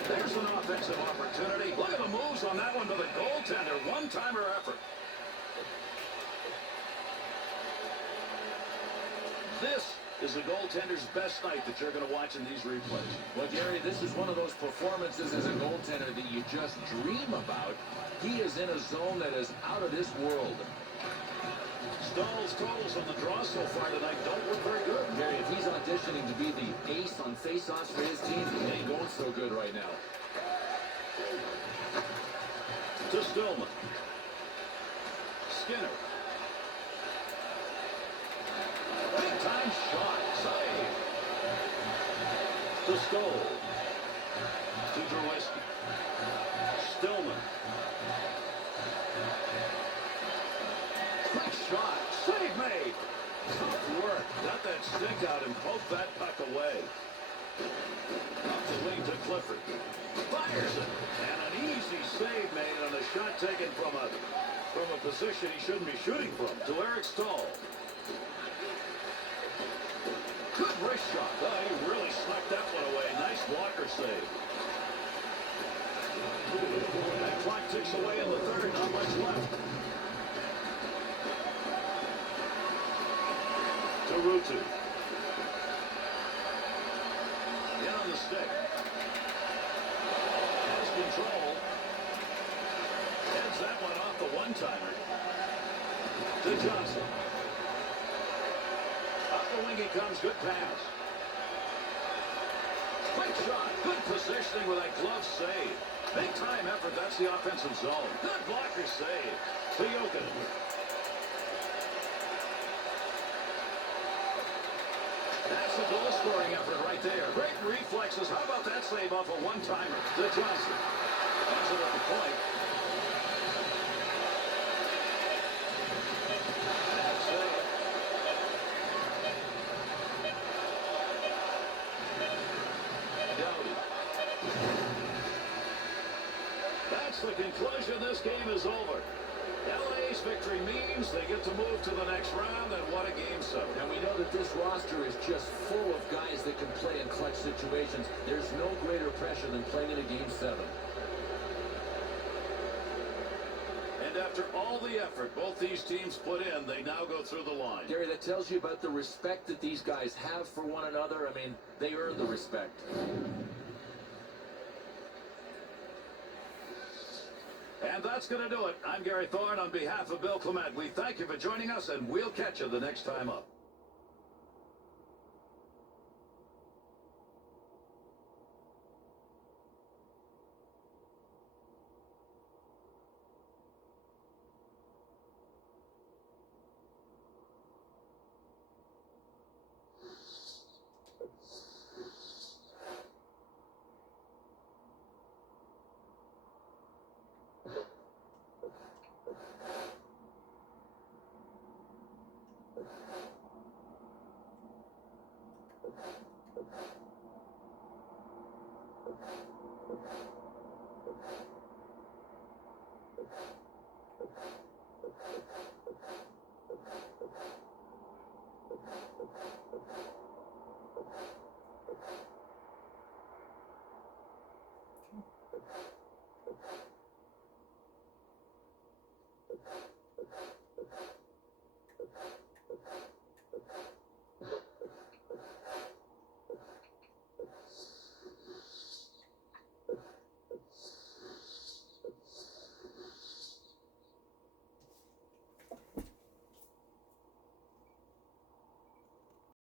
There's an offensive opportunity. Look at the moves on that one to the goaltender. One-timer effort. This is the goaltender's best night that you're going to watch in these replays. Well, Gary, this is one of those performances as a goaltender that you just dream about. He is in a zone that is out of this world. Stahl's totals on the draw so far tonight don't look very good. Gary, if he's auditioning to be the ace on face-offs for his team, he ain't going so good right now. To Stillman. Skinner. Big-time shot. Save. To Stoll. To Gruiski. Stillman. Quick shot. Save made. Tough work. Got that stick out and poked that puck away. Off the wing to Clifford. Fires it. And an easy save made on a shot taken from a position he shouldn't be shooting from. To Eric Stahl. Good wrist shot. Oh, he really snuck that one away. Nice blocker save. That clock ticks away in the third. Not much left. To Rutu. In on the stick. Has control. Heads that one off the one-timer. To Johnson. Up the wing he comes. Good pass. Quick shot. Good positioning with that glove save. Big time effort. That's the offensive zone. Good blocker save. To Jokin. That's a goal-scoring effort right there. Great reflexes. How about that save off a one-timer? To Johnson. That's it at the point. That's it. Dowdy. That's the conclusion. This game is over. LA's victory means they get to move to the next round, and what a game 7. And we know that this roster is just full of guys that can play in clutch situations. There's no greater pressure than playing in a game 7. And after all the effort both these teams put in, they now go through the line. Gary, that tells you about the respect that these guys have for one another. I mean, they earn the respect. And that's going to do it. I'm Gary Thorne on behalf of Bill Clement. We thank you for joining us, and we'll catch you the next time up. Okay.